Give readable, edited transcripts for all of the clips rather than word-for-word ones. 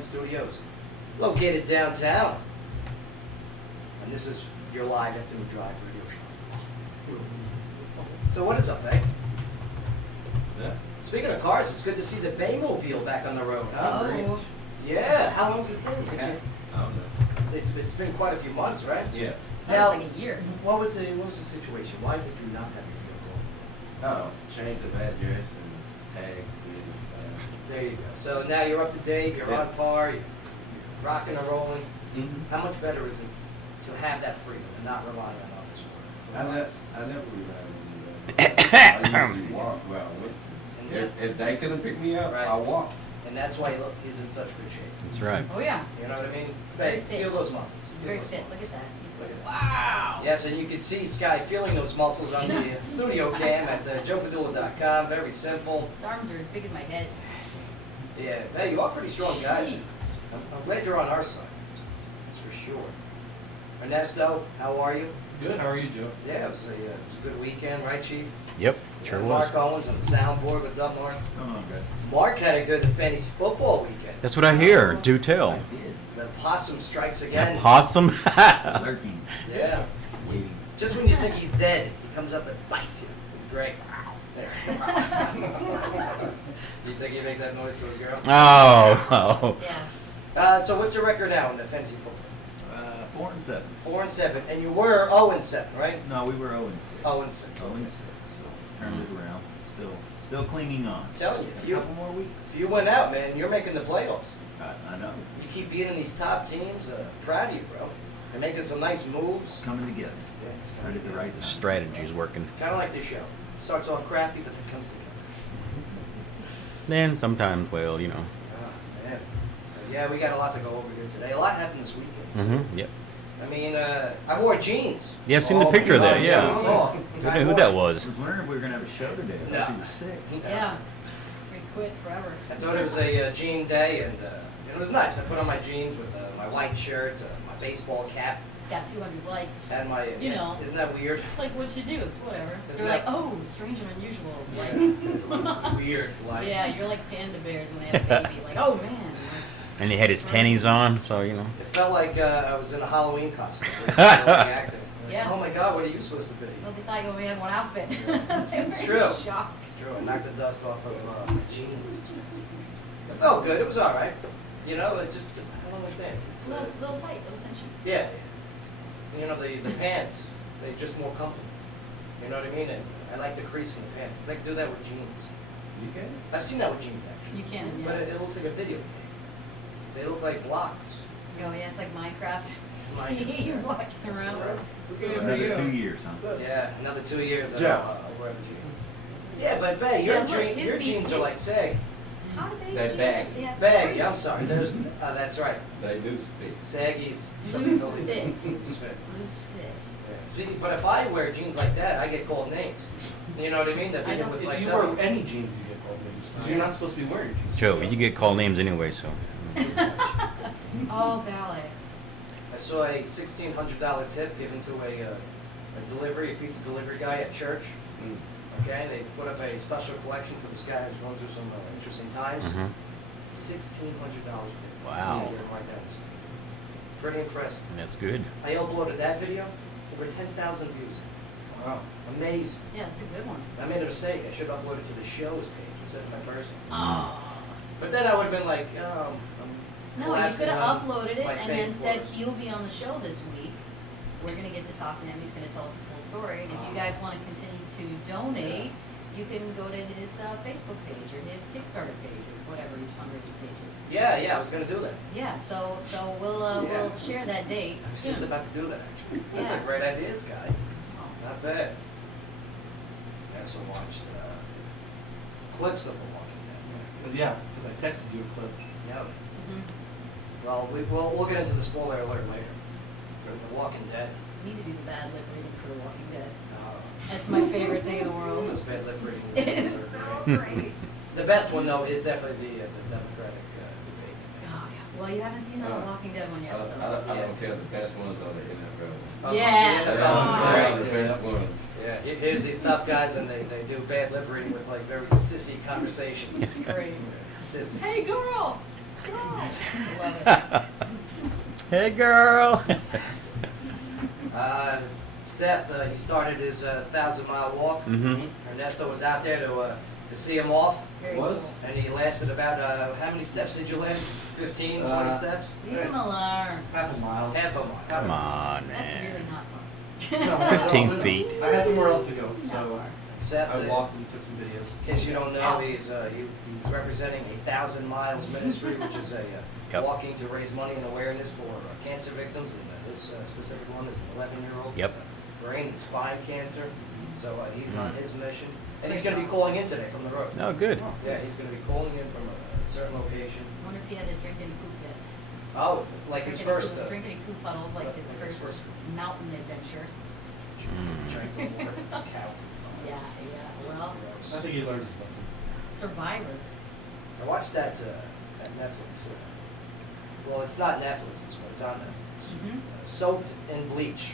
Recording Studios, located downtown. And this is your live afternoon drive radio show. So what is up, eh? Yeah. Speaking of cars, it's good to see the Baymobile back on the road, huh? Oh. Yeah, how long has it been? I don't know. It's been quite a few months, right? Yeah. That was like a year. What was the situation? Why did you not have your vehicle? Oh, change the address and tag business. There you go. So now you're up to date, you're Yeah. on par, you're rocking and rolling. Mm-hmm. How much better is it to have that freedom and not rely on others for it? I never relied on you. I usually walk where I went. If they couldn't pick me up, Right. I walked. And that's why he's in such good shape. That's right. Oh yeah. You know what I mean? He's very Hey, fit. feel those muscles. He's Feel very those fit. muscles. Look at that. He's Look at that. wow. Yes, and you can see Sky feeling those muscles on the studio cam at joepadula.com. Very simple. His arms are as big as my head. Yeah, hey, you are a pretty strong guy. Jeez. I'm glad you're on our side. That's for sure. Ernesto, how are you? Good. How are you, Joe? Yeah, it was a good weekend, right, Chief? Yep, sure Yeah, was. Mark Owens on the soundboard. What's up, Mark? Come on, guys. Mark had a good fantasy football weekend. That's what I hear. Do tell. did. The possum strikes A again. possum. Lurking. Yeah. Vicious. Waiting. Just when you think he's dead, he comes up and bites you. It's great. There. You think he makes that noise to his girl? Oh. Yeah. So what's the record now in the fantasy football? 4-7. 4-7, and you were 0-7, right? No, we were 0-6. 0-6. 0-6. So turned it around. Still clinging on. I'm telling you, A couple more weeks. if you went out, man, you're making the playoffs. I know. You keep beating these top teams. Proud of you, bro. You're making some nice moves. It's coming together. Yeah, it's Right at the right time. Strategy's working. kind of like this show. It starts off crappy, but it comes together. Then sometimes, well, you know. Oh, man. Yeah, we got a lot to go over here today. A lot happened this weekend. Mm-hmm. Yep. I mean, I wore jeans. Yeah, I seen the picture there. I Yeah. saw. Who knew who that I was? was wondering if we were going to have a show today. I No. thought you were sick. Yeah. We quit forever. I thought it was a jean day, and it was nice. I put on my jeans with my white shirt, my baseball cap, Got 200 likes. and my. You know. Isn't that weird? It's like what you do. It's whatever. Isn't They're like, that- oh, strange and unusual. Like, Weird, like. yeah, you're like panda bears when they have a baby. Like, oh man. And he had his tennies on, so you know. It felt like I was in a Halloween costume. Acting. Yeah. Oh my God, what are you supposed to be? Well, they thought you only had one outfit. It's They true. were shocked. It's true. I knocked the dust off of my jeans. It felt good. It was all right. You know, it just I don't understand. It's a little tight, little cinchy. Yeah. You know, the pants, they're just more comfortable. You know what I mean? And I like the crease in the pants. I like to do that with jeans. You can? I've seen that with jeans actually. You can, yeah. But it looks like a video game. They look like blocks. Oh yeah, it's like Minecraft. Minecraft. Steve walking around. So another 2 years, huh? Yeah, another 2 years and Yeah. I'll wear the jeans. Yeah, but Bay, Yeah, look, his your beat- jeans are his- like sag. How do they They're jeans- baggy. they have Bag, crease? I'm sorry. That's right. They do speak. Saggy's Loose totally fit. loose fit. Loose fit. Yeah. But if I wear jeans like that, I get called names. You know what I mean? That I people don't- with If like you W. wear any jeans, you get called names. 'Cause you're not supposed to be wearing jeans. Joe, you get called names anyway, so. Oh, valid. I saw a $1,600 tip given to a pizza delivery guy at church. Mm. Okay, they put up a special collection for this guy who's going through some interesting times. Mhm. $1,600 tip. Wow. Yeah, right down the street. Pretty impressive. That's good. I uploaded that video, over 10,000 views. Wow. Amazing. Yeah, it's a good one. I made a mistake. I should have uploaded to the show's page instead of my personal. Oh. But then I would have been like, I'm No, you collapsing could have on uploaded it my and fake then said work. he'll be on the show this week. We're gonna get to talk to him. He's gonna tell us the full story. And if you guys want to continue to donate, you can go to his Facebook page or his Kickstarter page or whatever his fundraiser page is. Yeah, I was gonna do that. Yeah, so we'll Yeah. we'll share that date I was just soon. about to do that actually. That's Yeah. a great idea, Sky. Oh. Not bad. I also watched clips of The Walking Dead. Yeah, because I texted you a clip. Yeah. Mhm. Well, we'll get into the spoiler alert later. But The Walking Dead. We need to do the bad lip reading for The Walking Dead. Uh, That's my favorite thing in the world. those bad lip reading. It's so great. The best one though is definitely the Democratic debate. Oh, yeah. Well, you haven't seen the Walking Dead one I, yet, so. I don't care. The best ones are the NFL ones. Yeah. The They NFL one's are great. the best ones. Yeah, here's these tough guys and they do bad lip reading with like very sissy conversations. It's great. Sissy. Hey, girl! Girl! Hey, girl. Seth, he started his 1,000-mile walk. Mhm. Ernesto was out there to see him off, Very Was? cool. and he lasted about, how many steps did you last? 15, 20 steps? Leave him alone. Half a mile. Half a mile. Come on, That's man. really not No, fun. 15 feet. I had somewhere else to go, Not so far. Seth, I walked and took some videos. in case you don't know, Awesome. he's representing a 1,000 Miles Ministry, which is a Yep. walking to raise money and awareness for cancer victims. And his specific one is an 11-year-old Yep. with brain and spine cancer. So he's on his mission, and he's Great going to be cause. calling in today from the road. Oh, good. Yeah, he's going to be calling in from a certain location. Wonder if he had to drink any poop yet. Oh, like his first. Drink any poop puddles, like his like his first first- mountain adventure. Drank the water from the cow. Yeah, well, I think he learned his lesson. Survivor. I watched that Netflix. Well, it's not Netflix, but it's on Netflix. Mhm. Soaked in Bleach.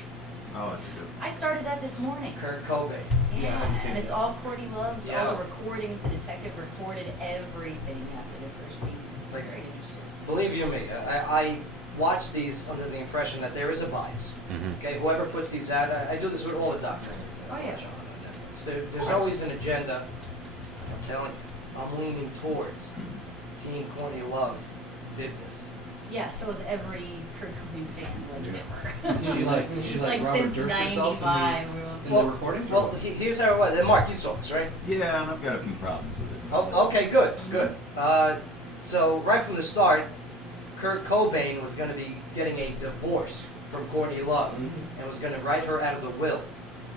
Oh, that's good. I started that this morning. Kurt Cobain. Yeah, I Yeah, haven't seen and it's that. all Courtney Love's, Yeah. all the recordings, the detective recorded everything after the first week. Like- Very interesting. Believe you me, I watch these under the impression that there is a bias. Mhm. Okay, whoever puts these out, I do this with all the documentaries that I Oh, yeah. watch on Netflix. There's course. always an agenda. I'm telling you, I'm leaning towards Team Courtney Love did this. Yeah, so is every Kurt Cobain fan, like She like Robert since Durst herself '95. in the recordings? Well, here's how it was. And Mark, you saw this, right? Yeah, and I've got a few problems with it. Oh, okay, good, good. So right from the start, Kurt Cobain was going to be getting a divorce from Courtney Love, Mhm. and was going to write her out of the will.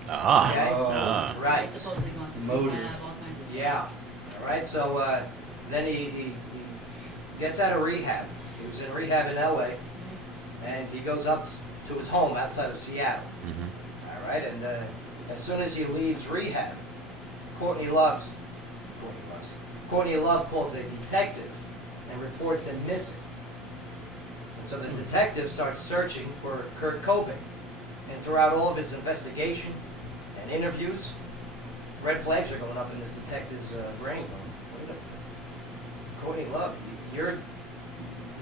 Ah. Okay. Ah. Right. Supposedly going through Motive. rehab, all kinds of stuff. Yeah. All right. So then he gets out of rehab. He was in rehab in L.A. Mhm. and he goes up to his home outside of Seattle. Mhm. All right. And as soon as he leaves rehab, Courtney Love calls a detective and reports him missing. And so the detective starts searching for Kurt Cobain. And throughout all of his investigation and interviews, red flags are going up in this detective's brain. Going, wait a minute. Courtney Love, you're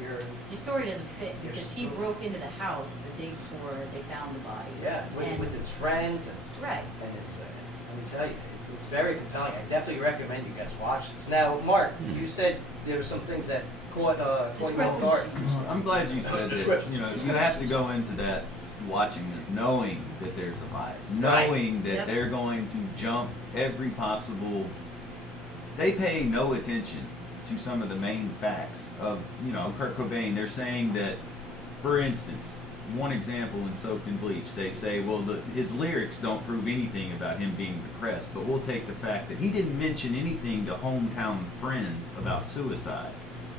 Your story doesn't fit Your because he story- broke into the house the day before they found the body. yeah, And- with his friends, and Right. it's let me tell you, it's very compelling. I definitely recommend you guys watch this. Now, Mark, you said there were some things that caught Courtney off guard. Discrepancies. I'm glad you said that, Description. you know, you have to go into that, watching this, knowing that there's a bias, Right. knowing that Yep. they're going to jump every possible, they pay no attention to some of the main facts of, you know, Kurt Cobain. They're saying that, for instance, one example in Soaked in Bleach, they say, well, his lyrics don't prove anything about him being depressed, but we'll take the fact that he didn't mention anything to hometown friends about suicide.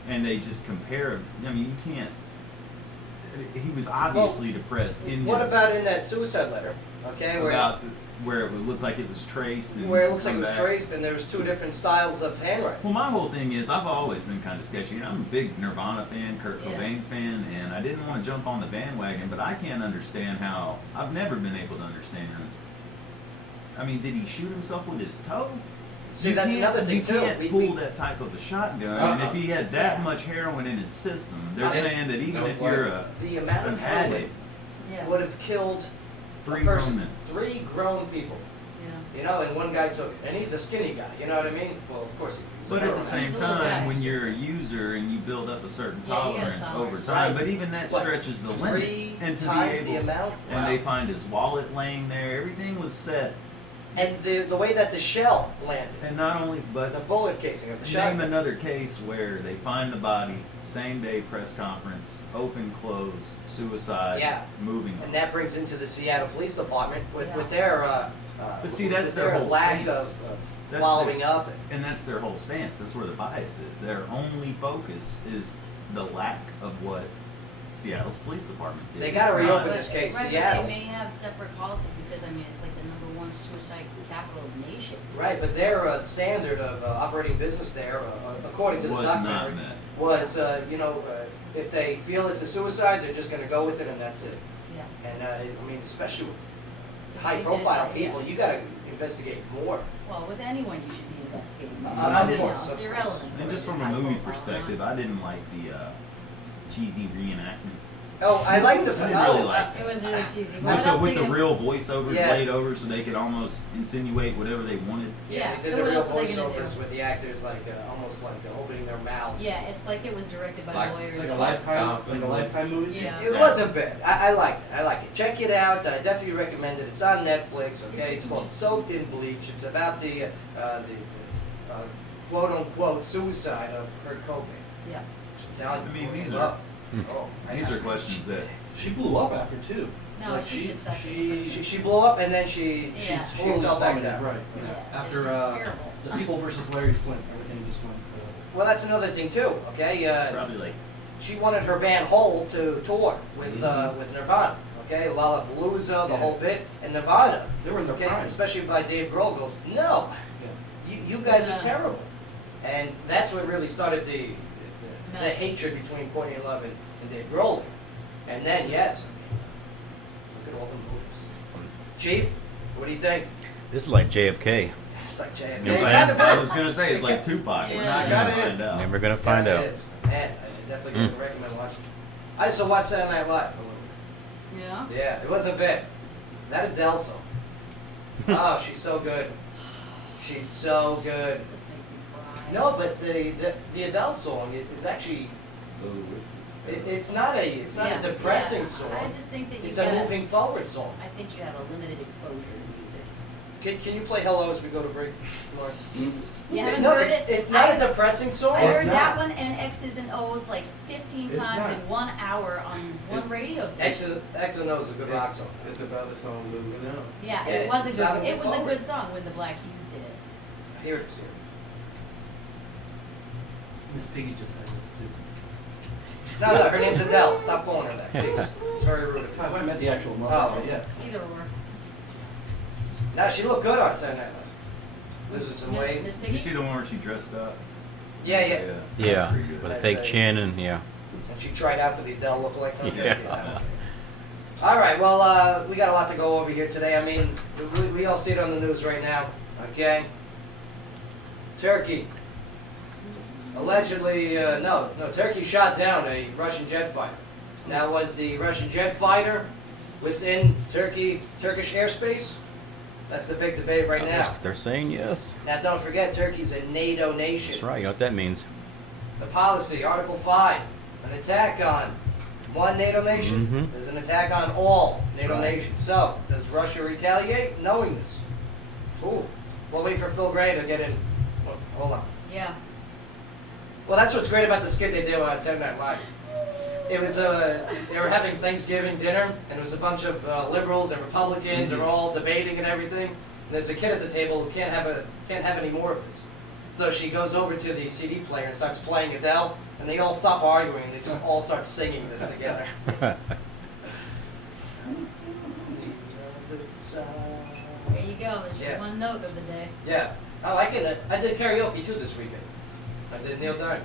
And they just compare him. I mean, you can't. He was obviously depressed in What his, about in that suicide letter? Okay, where it would look like it was traced. And where it looks like it come was back. traced, and there was two different styles of handwriting. Well, my whole thing is I've always been kind of sketchy. You know, I'm a big Nirvana fan, Kurt Yeah. Cobain fan, and I didn't want to jump on the bandwagon, but I can't understand how. I've never been able to understand. I mean, did he shoot himself with his toe? See, You that's can't- another thing, you too. can't We- pull we- that type of a shotgun, and if he had that Yeah. much heroin in his system, they're I- saying that even No if you're way. The amount an of heroin addict, Yeah. would have killed three a person. grown men. 3 grown people. Yeah. You know, and one guy took it. And he's a skinny guy, you know what I mean? Well, of course he was. But at the same He's a little guy. time, when you're a user and you build up a certain Yeah, you got a tolerance over tolerance. time, Right. but even that What, stretches the limit. 3 And to times be the able, amount? and Wow. they find his wallet laying there, everything was set. And the way that the shell landed, And not only, the but bullet casing of the shot. name another case where they find the body, same day press conference, open, close, suicide, Yeah. moving on. And that brings into the Seattle Police Department with, Yeah. with their But see, that's with their whole lack stance. of That's following their- up. And that's their whole stance. That's where the bias is. Their only focus is the lack of what Seattle's police department did. They gotta It's reopen not- this case, Right, Seattle. but they may have separate policies because, I mean, it's like the #1 suicide capital of the nation. Right, but their standard of operating business there, according to this Was not documentary, met. was, if they feel it's a suicide, they're just gonna go with it and that's it. Yeah. And, I mean, especially with The way high-profile that it's- people, you gotta investigate more. Well, with anyone, you should be investigating. Of You know, course, it's of irrelevant. And just whether from a it's movie high profile or perspective, not. I didn't like cheesy reenactments. Oh, I like the. I didn't really like It was really cheesy. With What the, else with they the gonna- real voiceovers Yeah. laid over so they could almost insinuate whatever they wanted. Yeah, they did so the what real else are they gonna voiceovers do? with the actors, like almost like opening their mouths. Yeah, it's like it was directed by Like- lawyers. it's Like a like lifetime, movie. Yeah. It wasn't bad. I like it. I like it. Check it out. I definitely recommend it. It's on Netflix. Okay, it's called Soaked in Bleach. It's about the quote unquote suicide of Kurt Cobain. Yeah. Italian I mean, boy. these are- Oh, These are questions that She blew up after too. No, Like, she just sucks as a person. She blew up and then she Yeah. fell back plummeted, down. Right. Yeah, Yeah. it's After just terrible. the People versus Larry Flint, everything just went. Well, that's another thing too. Okay, probably like she wanted her band Hole to tour with Mhm. with Nirvana. Okay, Lollapalooza, the Yeah. whole bit, and Nirvana. They were in their Okay, prime. especially by Dave Grohl goes, no, Yeah. you guys are Yeah. terrible, and that's what really started the Mess. hatred between Courtney Love and Dave Grohl. And then yes, look at all the moves. Chief, what do you think? This is like JFK. It's like JFK. You know what It I'm kind of I is. was gonna say it's like Tupac. We're Yeah. not It gonna kinda find is. out. Never gonna It find kinda out. is. Man, I definitely would recommend watching. I used to watch Saturday Night Live a little Yeah. bit. Yeah, it wasn't bad. That Adele song. Oh, she's so good. She's so good. It just makes me cry. No, but the Adele song is actually it's not a Yeah, depressing yeah. song. I just think that you It's gotta, a moving forward song. I think you have a limited exposure to music. Can you play Hello as we go to break, Mark? You haven't No, heard it's, it? it's not I- a depressing song. I It's heard not. that one and X's and O's like 15 It's times not. in 1 hour on one It's- radio X station. and O is a good rock song. It's about the song moving out. Yeah, Yeah, it was a it's not good. It was a forward. good song when the Black Keys did it. Here it is. Here Miss Piggy just said this too. it is. No, her name's Adele. Stop calling her that, please. It's very rude of you. I meant the actual mother, Oh. but yeah. Either or. Now she looked good on Saturday Night Live. Losing some weight. Miss Did Piggy? you see the one where she dressed up? Yeah, yeah. Yeah, That's pretty good. with a That's fake a- chin and yeah. And she tried out for the Adele look-alike contest. Yeah. All right, well, we got a lot to go over here today. I mean, we all see it on the news right now, okay? Turkey. Allegedly, no, Turkey shot down a Russian jet fighter. Now, was the Russian jet fighter within Turkish airspace? That's the big debate right now. They're saying yes. Now, don't forget, Turkey's a NATO nation. That's right. You know what that means. The policy, Article 5, an attack on one NATO nation Mhm. is an attack on all NATO right. nations. So, does Russia retaliate knowing this? Ooh, we'll wait for Phil Gray to get in. Well, hold on. Yeah. Well, that's what's great about the skit they did on Saturday Night Live. It was, they were having Thanksgiving dinner, and it was a bunch of liberals and Republicans, they're all debating and everything. And there's a kid at the table who can't have any more of this. So she goes over to the CD player and starts playing Adele, and they all stop arguing, and they just all start singing this together. There you go. There's just Yeah. one note of the day. Yeah. Oh, I did karaoke too this weekend. I did Neil Diamond.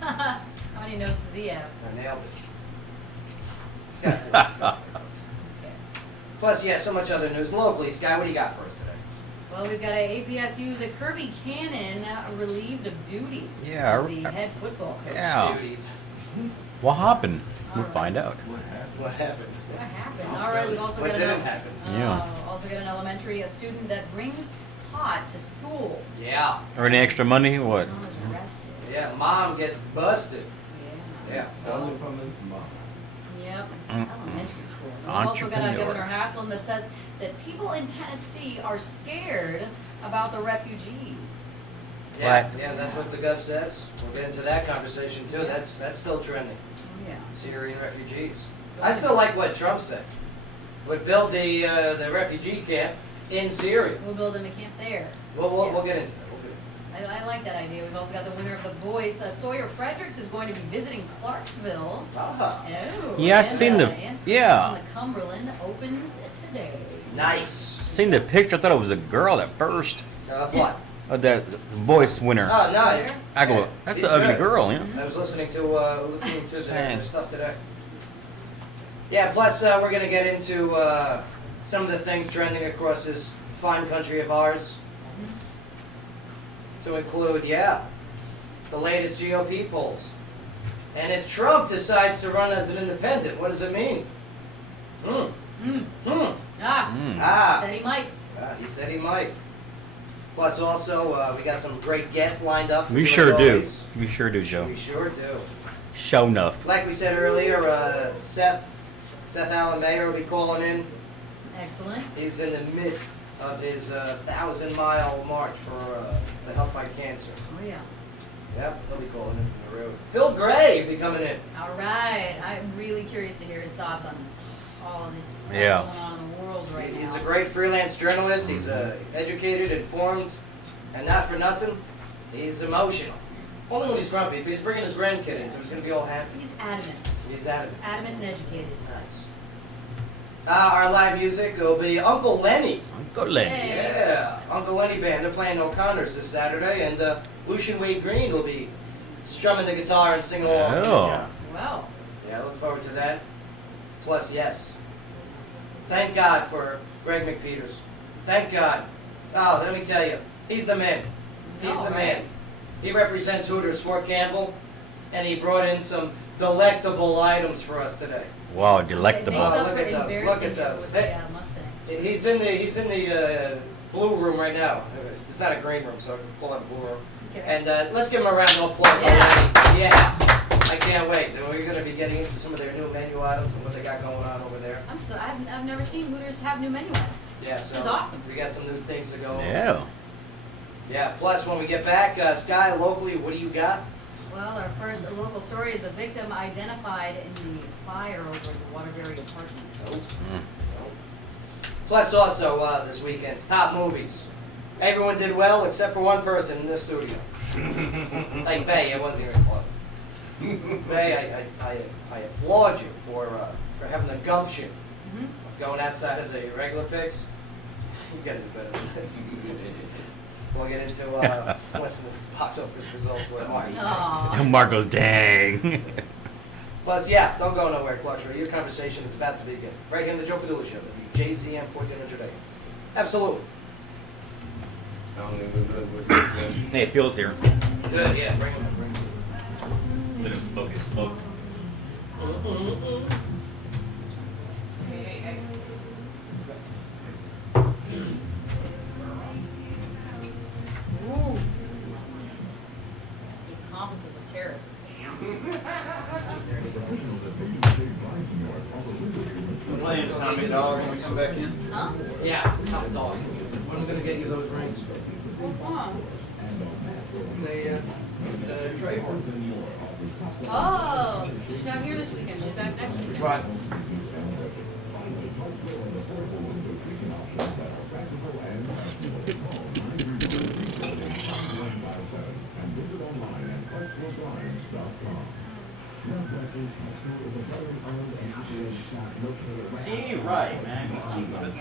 How many notes does he have? I nailed it. It's got four. Okay. Plus, yeah, so much other news locally. Sky, what do you got for us today? Well, we've got a APSU's a Kirby Cannon relieved of duties Yeah, as the head football coach. Yeah. Duties. What happened? We'll Alright. find out. What happened? What happened? What happened? All right, we've also What got didn't happen? Yeah. Also got an elementary, a student that brings pot to school. Yeah. Earning extra money? What? Mom was arrested. Yeah, mom gets busted. Yeah. Yeah. Only from his mom. Yep. Mm-mm. Elementary school. We've also got a Entrepreneur. Governor Haslam that says that people in Tennessee are scared about the refugees. Yeah, Right. yeah, that's what the gov says. We'll get into that conversation too. Yeah. That's still trending. Oh, yeah. Syrian refugees. Let's go I ahead. still like what Trump said. Would build the refugee camp in Syria. We'll build them a camp there. We'll get into that. We'll get into I like that idea. We've also got the winner of The Voice. Sawyer Fredericks is going to be visiting Clarksville. that. Aha. Oh, Yeah, I've and, seen the- and yeah. on the Cumberland opens today. Nice. Seen the picture. I thought it was a girl at first. What? That voice winner. Oh, no. Sawyer? it's- I go, yeah, that's he's the ugly good. girl, yeah. I was listening to the Same. stuff today. Yeah, plus we're going to get into some of the things trending across this fine country of ours. To include, yeah, the latest GOP polls. And if Trump decides to run as an independent, what does it mean? Ah, Ah. said he might. He said he might. Plus, also, we got some great guests lined up. for We you sure as do. always. We sure do, Joe. We sure do. Show enough. Like we said earlier, Seth Allen Mayer will be calling in. Excellent. He's in the midst of his 1,000-mile march for the help fight cancer. Oh yeah. Yep, he'll be calling in from the road. Phil Gray will be coming in. All right. I'm really curious to hear his thoughts on all of this stuff Yeah. going on in the world right now. He's a great freelance journalist. He's educated, informed, and not for nothing, he's emotional. Only when he's grumpy, but he's bringing his grandkid in, so he's going to be all happy. He's adamant. He's adamant. Adamant and educated. Nice. Our live music will be Uncle Lenny. Uncle Lenny. Hey. Yeah, Uncle Lenny Band. They're playing O'Connor's this Saturday, and Lucian Wade Green will be strumming the guitar and singing along. Oh. Wow. Yeah, I look forward to that. Plus, yes, thank God for Greg McPeters. Thank God. Oh, let me tell you, he's the man. He's No, the right? man. He represents Hooters Fort Campbell, and he brought in some delectable items for us today. Wow, It delectable. makes up Look for at those, look at embarrassing those. with the, Hey. Mustang. He's in the blue room right now. It's not a green room, so I can pull out a blue room. Okay. And let's give him a round of applause Yeah. already. Yeah, I can't wait. We're going to be getting into some of their new menu items and what they got going on over there. I've never seen Hooters have new menu items. Yeah, This so is awesome. we got some new things to go over. Yeah. Yeah, plus when we get back, Sky, locally, what do you got? Well, our first local story is the victim identified in the fire over the Waterbury Apartments. Nope. Plus also this weekend's top movies. Everyone did well except for one person in this studio. Like Bay, it wasn't even close. Bay, I applaud you for having the gumption Mhm. of going outside of the regular picks. You gotta do better than this. We'll get into what the box office results were. Aw. Mark goes, dang. Plus, yeah, don't go nowhere, Clutcher. Your conversation is about to begin. Right here on the Joe Padula Show, WJZM 1400 AM. Absolutely. Hey, Phil's here. Good, yeah, bring him in, bring him in. Let him smoke his smoke. Ooh. The accomplices of terrorism. Playing Tommy Dog when we come back in. Huh? Yeah, top dog. When I'm gonna get you those rings? They, trademark. Oh, she's not here this weekend. She's back next week. Right. See, right, man. He's sleeping with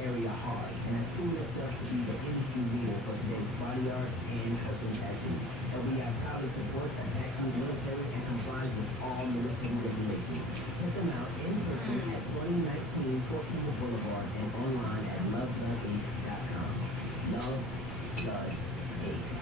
area hard, and I truly accept to be the industry leader for today's body art and custom tattoos. LBI proudly supports the national military and complies with all military regulations. Check them out in person at 2019 Fort Campbell Boulevard and online at lovebloodace.com. Love, blood, ace.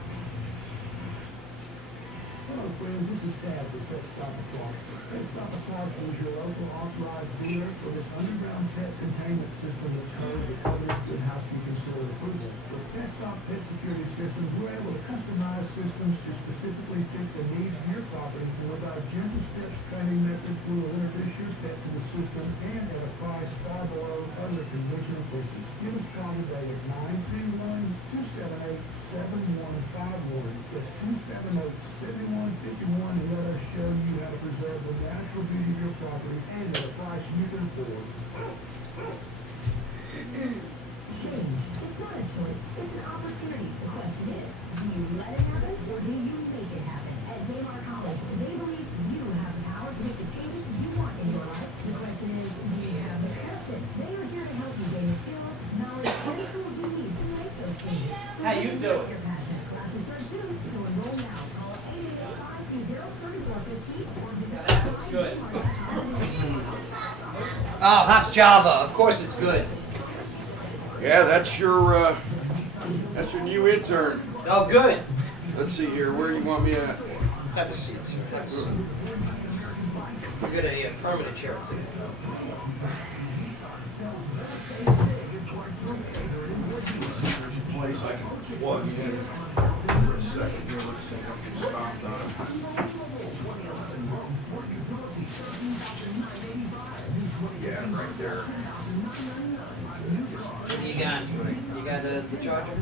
Hello friends, this is Tad with Pet Stop Aquatic. Pet Stop Aquatic is your local authorized dealer for this underground pet containment system that covers the covenants good housekeeping store approval. With Pet Stop Pet Security Systems, we're able to customize systems to specifically fit the needs of your property. And with our gentle steps training methods, we will introduce your pet to the system and at a price far below other conventional places. Give us a call today at 921-278-7151. That's 270-7151 and let us show you how to preserve the natural beauty of your property and at a price you can afford. Change. It's not a choice, it's an opportunity. The question is, do you let it happen or do you make it happen? At Daymar College, they believe you have the power to make the changes you want in your life. The question is, do you have the passion? They are here to help you gain the skills, knowledge, and tools you need to make those changes. How you doing? Your passion. Classes start soon, so enroll now. Call 888-520-3450 or visit That's good. Oh, Hops Java. Of course it's good. Yeah, that's your new intern. Oh, good. Let's see here, where you want me at? Have a seat, sir. Have a seat. We got a permanent chair today. There's a place I can plug in for a second here. Let's see if I can stop that. Yeah, right there. What do you got? You got the charger?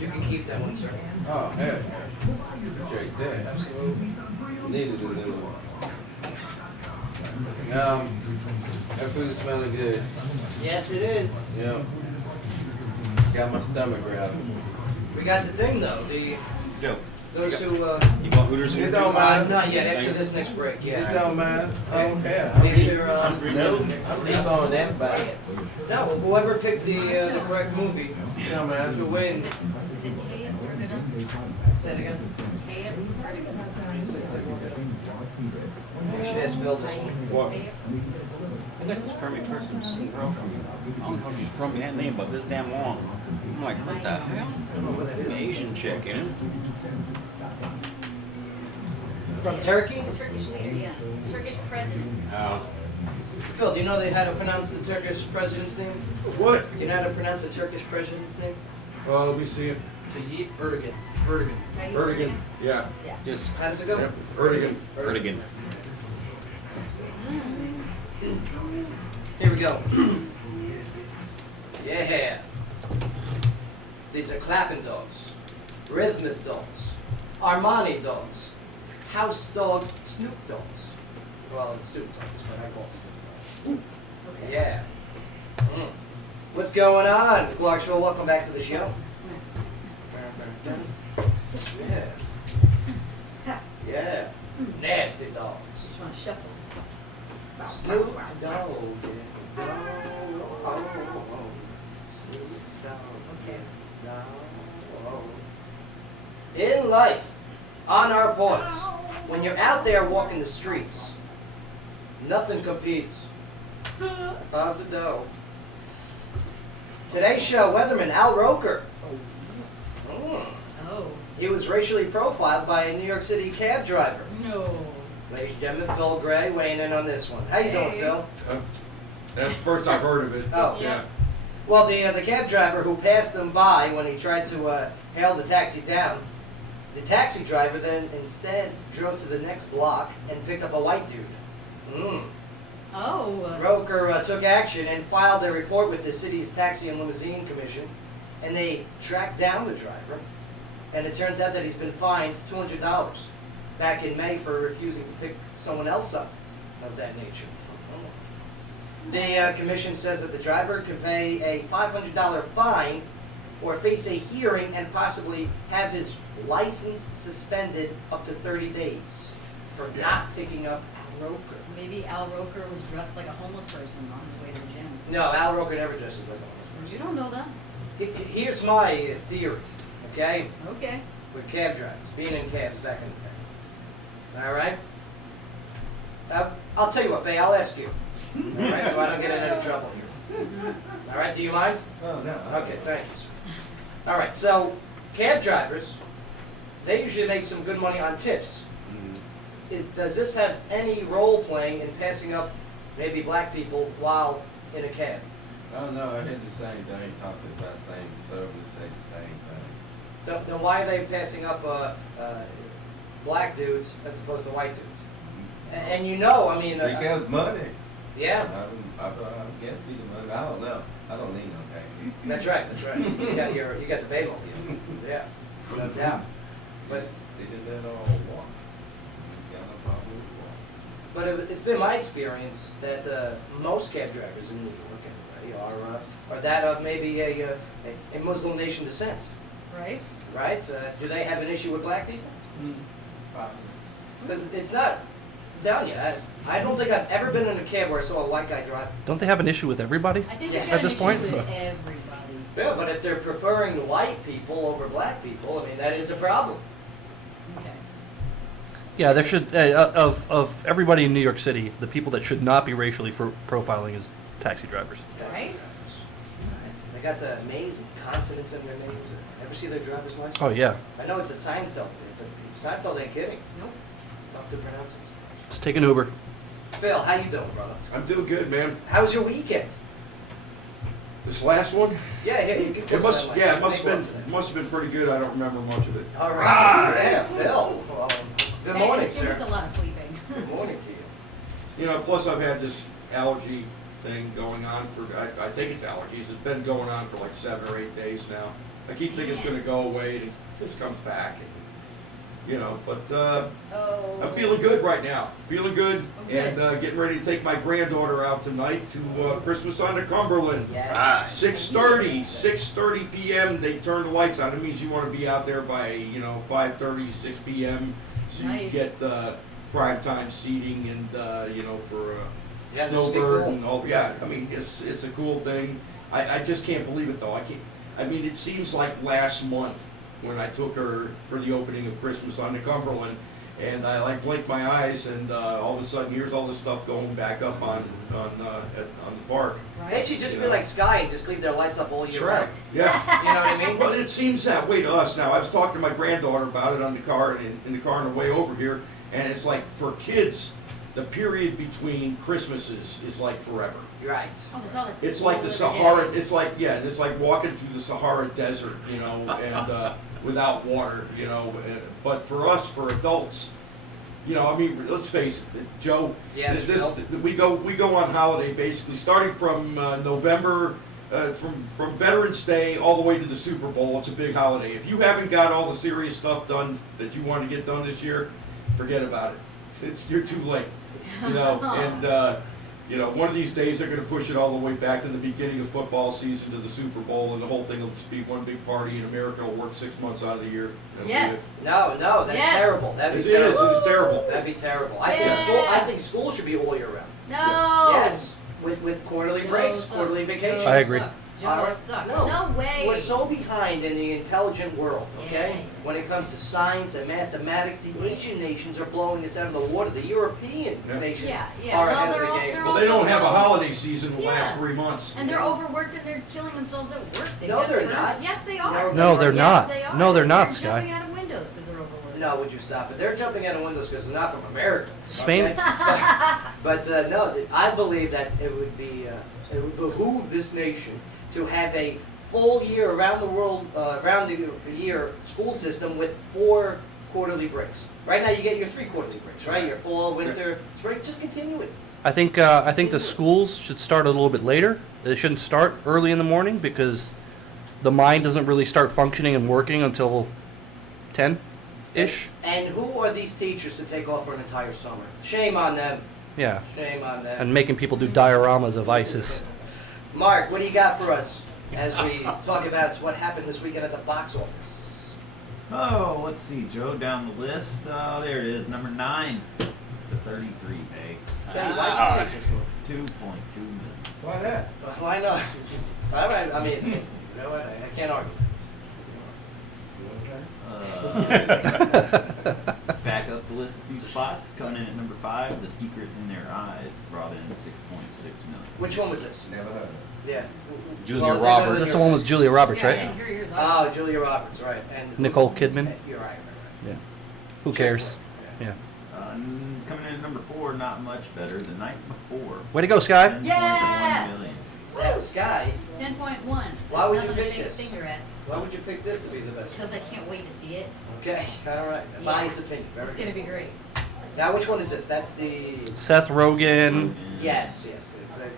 You can keep that one, sir. Oh, hell, yeah. Appreciate that. Absolutely. Needed a little one. That food's smelling good. Yes, it is. Yeah. Got my stomach growling. We got the thing though. Joe, Those who you want Hooters? It don't matter. not yet. After this next break, It yeah. don't matter. I don't care. Maybe they're No, I'm leave on that back. no. Whoever picked the correct movie Yeah, to man. win. Is it Taya Erdogan? Say it again. Taya Erdogan? We should ask Phil this one. What? Taya? I got this permit for some girl from, I don't know if she's from me, that name about this damn long. I'm like, what the hell? It's an Asian chick, you know? From Turkey? Turkish leader, yeah. Turkish president. Oh. Phil, do you know how to pronounce the Turkish president's name? What? You know how to pronounce the Turkish president's name? Let me see it. Tayyip Erdogan. Erdogan. Tayyip Erdogan. Yeah. Yeah. Just How does it go? Yep. Erdogan. Erdogan. Here we go. Yeah. These are clapping dogs, rhythmic dogs, Armani dogs, house dogs, Snoop dogs. Well, it's Snoop dogs, but I call it Snoop dogs. Okay. Yeah. What's going on, Clarksville? Welcome back to the show. Yeah. Yeah. Nasty dogs. Just want to shuffle. Snoop Dogg. Okay. In life, on our ports, when you're out there walking the streets, nothing competes above the dough. Today's show, weatherman Al Roker. Oh. He was racially profiled by a New York City cab driver. No. Ladies and gentlemen, Phil Gray weighing in on this one. How you doing, Hey. Phil? That's the first I've heard of it. Oh. Yeah. Well, the cab driver who passed him by when he tried to hail the taxi down, the taxi driver then instead drove to the next block and picked up a white dude. Oh. Roker took action and filed a report with the city's Taxi and Limousine Commission, and they tracked down the driver, and it turns out that he's been fined $200 back in May for refusing to pick someone else up of that nature. The commission says that the driver could pay a $500 fine or face a hearing and possibly have his license suspended up to 30 days for not picking up Al Roker. Maybe Al Roker was dressed like a homeless person on his way to the gym. No, Al Roker never dresses like a You don't know that. homeless person. Here's my theory, okay, Okay. with cab drivers, being in cabs back in the day. All right? I'll tell you what, Bay, I'll ask you. All right, so I don't get in any trouble here. All right, do you mind? Oh, no. Okay, thank you, sir. All right, so cab drivers, they usually make some good money on tips. Does this have any role playing in passing up maybe black people while in a cab? Oh, no, I did the same thing. Talked about the same service, say the same thing. Then why are they passing up black dudes as opposed to white dudes? And you know, I mean, Because money. yeah, I guess people money. I don't know. I don't need no taxi. that's right, that's right. You got the Baymobile. Yeah, no doubt. But They did that all walk. Got no problem with walk. But it's been my experience that most cab drivers in New York anyway are that of maybe a Muslim nation descent, Right? right? Do they have an issue with black people? Probably. Because it's not, I'm telling you, I don't think I've ever been in a cab where I saw a white guy drive. Don't they have an issue with everybody? I think Yes. it's At this an point, issue with so- everybody. Yeah, but if they're preferring white people over black people, I mean, that is a problem. Okay. Yeah, there should of everybody in New York City, the people that should not be racially profiling is taxi drivers. Right? They got the amazing consonants in their names. Ever see their driver's license? Oh yeah, I know it's a Seinfeld bit, but Seinfeld ain't kidding. Nope. It's tough to pronounce it. just take an Uber. Phil, how you doing, brother? I'm doing good, man. How was your weekend? This last one? Yeah, you can It must, that yeah, mic. it must Make have been, must have been pretty good. I don't remember much of it. All right. Yeah, Phil. Well, good morning, It was sir. a lot of sleeping. Good morning to you. You know, plus I've had this allergy thing going on for, I think it's allergies. It's been going on for like 7 or 8 days now. I keep thinking it's gonna go away and it just comes back. And, you know, but Oh. I'm feeling good right now. Feeling good Oh, good. and getting ready to take my granddaughter out tonight to Christmas on the Cumberland. Yes. 6:30 p.m. They turn the lights on. It means you want to be out there by 5:30, 6 p.m. So you Nice. get prime time seating and for Yeah, this would be snowbird cool. and all. Yeah, I mean it's a cool thing. I just can't believe it though. I mean it seems like last month when I took her for the opening of Christmas on the Cumberland. And I like blinked my eyes, and all of a sudden, here's all this stuff going back up on the park. They should just be like Sky and just leave their lights up all year round. Yeah. You know what I mean? Well, it seems that way to us now. I was talking to my granddaughter about it on the car in the car on the way over here, and it's like for kids, the period between Christmases is like forever. You're right. Oh, there's all that It's like the school every Sahara. day. It's like it's like walking through the Sahara Desert, and without water, But for us, for adults, I mean, let's face it, Joe. Yes, Phil. we go on holiday basically starting from November, from Veterans Day all the way to the Super Bowl. It's a big holiday. If you haven't got all the serious stuff done that you want to get done this year, forget about it. You're too late, And one of these days they're going to push it all the way back to the beginning of football season to the Super Bowl, and the whole thing will just be one big party. And America will work 6 months out of the year. That'll be Yes. No, that's Yes. terrible. it. That'd It be is. terrible. It's terrible. That'd be terrible. I Yeah. think school should be all year round. No. Yes, with quarterly Joe breaks, sucks. quarterly vacations. Joe I agree. Sucks. All Joe right. sucks. No. No way. We're so behind in the intelligent world, okay? Yeah. When it comes to science and mathematics, the Asian nations are blowing us out of the water. The European Yeah. nations Yeah. are Well, ahead they're of the also- game. they're Well, they also don't have a so- holiday season the Yeah. last 3 months. And they're overworked and they're killing themselves at work. They've No, got they're terms. not. Yes, they No, are. No, they're Yes, not. they are. No, they're not, They're Sky. jumping out of windows because they're overworked. No, would you stop it? They're jumping out of windows because they're not from America. Spain- okay? but no, I believe that it would behoove this nation to have a full year around the world, around the year school system with 4 quarterly breaks. Right now, you get your 3 quarterly breaks, right? Your fall, winter, spring. Just continue it. I think the schools should start a little bit later. They shouldn't start early in the morning because the mind doesn't really start functioning and working until 10-ish. And who are these teachers to take off for an entire summer? Shame on them. Yeah, Shame on them. and making people do dioramas of ISIS. Mark, what do you got for us as we talk about what happened this weekend at the box office? Oh, let's see, Joe, down the list. Oh, there it is, number 9, the 33 pay, Hey, why'd you pick this one? 2.2 million. Why that? Why not? All right, I mean, you know what? I can't argue. Back up the list a few spots. Coming in at number 5, The Secret in Their Eyes brought in 6.6 million. Which one was this? Never heard of it. Yeah. Julia Well, Roberts. That's the one with Julia Roberts, Yeah, I right? didn't hear yours. Oh, Julia Roberts, right. And Nicole Kidman. You're right. Yeah. Who cares? Yeah. Yeah. Coming in at number 4, not much better. The Night Before. Way to go, Sky. 10.1 Yeah! million. Wow, Sky, 10.1. Why would you Nothing to pick shake this? a finger at. why would you pick this to be the best Because one? I can't wait to see it. Okay, all right. Yeah. Biased opinion. Very It's good. going to be great. Now, which one is this? That's the... Seth Rogen. Yes,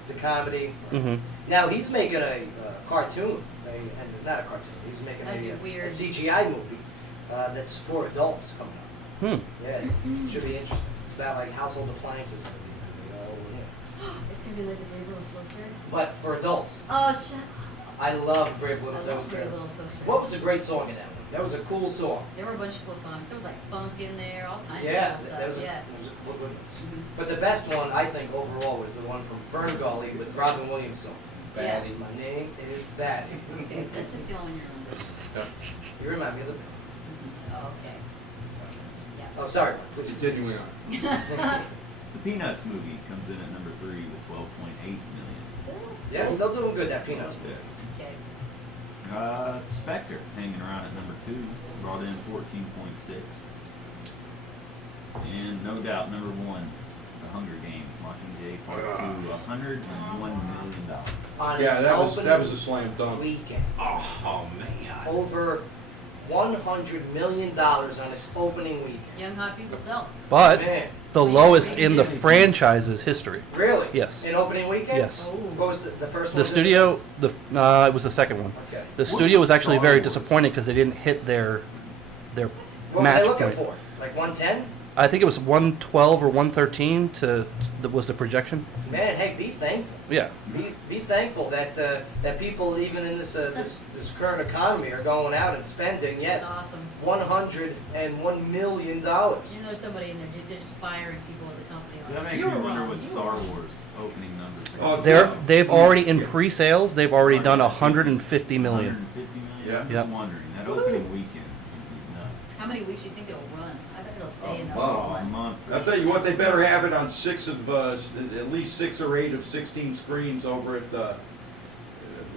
the comedy. Mm-hmm. Now, he's making a cartoon. And not a cartoon. He's making That'd a be weird. CGI movie that's for adults coming up. Yeah, it should be interesting. It's about like household appliances and everything. It's going to be like the Brave Little Toaster. But for adults. Oh, shut up. I love Brave Little I love Toaster. Brave Little Toaster. What was a great song in that one? That was a cool song. There were a bunch of cool songs. There was like funk in there, all kinds Yeah, of cool that stuff. was a, Yeah. that was a cool good one. But the best one, I think, overall was the one from Fern Gully with Robin Williams song. Yeah. Batty, my name is Batty. Okay, that's just the only one you remember. You remind me of the... Oh, okay. Yeah. Oh, sorry. Please. Continuing on. The Peanuts movie comes in at number 3 with 12.8 million. Still? Yeah, still doing good, that Peanuts movie. Okay. Spectre hanging around at number 2, brought in 14.6. And no doubt, number 1, The Hunger Games, Mockingjay Part 2, $101 million. On Yeah, its that was opening a slam dunk. weekend. Oh man. Over $100 million on its opening weekend. Young hot people sell. But Man, the lowest in the franchise's history. really? Yes. In opening weekends? Yes. Oh. What was the first one? The studio, it was the second one. Okay. The What studio was was actually Star very Wars? disappointed because they didn't hit their What were match they looking point. for? Like 110? I think it was 112 or 113 was the projection. Man, hey, be thankful. Yeah. Be thankful that that people even in this this current economy are going out and spending, yes, That's awesome. $101 million. You know, there's somebody in there, they're just firing people at the company. So that makes me wonder what Star Wars opening numbers are. Oh, They've already in pre-sales. They've already done 150 million. 150 million? Yeah. I'm just Yep. wondering. That opening weekend is going to be nuts. How many weeks do you think it'll run? I bet it'll stay in Oh, a one. month. I'll tell you what, they better have it on at least 6 or 8 of 16 screens over at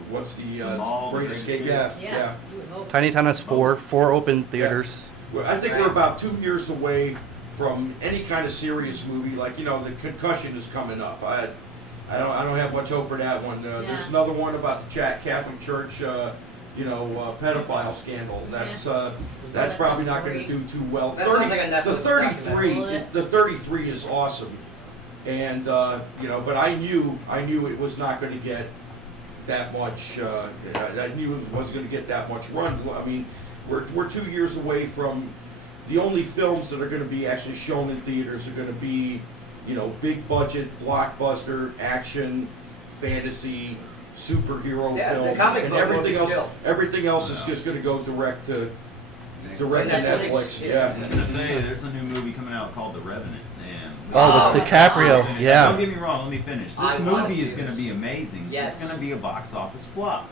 what's the Mall, Great Great Escape? Escape. Yeah. You would hope. Tiny Town has four open theaters. Well, I think we're about 2 years away from any kind of serious movie, like, you know, the Concussion is coming up. I don't have much hope for that one. There's Yeah. another one about the Catholic Church, pedophile scandal. That's that probably sounds not going to great. do too well. That sounds like a Netflix documentary. The 33 is awesome, and but I knew it was not going to get that much. I knew it wasn't going to get that much run. I mean, we're 2 years away from the only films that are going to be actually shown in theaters are going to be, big budget, blockbuster, action, fantasy, superhero Yeah, the films, comic and book everything movies else. still. Everything else is just going to go direct to Netflix, Netflix. yeah. I was gonna say, there's a new movie coming out called The Revenant, and Oh, with Oh, DiCaprio. awesome. Don't Yeah. get me wrong. Let me finish. I This wanna movie see is gonna this. be amazing. Yes. It's gonna be a box office flop.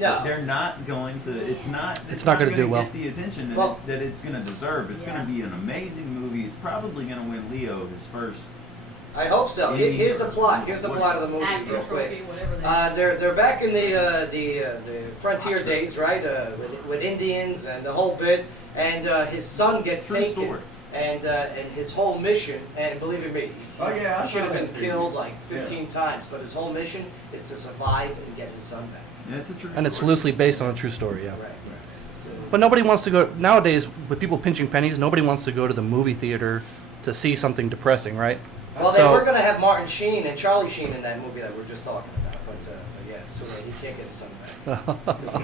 No. They're not going to. It's not gonna do well. Get the attention that, Well- that it's gonna deserve. It's Yeah. gonna be an amazing movie. It's probably gonna win Leo his first. I hope so. Here's the plot. Here's the plot of the movie, Acting real quick. trophy, whatever They're back in the frontier Oscar. days, right? With Indians and the whole bit. And his son gets True taken, story. and his whole mission. And believe me, Oh, yeah, I he should saw have been that killed video. like 15 times. But his whole mission is to survive and get his son back. And it's a true. And it's story. loosely based on a true story. Yeah. Right. So- But nobody wants to go nowadays with people pinching pennies. Nobody wants to go to the movie theater to see something depressing, right? Well, they So- were going to have Martin Sheen and Charlie Sheen in that movie that we are just talking about. But yeah, it's too late. He can't get his son back.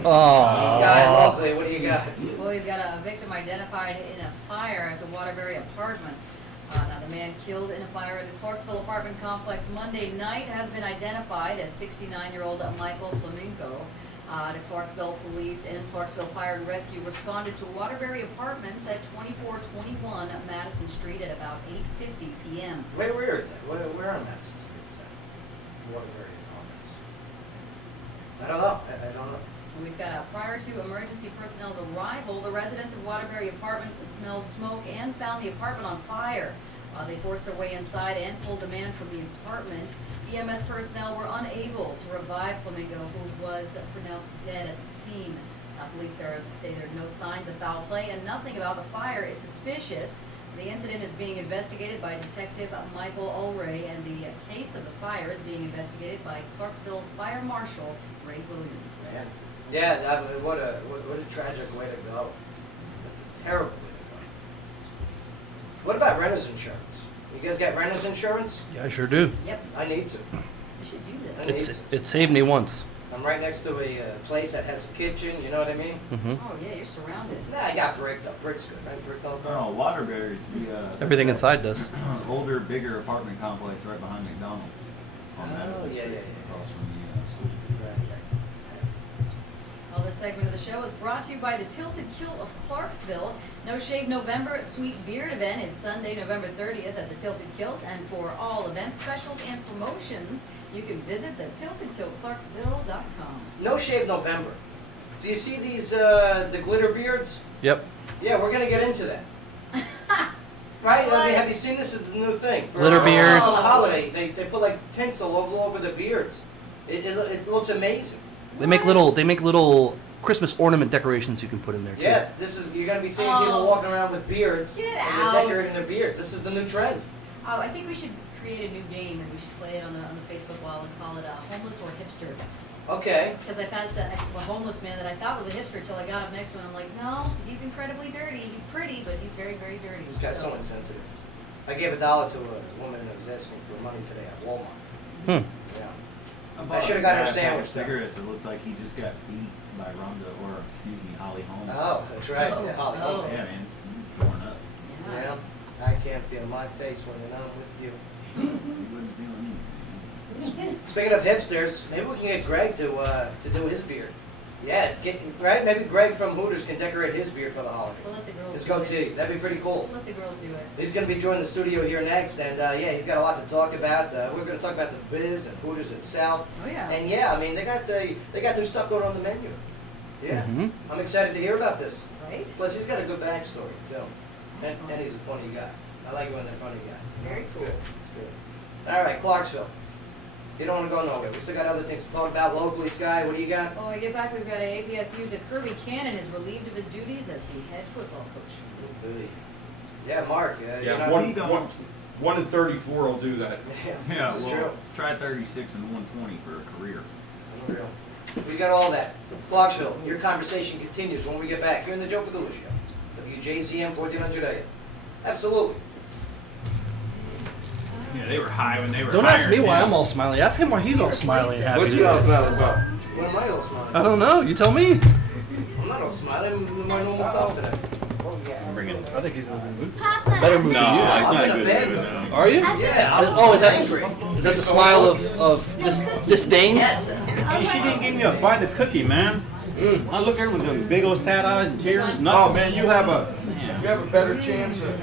Oh. Sky Lockley, what do you got? Well, we've got a victim identified in a fire at the Waterbury Apartments. Now, the man killed in a fire at his Clarksville apartment complex Monday night has been identified as 69-year-old Michael Flamenco. The Clarksville Police and Clarksville Fire and Rescue responded to Waterbury Apartments at 2421 Madison Street at about 8:50 p.m. Where is that? Where on Madison Street is that? Waterbury Apartments. I don't know. I don't know. We've got prior to emergency personnel's arrival, the residents of Waterbury Apartments smelled smoke and found the apartment on fire. They forced their way inside and pulled the man from the apartment. EMS personnel were unable to revive Flamenco, who was pronounced dead at the scene. Police say there are no signs of foul play and nothing about the fire is suspicious. The incident is being investigated by Detective Michael Ulray, and the case of the fire is being investigated by Clarksville Fire Marshal Ray Williams. Man. Yeah, what a tragic way to go. That's a terrible way to go. What about renter's insurance? You guys got renter's insurance? Yeah, I sure do. Yep, I need to. you should do I that. need It's to. it saved me once. I'm right next to a place that has a kitchen, you know what I mean? Hmm. Oh, yeah, you're surrounded. Nah, I got bricked up. Brick's good, right? Brick all Oh, Waterbury's the Everything that's inside does. that older, bigger apartment complex right behind McDonald's on Oh, Madison yeah, Street, yeah, yeah. across from the school. Well, this segment of the show is brought to you by the Tilted Kilt of Clarksville. No Shave November Sweet Beard event is Sunday, November 30th at the Tilted Kilt. And for all events, specials, and promotions, you can visit the tiltedkiltclarksville.com. No Shave November. Do you see these, the glitter beards? Yep. Yeah, we're gonna get into that. Right? I What? mean, have you seen this? Is the new thing. For Glitter beards. For the holiday, they put like tinsel all over the beards. It looks amazing. They make little Christmas ornament decorations you can put in there too. Yeah, you're gonna be seeing people Oh. walking around with beards. Get and they're out. decorating their beards. This is the new trend. Oh, I think we should create a new game and we should play it on the Facebook wall and call it homeless or hipster. Okay. Because I passed a homeless man that I thought was a hipster till I got up next to him. I'm like, no, he's incredibly dirty. He's pretty, but he's very, very dirty. This guy's so insensitive. I gave $1 to a woman that was asking for money today at Walmart. Yeah. bought should've a got her guy a a pack of sandwich, though. cigarettes. It looked like he just got beat by Holly Holm. Oh, that's right. Oh, Yeah, Holly oh. Holm. Yeah, man, he was torn up. Yeah. I can't feel my face when you're not with you. He wasn't feeling anything. Speaking of hipsters, maybe we can get Greg to do his beard. Yeah, right? Maybe Greg from Hooters can decorate his beard for the holiday. We'll let the girls His do it. goatee. That'd be pretty cool. We'll let the girls do it. He's going to be joining the studio here next, and yeah, he's got a lot to talk about. We're going to talk about the Biz and Hooters itself. Oh, yeah. And yeah, I mean, they got new stuff going on the menu. Yeah, Mhm. I'm excited to hear about this. Right? Plus, he's got a good backstory too, Excellent. and he's a funny guy. I like when they're funny guys. Very It's cool. good. It's good. All right, Clarksville. You don't want to go nowhere. We still got other things to talk about locally. Sky, what do you got? When we get back, we've got a APSU's that Kirby Cannon is relieved of his duties as the head football coach. Yeah, Mark. Yeah, you know, one- going? 1 in 34 will do that. Yeah, this is well, true. try 36 and 120 for a career. Unreal. We got all that. Clarksville, your conversation continues when we get back here in the Joe Padula Show. WJZM 1400 AM. Absolutely. Yeah, they were high when they were Don't ask hired me why him. I'm all smiley. Ask him why he's all smiley and happy. What you all smiling about? What am I all smiling? I don't know. You tell me. I'm not all smiling. I'm my normal self today. I'm bringing. I think he's in a good mood. Papa. Better mood No, than it's usual. not in a good. bad mood, mood. no. Are you? Yeah. Oh, is angry. that the smile of disdain? Yes. And she didn't give me a bite of cookie, man. I looked at her with them big old sad eyes and tears. Oh Nothing. man, you have a better chance of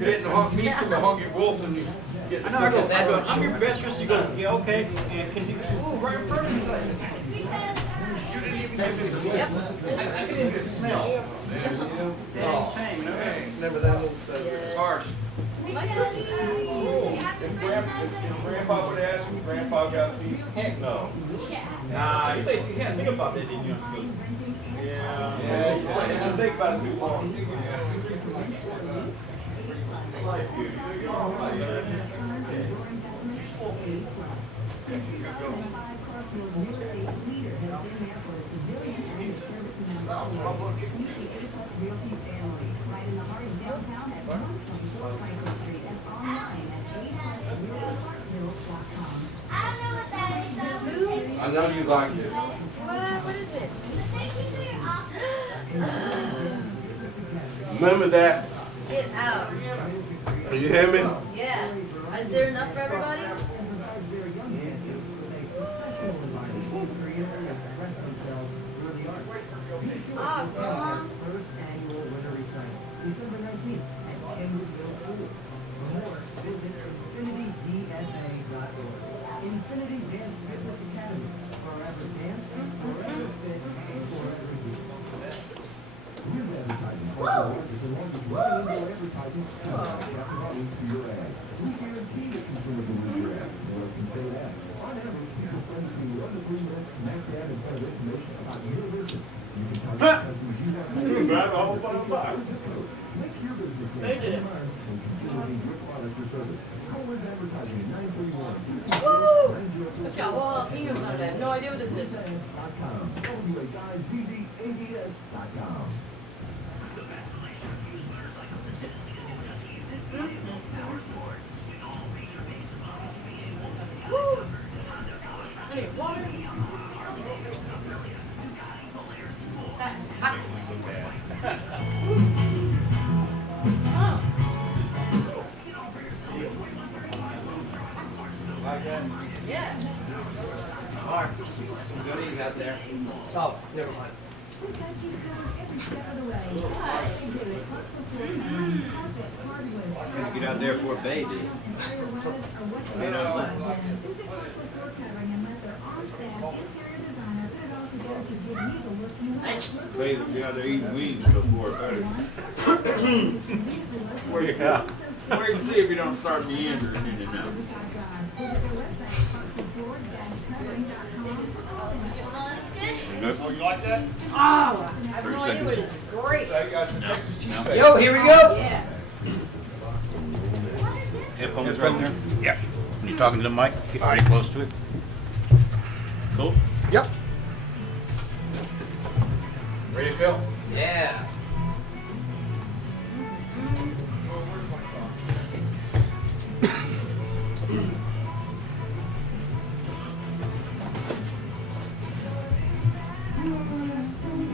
getting meat from the hungry wolf than you get. I know. I go. That's what I'm your best friend. You go. Yeah, okay. And can you? Ooh, right in front of you. Yep. Smell. Dang shame, no? Remember that old It's harsh. If Grandpa would ask me, Grandpa got a piece. Heck no. Nah, you had to think about that, didn't you? Yeah. Yeah, you didn't think about it too long. Like you. You're all right. I know you like it. What is it? Remember that? Get out. You hear me? Yeah. Is there enough for everybody? Awesome. December 19th at Kenwoodville School. For more, visit infinitydsa.org. Infinity Dance Fitness Academy. Forever dance, forever fit, and forever you. Here's advertising. As long as you run into advertising, advertising to your ad. We guarantee that consumers will read your ad. Or consider that. On average, people spend between 1 to 3 minutes smack dab in front of information about your business. You can target customers you have. Grab a whole bunch of fire. Make your business They did it. and consumers need your product or service. Call with advertising at 931. Woo! It's got jalapenos on it. I have no idea what this is. WJZM.com. Woo! I need water. That's hot. Oh. Yeah. Mark, some goodies out there. Oh, never mind. Get out there for a baby. You know. This is for covering unless they're on staff, interior designer, put it all together to give you the They be out there eating weeds before it better. Wait, Yeah. wait and see if you don't start meandering in and out. Good? Oh, you like that? Oh, I 30 really seconds. do. It's great. So you got the Texas cheesesteak. Yo, here we go. Yeah. Headphones right there? Yeah. When you're talking to the mic, get pretty close to it. Cool? Yep. Ready to go? Yeah.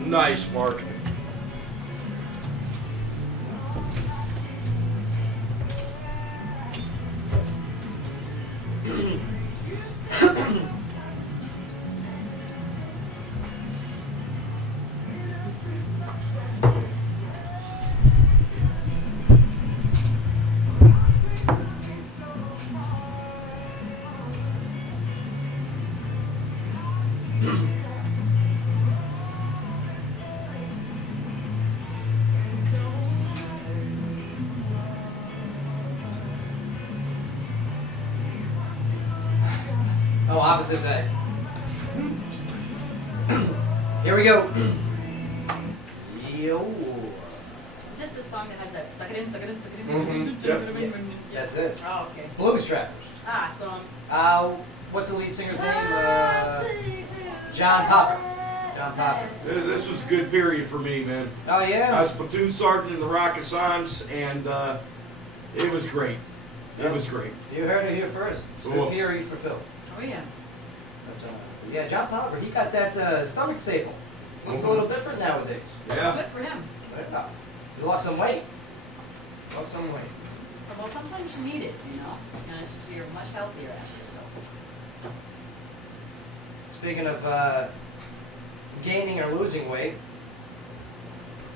Nice, Mark. Oh, opposite day. Here we go. Yo. Is this the song that has that suck it in, suck it in, suck it in? Mhm, yep. That's it. Oh, okay. Blues Trappers. Awesome. What's the lead singer's name? John Popper. John Popper. This was a good period for me, man. Oh I yeah. was platoon sergeant in the Rockasans, and it was great. It was great. You heard it here first. It's a Cool. good period for Phil. Oh, yeah. But, yeah, John Popper. He got that stomach staple. Looks a little different nowadays. Yeah. Good for him. He lost some weight. Lost some weight. So, well, sometimes you need it, you know, and it's just, you're much healthier after, so. Speaking of gaining or losing weight,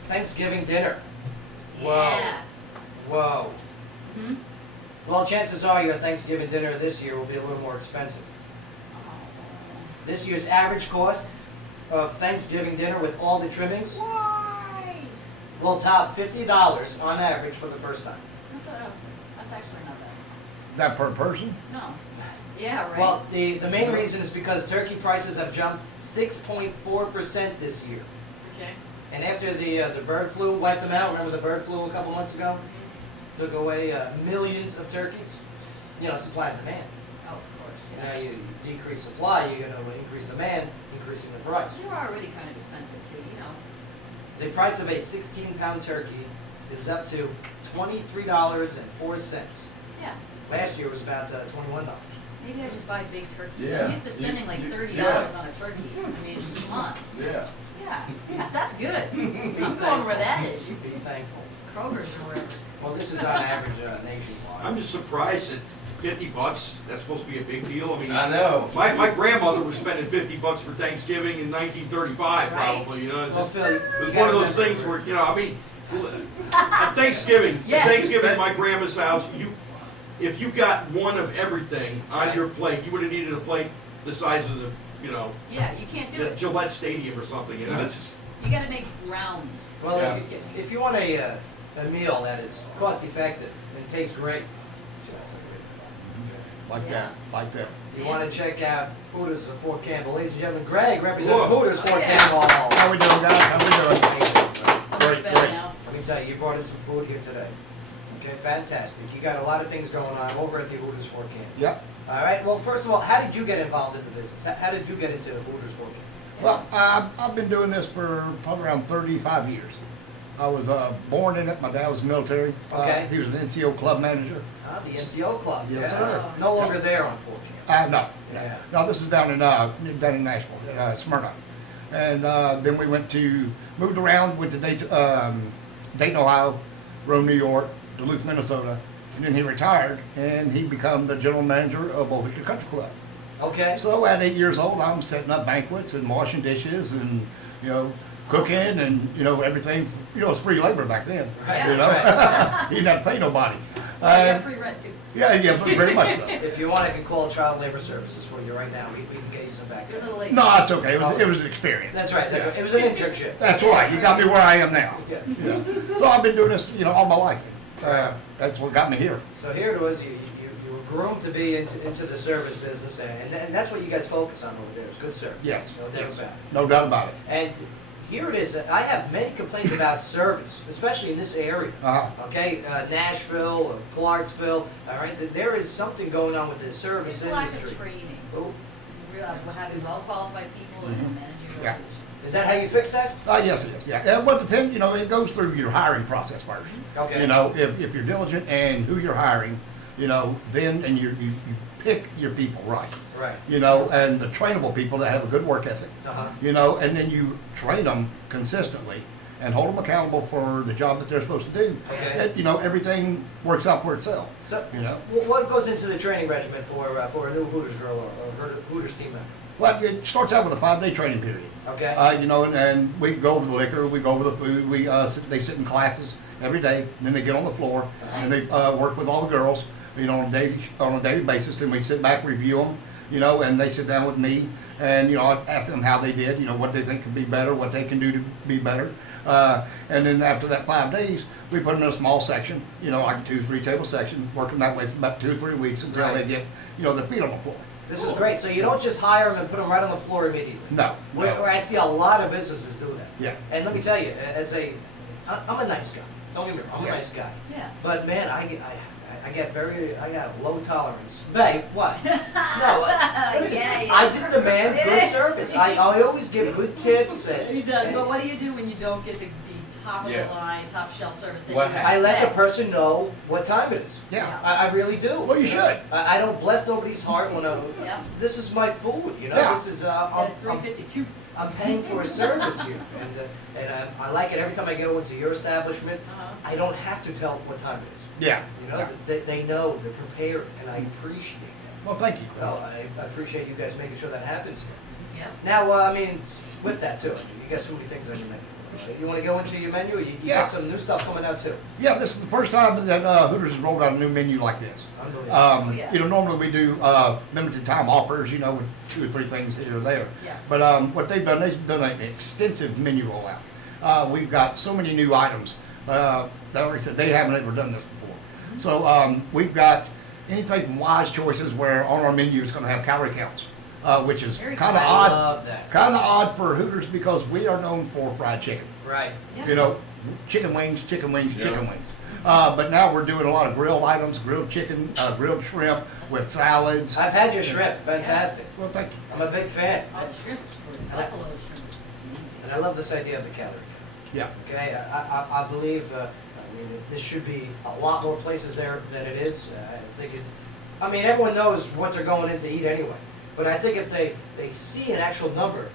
Thanksgiving dinner. Whoa. Yeah. Whoa. Hmm? Well, chances are your Thanksgiving dinner this year will be a little more expensive. Oh. This year's average cost of Thanksgiving dinner with all the trimmings Why? will top $50 on average for the first time. That's actually not bad. Is that per person? No. Yeah, right? Well, the main reason is because turkey prices have jumped 6.4% this year. Okay. And after the bird flu wiped them out, remember the bird flu a couple months ago? Took away millions of turkeys. You know, supply and demand. Oh, of course, You yeah. know, you decrease supply, you're going to increase demand, increasing the price. You're already kind of expensive too, you know. The price of a 16-pound turkey is up to $23.04. Yeah. Last year was about $21. Maybe I just buy big turkeys. Yeah. I'm used to spending like You- $30 yeah. on a turkey. I mean, come on. Yeah. Yeah, that's good. I'm going where that is. Be thankful. Kroger's or wherever. Well, this is on average nationwide. I'm just surprised that $50, that's supposed to be a big deal. I mean, I know. my grandmother was spending $50 for Thanksgiving in 1935, Right. probably. You know, Well, Phil, it was one of those things where, you know, I mean, at Thanksgiving, Yes. Thanksgiving at my grandma's house, if you got one of everything on Right. your plate, you would have needed a plate the size of the, you know, Yeah, you can't do the it. Gillette Stadium or something. You know, it's just, You gotta make rounds. Well, Yeah. if you want a meal that is cost effective and tastes great, Like Yeah. that. you want to check out Hooters of Fort Campbell. Ladies and gentlemen, Greg representing Whoa. Hooters Oh, Fort yeah. How Campbell. we doing, guys? How we doing? So much Great, better great. now. Let me tell you, you brought in some food here today. Okay, fantastic. You got a lot of things going on over at the Hooters Fort Campbell. Yep. All right. Well, first of all, how did you get involved in the business? How did you get into Hooters Fort Campbell? Well, I've been doing this for probably around 35 years. I was born in it. My dad was military. Okay. He was an NCO club manager. Ah, the NCO Club. Yes, yeah. sir. No longer there on Fort Campbell. No. Yeah. No, this was down in Nashville, Smyrna. And then we moved around, went to Dayton, Ohio, Rome, New York, Duluth, Minnesota. And then he retired, and he became the general manager of Bovica Country Club. Okay. So at 8 years old, I'm setting up banquets and washing dishes and, you know, cooking and, you know, everything. You know, it's free labor back then. Right. You know, That's you didn't have to pay nobody. I got free rent too. Yeah, very much so. If you want, I can call Child Labor Services for you right now. We can get you some back. You're a little late. No, it's okay. It was an experience. That's right, that's right. It was an internship. That's right. You got me where I am now. Yes. Yeah. So I've been doing this, all my life. That's what got me here. So here it was, you were groomed to be into the service business, and that's what you guys focus on over there, is good service. Yes. No doubt about it. No doubt about it. And here it is, I have many complaints about service, especially in this area. Uh-huh. Okay, Nashville, or Clarksville, all right, there is something going on with the service There's a lack industry. of training. Oh, You realize we're having well-qualified people in managerial Yeah. positions. is that how you fix that? Yes, it is. Yeah. Well, it depends. It goes through your hiring process first. Okay. If you're diligent and who you're hiring, then and you pick your people right. Right. And the trainable people that have a good work ethic. Uh-huh. And then you train them consistently and hold them accountable for the job that they're supposed to do. Okay. And, everything works out for itself. So, You what goes into the training regimen for a new Hooters girl or Hooters team member? Well, it starts out with a 5-day training period. Okay. And we go over the liquor, we go over the food, they sit in classes every day, and then they get on the floor, and they work with all the girls, on a daily basis, and we sit back, review them, and they sit down with me, and, I ask them how they did, what they think could be better, what they can do to be better. And then after that 5 days, we put them in a small section, like a 2-3 table section, working that way for about 2 or 3 weeks until Right. they get, their feet on the floor. This is great. So you don't just hire them and put them right on the floor immediately. No. Where I see a lot of businesses do that. Yeah. And let me tell you, I'm a nice guy. Don't get me wrong, I'm a Yeah. nice guy. Yeah. But man, I got a low tolerance. Babe, what? No, listen, Yeah. I just demand good service. I always give good tips. He does, but what do you do when you don't get the top of Yeah. the line, top shelf service that What you happens? I let the expect? person know what time it is. Yeah. I really do. Well, you should. I don't bless nobody's heart when Yep. this is my food, Yeah. This is, Says I'm 352. paying for a service here. And I like it every time I go into your establishment. Uh-huh. I don't have to tell what time it is. Yeah. Yeah. They know, they're prepared, and I appreciate that. Well, thank you. Well, I appreciate you guys making sure that happens here. Yep. Now, with that too, you got so many things on your menu. You want to go into your menu? You Yeah. got some new stuff coming out too. Yeah, this is the first time that Hooters has rolled out a new menu like this. Unbelievable. Yeah. Normally we do limited time offers, with 2 or 3 things here or there. Yes. But what they've done an extensive menu rollout. We've got so many new items that, like I said, they haven't ever done this before. So we've got anything from Wise Choices, where on our menu is going to have calorie counts, which is Very kind of cool. I odd. love that. Kind of odd for Hooters because we are known for fried chicken. Right. Yeah. Chicken wings, chicken wings, Yeah. chicken wings. But now we're doing a lot of grilled items, grilled chicken, grilled shrimp with salads. I've had your shrimp. Fantastic. Well, thank you. I'm a big fan. Oh, the shrimp is good. Buffalo shrimp is amazing. And I love this idea of the calorie count. Yeah. Okay, I believe, this should be a lot more places there than it is. Everyone knows what they're going in to eat anyway. But I think if they see an actual number,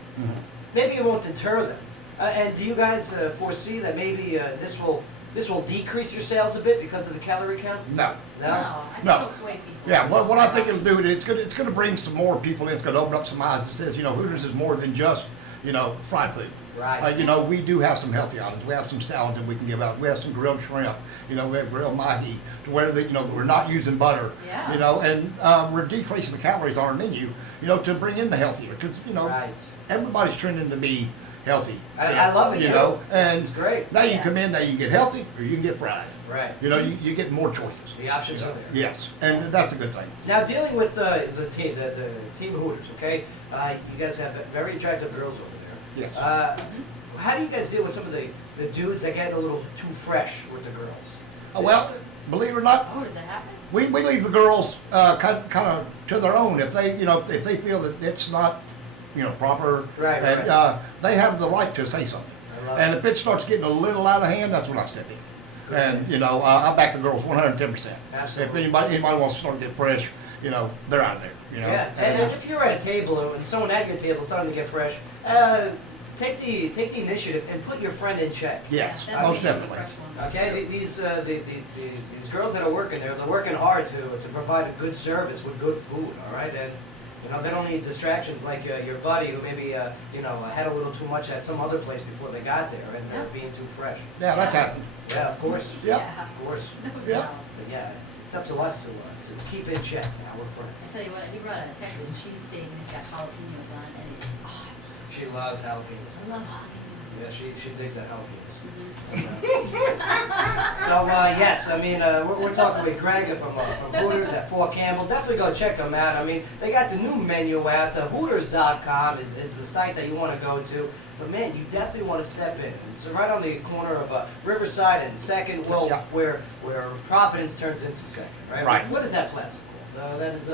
maybe it won't deter them. And do you guys foresee that maybe this will decrease your sales a bit because of the calorie count? No. No, No? I think No. it'll sway people. Yeah, what I think it'll do, it's gonna bring some more people in. It's gonna open up some eyes that says, Hooters is more than just, fried food. Right. We do have some healthy items. We have some salads that we can give out. We have some grilled shrimp. We have grilled mahi, to where we're not using butter. Yeah. And we're decreasing the calories on our menu, to bring in the healthier, because Right. everybody's trending to be healthy. I love it, too. And It's great. now you Yeah. come in, now you can get healthy or you can get fried. Right. You get more choices. The options are there. Yes, and that's a good thing. Now, dealing with the team Hooters, okay? You guys have very attractive girls over there. Yes. How do you guys deal with some of the dudes that get a little too fresh with the girls? Well, believe it or not, Oh, does that happen? we leave the girls kind of to their own. If they if they feel that it's not proper, Right, and right. they have the right to say something. I love And it. if it starts getting a little out of hand, that's when I step in. And I back the girls 110%. Absolutely. If anybody wants to start to get fresh, they're out of there. Yeah, and if you're at a table and someone at your table is starting to get fresh, take the initiative and put your friend in check. Yes, Yeah, that's most me, the definitely. fresh one. Okay, these girls that are working there, they're working hard to provide a good service with good food. All right, and they don't need distractions like your buddy who maybe had a little too much at some other place before they got there and being too fresh. Yeah, that's Yeah. happened. Yeah, of course. Yeah. Of course. No Yeah. doubt. Yeah. It's up to us to keep in check now, we're friends. I tell you what, he brought a Texas cheesesteak and it's got jalapenos on it and it's awesome. She loves jalapenos. I love jalapenos. Yeah, she digs that jalapenos. Mhm. So, yes, I mean, we're talking with Greg from Hooters at Fort Campbell. Definitely go check them out. I mean, they got the new menu out. Hooters.com is the site that you want to go to. But man, you definitely want to step in. It's right on the corner of Riverside and Second, Yeah. where Providence turns into Second, right? Right. What is that plaza called? That is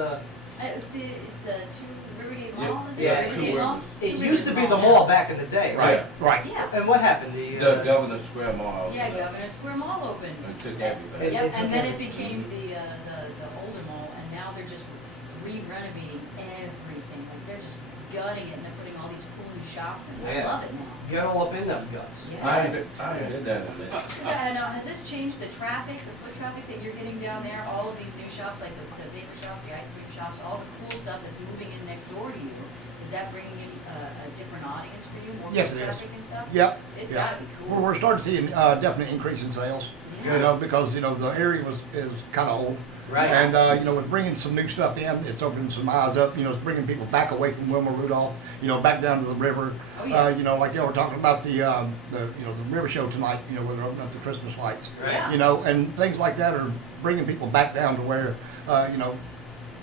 It's the two Riverdale Yeah, Mall, is it? yeah, Riverdale two Mall? Rivers. it Two used to be Rivers the Mall, mall back in the day, right? Right. Yeah. And what happened? The Governor Square Mall. Yeah, Governor Square Mall opened. And took And- everything. Yep, took and then it everything. became the older mall, and now they're just re-renovating everything. Like they're just gutting it, and they're putting all these cool new shops in. I Yeah. love it now. Get all up in them guts. Yeah. I ain't did that on that. Yeah, and has this changed the traffic, the foot traffic that you're getting down there? All of these new shops, like the paper shops, the ice cream shops, all the cool stuff that's moving in next door to you. Is that bringing in a different audience for you, more Yes, foot it is. traffic and stuff? Yep. It's yeah. gotta be cool. We're starting to see a definite increase in sales. Yeah. You know, because the area is kind of old. Right. And with bringing some new stuff in, it's opening some eyes up. It's bringing people back away from Wilma Rudolph. Back down to the river. Oh, yeah. Like we're talking about the river show tonight. Where they're opening up the Christmas lights. Right. Yeah. And things like that are bringing people back down to where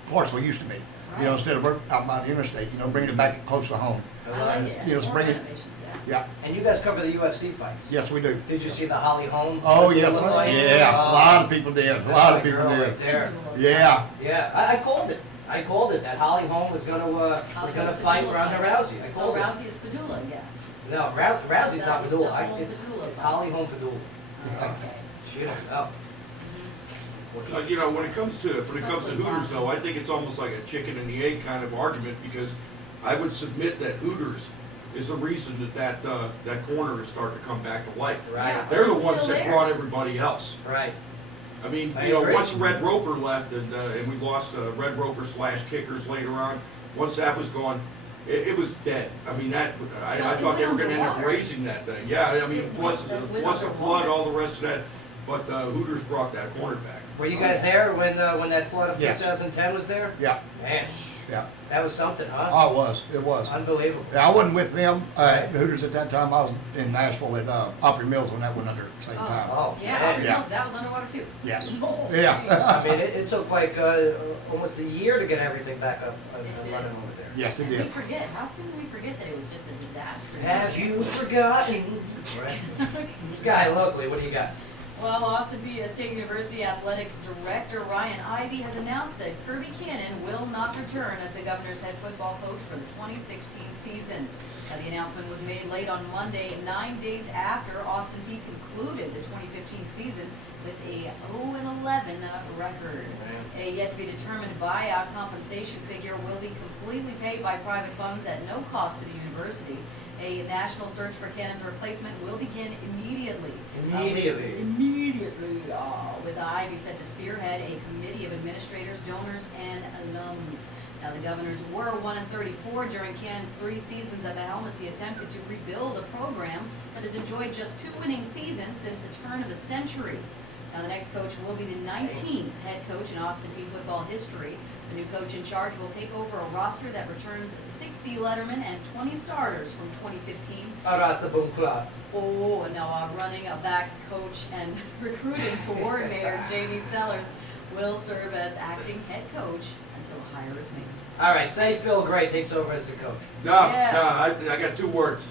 Clarksville used to be. Right. Instead of out by the interstate. Bringing it back close to home. I like it. You know, More bring it- renovations, yeah. Yeah. And you guys cover the UFC fights. Yes, we do. Did you see the Holly Holm? Oh yes, Padula fight? yeah. Oh, A lot of people did. A that's lot my of people girl did. right there. Yeah. Yeah, I called it. I called it that Holly Holm was gonna fight Padula Ronda fight. Rousey. I So called it. Rousey is Padula, yeah. No, Rousey's not The Padula. Holm It's Padula fight. Holly Holm Padula. Oh, okay. She don't know. When it comes to Hooters though, I think it's almost like a chicken and the egg kind of argument, because I would submit that Hooters is the reason that corner is starting to come back to life. Right. Yeah. They're the It's ones still that there. brought everybody else. Right. I mean, I agree. once Red Roper left and we lost Red Roper / Kickers later on, once that was gone, it was dead. I mean, I Well, it thought they were went going to end up underwater. raising that thing. Yeah, I mean, plus went the underwater. flood, all the rest of that, but Hooters brought that corner back. Were you guys there when that flood of Yes. 2010 was there? Yeah. Man, Yeah. that was something, huh? Oh, it was. It was. Unbelievable. Yeah, I wasn't with them Right. at Hooters at that time. I was in Nashville at Opry Mills when that went under at the same Oh. time. Oh, Yeah, man. Aubrey Yeah. Mills, that was underwater too. Yes. Oh, Yeah. I mean, it took like almost a year to get everything back up and It did. running over there. Yes, it We did. forget, how soon do we forget that it was just a disaster? Have you forgotten? Right. This guy locally, what do you got? Well, Austin Peay State University Athletics Director Ryan Ivey has announced that Kirby Cannon will not return as the Governor's head football coach for the 2016 season. The announcement was made late on Monday, 9 days after Austin Peay concluded the 2015 season with a 0-11 record. A yet-to-be-determined buyout compensation figure will be completely paid by private funds at no cost to the university. A national search for Cannon's replacement will begin immediately. Immediately, with Ivy set to spearhead a committee of administrators, donors, and alums. Now, the Governors were 1-34 during Cannon's 3 seasons at the helm as he attempted to rebuild a program that has enjoyed just 2 winning seasons since the turn of the century. Now, the next coach will be the 19th head coach in Austin Peay football history. The new coach in charge will take over a roster that returns 60 lettermen and 20 starters from 2015. Arrasta Boom Club. Oh, and now our running backs coach and recruiting coordinator, Jamie Sellers, will serve as acting head coach until a hire is made. All right, say Phil Gray takes over as the coach. No, Yeah. I got 2 words.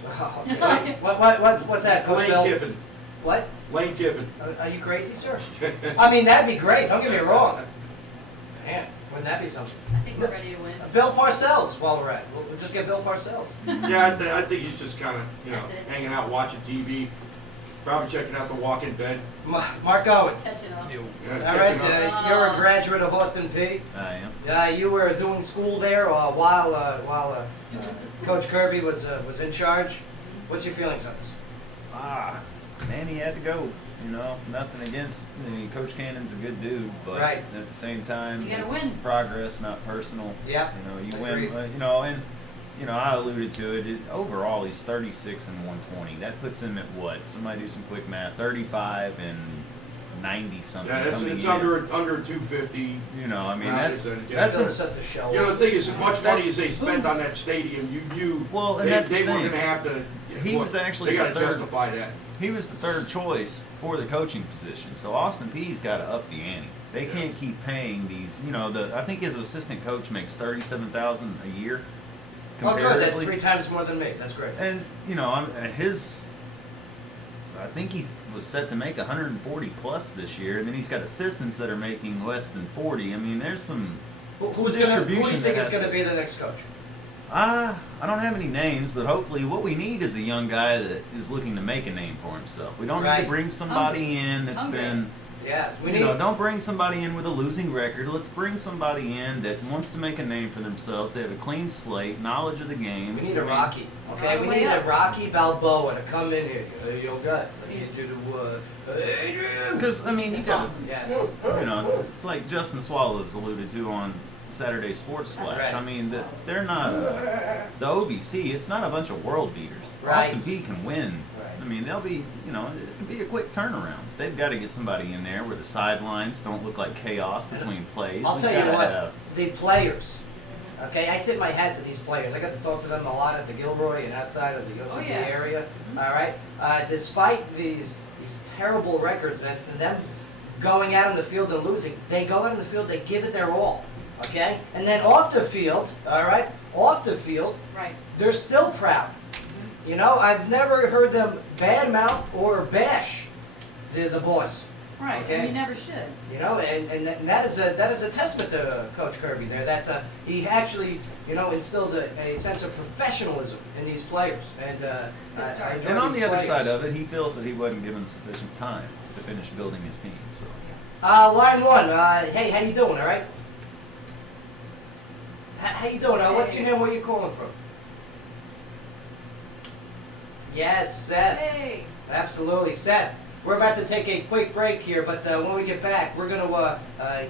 Okay. What's that, Coach Lane Phil? Kiffin. What? Lane Kiffin. Are you crazy, sir? I mean, that'd be great. Don't get me wrong. Man, wouldn't that be something? I think we're ready to win. Bill Parcells, while we're at it. We'll just get Bill Parcells. Yeah, I think he's just kind of, That's it. hanging out, watching TV, probably checking out The Walking Dead. Mark Owens. Touching off. Yeah, All right, checking out- you're a graduate of Austin Peay. I am. You were doing school there while Coach Kirby was in charge. What's your feelings on this? Man, he had to go. Nothing against Coach Cannon's a good dude, but Right. at the same time, You gotta it's win. progress, not personal. Yep. You Agreed. win. I alluded to it. Overall, he's 36 and 120. That puts him at what? Somebody do some quick math. 35 and 90 something. Yeah, it's under 250. You know, I mean, Right. that's That's Still a, such a show. You know, the thing is, as much money as they spend on that stadium, Well, and they that's the were thing. gonna have to. He was actually They the gotta third. justify that. He was the third choice for the coaching position. So Austin Peay's got to up the ante. They can't keep paying these. You know, I think his assistant coach makes $37,000 a year. Oh, good. That's comparatively. 3 times more than me. That's great. And you know, I think he was set to make 140 plus this year, and then he's got assistants that are making less than 40. I mean, there's some Who some do you distribution. think that is has going to be the next coach? I don't have any names, but hopefully, what we need is a young guy that is looking to make a name for himself. We don't need Right. to bring somebody in that's Hungry. been. Yes, we You need. know, don't bring somebody in with a losing record. Let's bring somebody in that wants to make a name for themselves. They have a clean slate, knowledge of the game. We need a Rocky. All Okay, the we way need a up. Rocky Balboa to come in here. Yo, gut. I need you to, Adrian. Because I mean, you got Yes. you know, it's like Justin Swallows alluded to on Saturday Sports Splash. Right. I mean, they're not the OBC. It's not a bunch of world beaters. Right. Austin Peay can win. Right. I mean, they'll be, you know, it can be a quick turnaround. They've got to get somebody in there where the sidelines don't look like chaos between plays. I'll We've tell you gotta what, have- the players. Okay, I tip my hat to these players. I got to talk to them a lot at the Gilroy and outside of the OCD yeah. area. All right, despite these terrible records and them going out on the field and losing, they go out on the field, they give it their all. Okay, and then off the field, all right, off the field, Right. they're still proud. You know, I've never heard them badmouth or bash the boss. Right. Okay. And you never should. You know, and that is a testament to Coach Kirby there, that he actually, you know, instilled a sense of professionalism in these players. And a good start. enjoy And on these the other players. side of it, he feels that he wasn't given sufficient time to finish building his team. So Line 1, hey, how you doing, all right? How you doing? What's your name? Where you calling from? Yes, Seth. Hey. Absolutely, Seth. We're about to take a quick break here, but when we get back, we're going to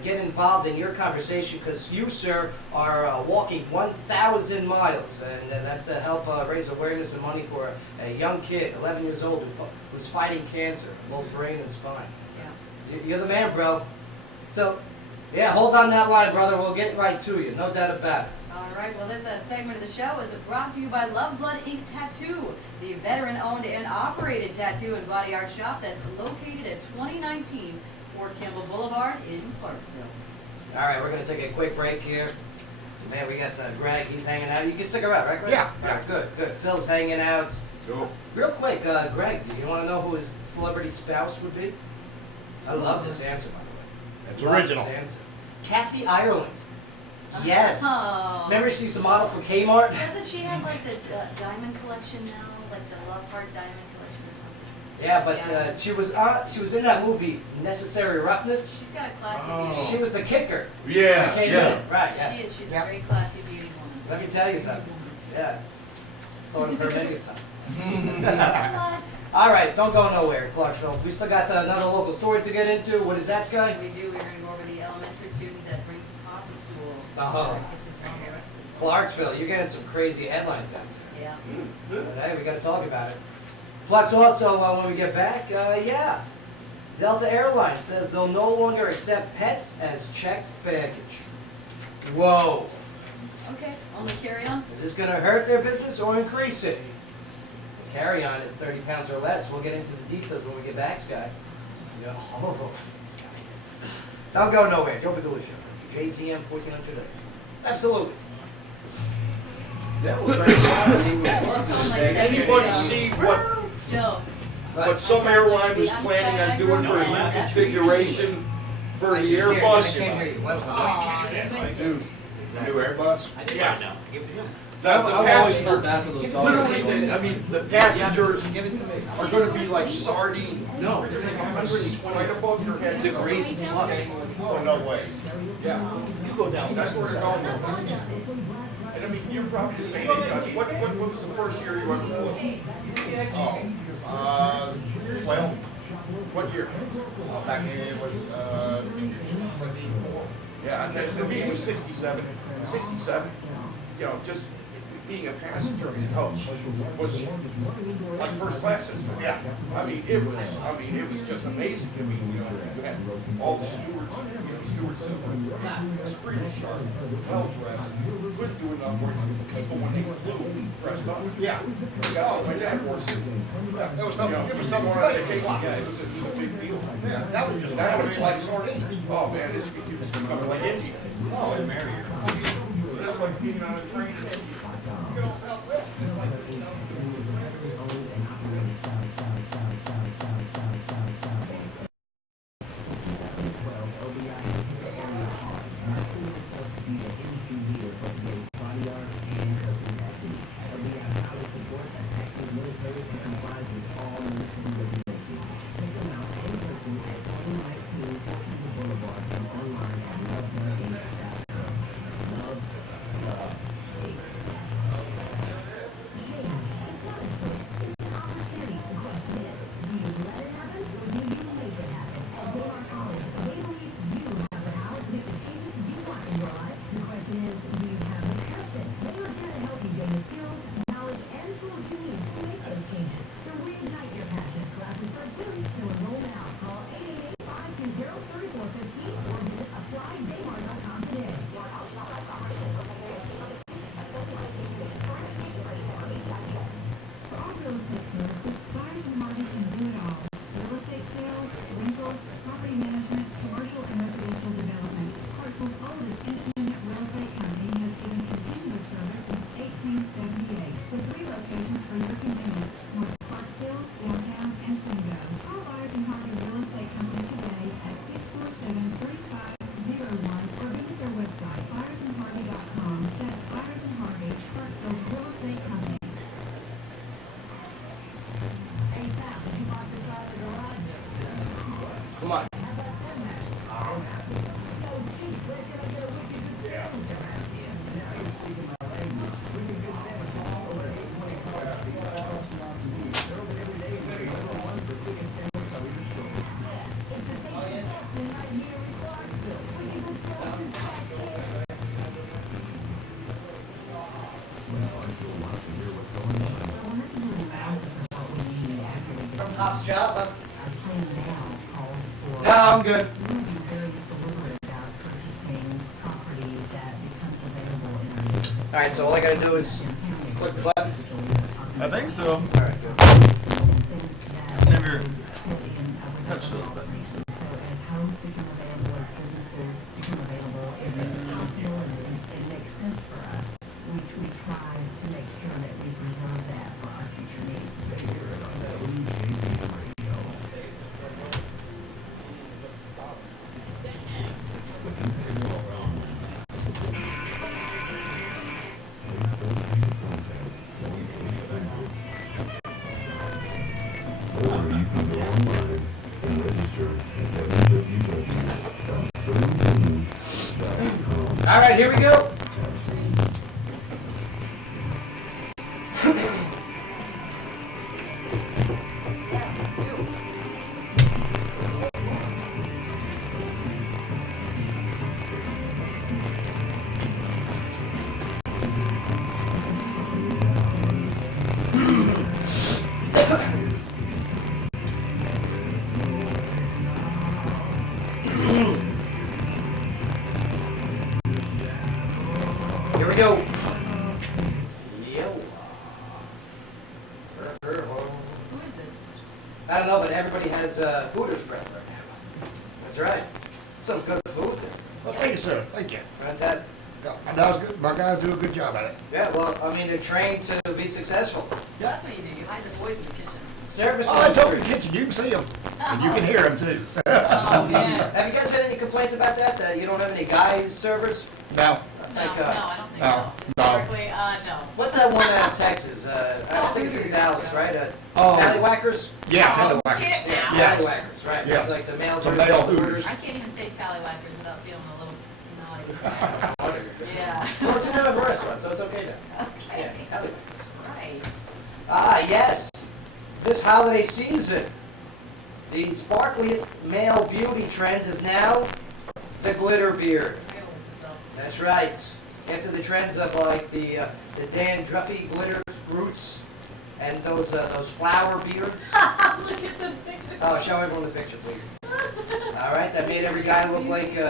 get involved in your conversation because you, sir, are walking 1,000 miles, and that's to help raise awareness and money for a young kid, 11 years old, who's fighting cancer, both brain and spine. Yeah. You're the man, bro. So, yeah, hold on that line, brother. We'll get right to you, no doubt about it. All right, well, this segment of the show is brought to you by Love Blood Ink Tattoo, the veteran-owned and operated tattoo and body art shop that's located at 2019 Fort Campbell Boulevard in Clarksville. All right, we're going to take a quick break here. Man, we got Greg. He's hanging out. You can stick around, right, Greg? Yeah. All right, good. Phil's hanging out. Go. Real quick, Greg, do you want to know who his celebrity spouse would be? I love this answer, by the way. It's I love original. This answer. Kathy Ireland. Yes. Oh. Remember she's the model for Kmart? Doesn't she have like the diamond collection now, like the Love Heart diamond collection or something? Yeah, but she was in that movie Necessary Roughness. She's got a classy Oh. beauty. She was the kicker. Yeah, that came yeah. in. Right. Yeah. She is. She's Yeah. a very classy beauty woman. Let me tell you something. Yeah. Thought of her many a time. What? All right, don't go nowhere, Clarksville. We still got another local story to get into. What is that, Sky? We do. We're going to go over the elementary student that brings pot to school. Uh-huh. Gets his mom arrested. Clarksville, you're getting some crazy headlines out Yeah. there. But hey, we got to talk about it. Plus, also, when we get back, yeah, Delta Airlines says they'll no longer accept pets as checked baggage. Whoa. Okay. Only carry on. Is this going to hurt their business or increase it? The carry-on is 30 pounds or less. We'll get into the details when we get back, Sky. Yeah. Oh, Sky. Don't go nowhere. Joe Padula Show. WJZM 1400. Absolutely. That was very loud. Just on my second Anybody show. see what Joe. what some airline was planning on doing for a new configuration for the I Airbus? can't hear you. What was that? Aw, you missed it. Dude, new Airbus. Yeah. The I've always passengers, felt bad for those dogs. literally, I mean, the passengers Give it to me. are going to be like sardine. No, they're like 120 right above your head. Degrees plus. Oh, no way. Yeah, You go down. that's where they're going. And I mean, you're probably the same age. What was the first year you ever flew? Oh, 12. What year? Back in, was 74. Yeah, and for me it was 67. 67. You know, just being a passenger in the coach was like first class. Yeah. I mean, it was just amazing. I mean, you had all the stewards, stewards that were extremely sharp, well dressed, couldn't do enough work for the people when they flew dressed up. Yeah. Oh, my dad wore a suit. Yeah. It was somewhere on vacation. Yeah, it was a big deal. Yeah, that was just now it's like sardines. Oh man, it's becoming like India. Oh, and merrier. That's like being on a train. Come on. From Pop's job, huh? No, I'm good. All right, so all I gotta do is click the button. I think so. All right, good. Never touched those buttons. All right, here we go. Yeah, let's do it. Here we go. Yo. Who is this? I don't know, but everybody has Hooters breath right now. That's right. Some good food there. Well, thank you, sir. Thank you. Fantastic. My guys do a good job at it. Yeah, well, I mean, they're trained to be successful. That's what you do. You hide the boys in the kitchen. Service Oh, it's open industry. kitchen. You can see them. And you can hear them, too. Oh, man. Have you guys had any complaints about that? That you don't have any guy servers? Now, No, Thank no, God. I don't think No. so. Historically, no. What's that one out of Texas? I think it's in Dallas, right? Oh. Tallywhackers? yeah, Oh, tell the get it now. Yes. Tallywhackers, right? Yeah. It's like the male It's a version male of the Hooters. Hooters. I can't even say tallywhackers without feeling a little naughty. Yeah. Well, it's another restaurant, so it's okay now. Okay. Yeah, Tallywhackers. Right. Ah, yes. This holiday season, the sparkliest male beauty trend is now the glitter beard. I gotta look this up. That's right. After the trends of like the Dan Druffy glitter roots and those flower beards. Look at the picture. Oh, show everyone the picture, please. All right, that made every guy look like he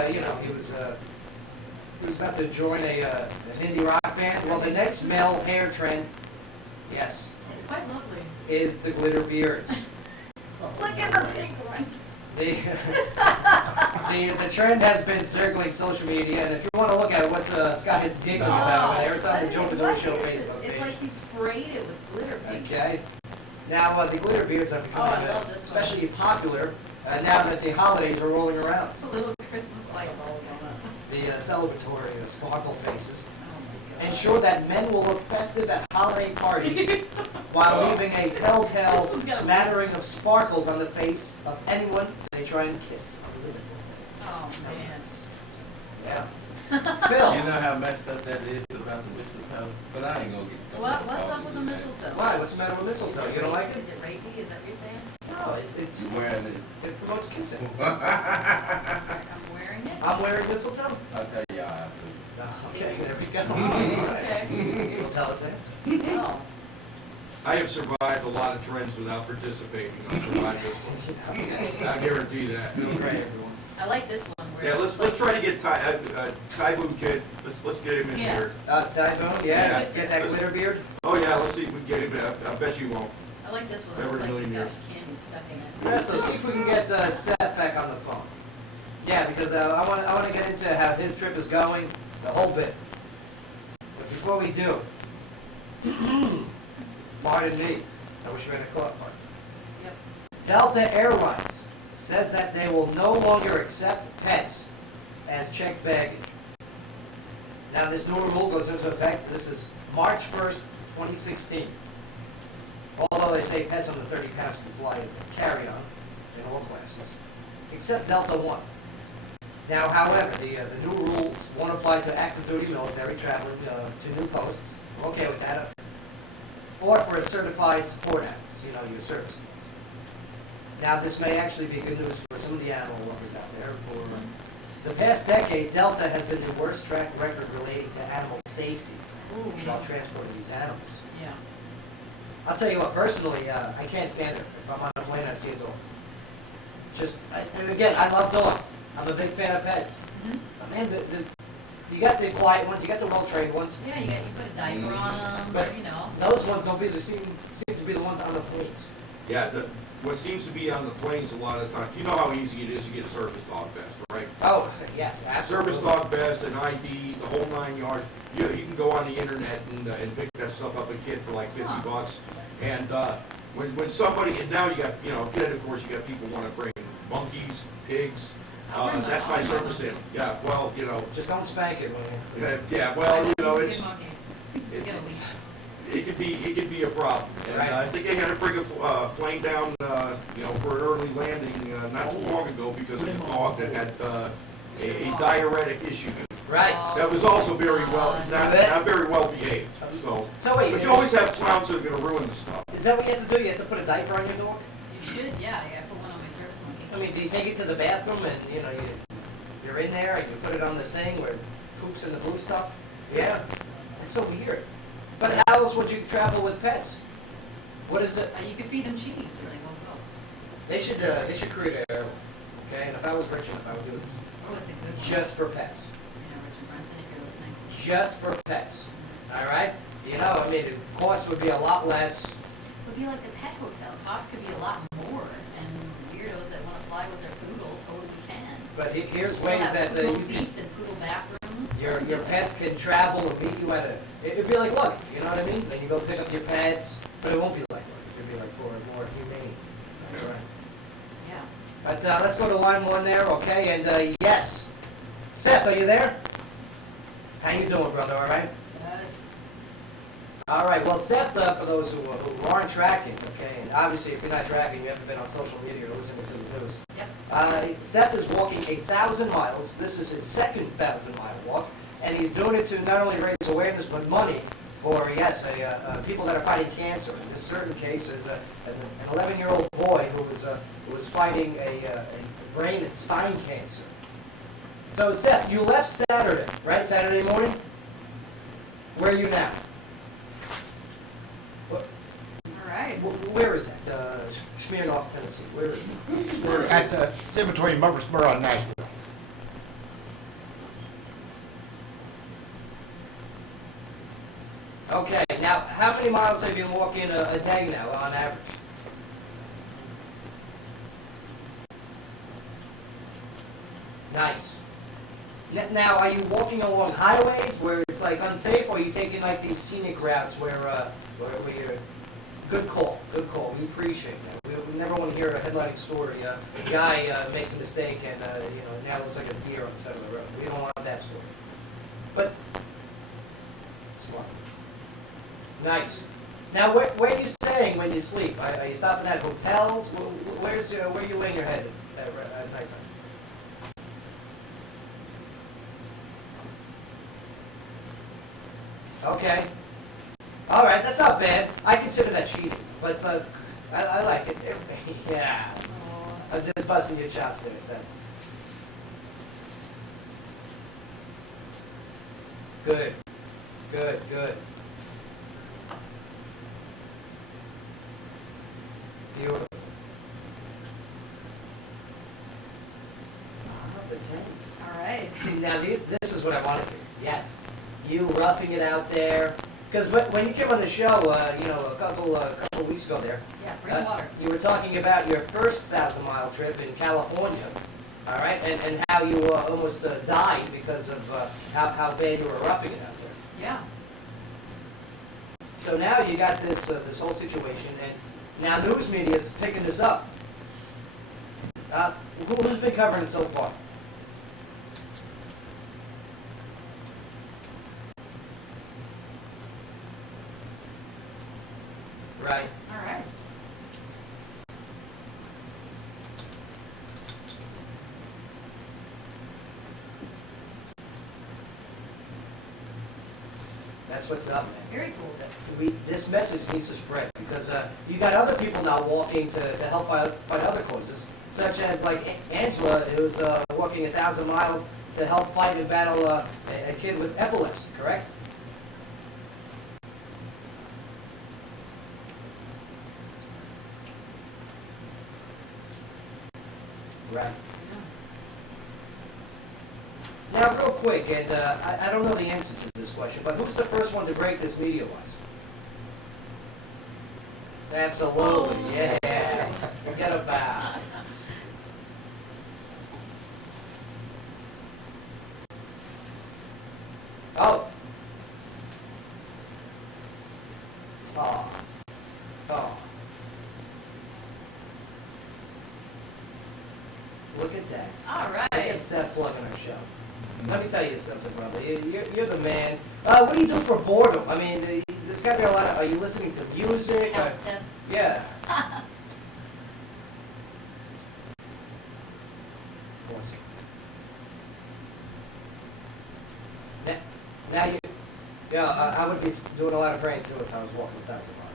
was about to join an indie rock band. Well, the next male hair trend, yes, It's quite lovely. is the glitter beards. Look at the pink one. The trend has been circling social media, and if you want to look at what Scott is giggling about over there, it's on the Joe Padula Show Facebook It's page. like he sprayed it with glitter pink. Okay. Now the glitter beards are becoming I love this one. especially popular now that the holidays are rolling around. A little Christmas light balls on it. The celebratory sparkle faces Oh my god. ensure that men will look festive at holiday parties while leaving a telltale This one's got a- smattering of sparkles on the face of anyone they try and kiss. Oh man. Yeah. You Phil, know how messed up that is about the mistletoe? But I ain't gonna get. What's up with the mistletoe? why? What's the matter with Is mistletoe? it You don't like rapey? it? Is it rapey? Is that what you're saying? No, You wearing it? it promotes kissing. I'm wearing it. I'm wearing mistletoe. I'll tell you how I Okay, there we go. Okay. You'll tell us that. Oh. I have survived a lot of trends without participating. I'll survive this one. I guarantee that. Great. I like this one. Where Yeah, it's let's like- try to get Tyboon Kid. Let's get him in Yeah. here. Typhoon, yeah, get that glitter beard. Oh yeah, let's see if we can get him. I bet you won't. I like this one. It Never looks like in a he's million got candy stuck in it. Yeah, so see if we can get Seth back on the phone. Yeah, because I want to get into how his trip is going, the whole bit. But before we do, pardon me, I wish we had a cough button. Yep. Delta Airlines says that they will no longer accept pets as checked baggage. Now, this new rule goes into effect, this is March 1st, 2016. Although they say pets under 30 pounds can fly as a carry-on in all classes, except Delta One. Now, however, the new rules won't apply to active duty military traveling to new posts. We're okay with that. Or for certified support animals, your service. Now, this may actually be good news for some of the animal lovers out there. For the past decade, Delta has been the worst track record relating to animal safety while transporting these animals. Yeah. I'll tell you what, personally, I can't stand it. If I'm on a plane, I see a dog. And again, I love dogs. I'm a big fan of pets. Mhm. But man, you got the quiet ones, you got the well-trained ones. Yeah, you put a diaper on them, But or you know. those ones seem to be the ones on the planes. Yeah, what seems to be on the planes a lot of times, you know how easy it is to get service dog vest, right? Oh, yes, absolutely. Service dog vest and ID, the whole 9 yards. You can go on the internet and pick that stuff up and get for like $50. And when somebody, and now you got, again, of course, you got people want to bring monkeys, pigs. That's my service in. Yeah, well, Just don't spank it when you... yeah, well, He's a good it's. monkey. He's a good leash. It could be a problem. And Right. I think they had to bring a plane down, for an early landing not too long ago because of a dog that had a diuretic issue. Right. That was also very well, not very well behaved. So wait, But you always have clowns that are going to ruin the stuff. is that what you have to do? You have to put a diaper on your dog? You should, yeah. I put one on my service monkey. I mean, do you take it to the bathroom and, you're in there and you put it on the thing where it poops in the blue stuff? Yeah. That's so weird. But how else would you travel with pets? What is it? You could feed them cheese and they won't go. They should create an airline, okay? And if I was rich enough, I would do this. Oh, it's a good one. Just for pets. Richard Branson, if you're listening. Just for pets. All right? The cost would be a lot less. It would be like the pet hotel. Cost could be a lot more, and weirdos that want to fly with their poodle totally can. But here's They'll ways have that poodle you can, seats and poodle bathrooms. your pets can travel and meet you at it'd be like luggage, you know what I mean? Then you go pick up your pets, but it won't be like luggage. It'd be like for a more humane. All right. Yeah. But let's go to line one there, okay? And yes, Seth, are you there? How you doing, brother? All right. All right. Well, Seth, for those who aren't tracking, okay, and obviously if you're not tracking, you haven't been on social media or listening to the news. Yep. Seth is walking 1,000 miles. This is his second 1,000-mile walk, and he's doing it to not only raise awareness but money for people that are fighting cancer. In this certain case, is an 11-year-old boy who was fighting a brain and spine cancer. So, Seth, you left Saturday, right? Saturday morning. Where are you now? What, All right. where is that? Smirnoff, Tennessee. Where is it? That's, it's in between Murfreesboro and Nashville. Okay, now how many miles have you been walking a day now on average? Nice. Now, are you walking along highways where it's like unsafe, or are you taking like these scenic routes where you're... Good call, good call. We appreciate that. We never want to hear a headlining story. A guy makes a mistake and now it looks like a deer on the side of the road. We don't want that story. But smart. Nice. Now, where are you staying when you sleep? Are you stopping at hotels? Where are you laying your head at nighttime? Okay. All right, that's not bad. I consider that cheating, but I like it. Yeah. I'm just busting your chops there, son. Good. Good, good. Beautiful. The tents. All right. See, now this is what I wanted to. Yes. You roughing it out there. Because when you came on the show, a couple weeks ago there, Yeah, bring water. you were talking about your first 1,000-mile trip in California, all right, and how you almost died because of how bad you were roughing it out there. Yeah. So now you got this whole situation, and now news media is picking this up. Who's been covering it so far? Right. All right. That's what's up, man. Very cool. This message needs to spread because you got other people now walking to help fight other causes, such as like Angela, who's walking 1,000 miles to help fight and battle a kid with epilepsy, correct? Right. Now, real quick, and I don't know the answer to this question, but who's the first one to break this media-wise? Absolutely, yeah. Forget about it. Oh. Oh. Oh. Look at that. All Look at right. Seth plugging our show. Let me tell you something, brother. You're the man. What do you do for boredom? I mean, there's got to be a lot of... Are you listening to music? Count steps. Yeah. Awesome. Now you... Yeah, I would be doing a lot of praying too if I was walking 1,000 miles.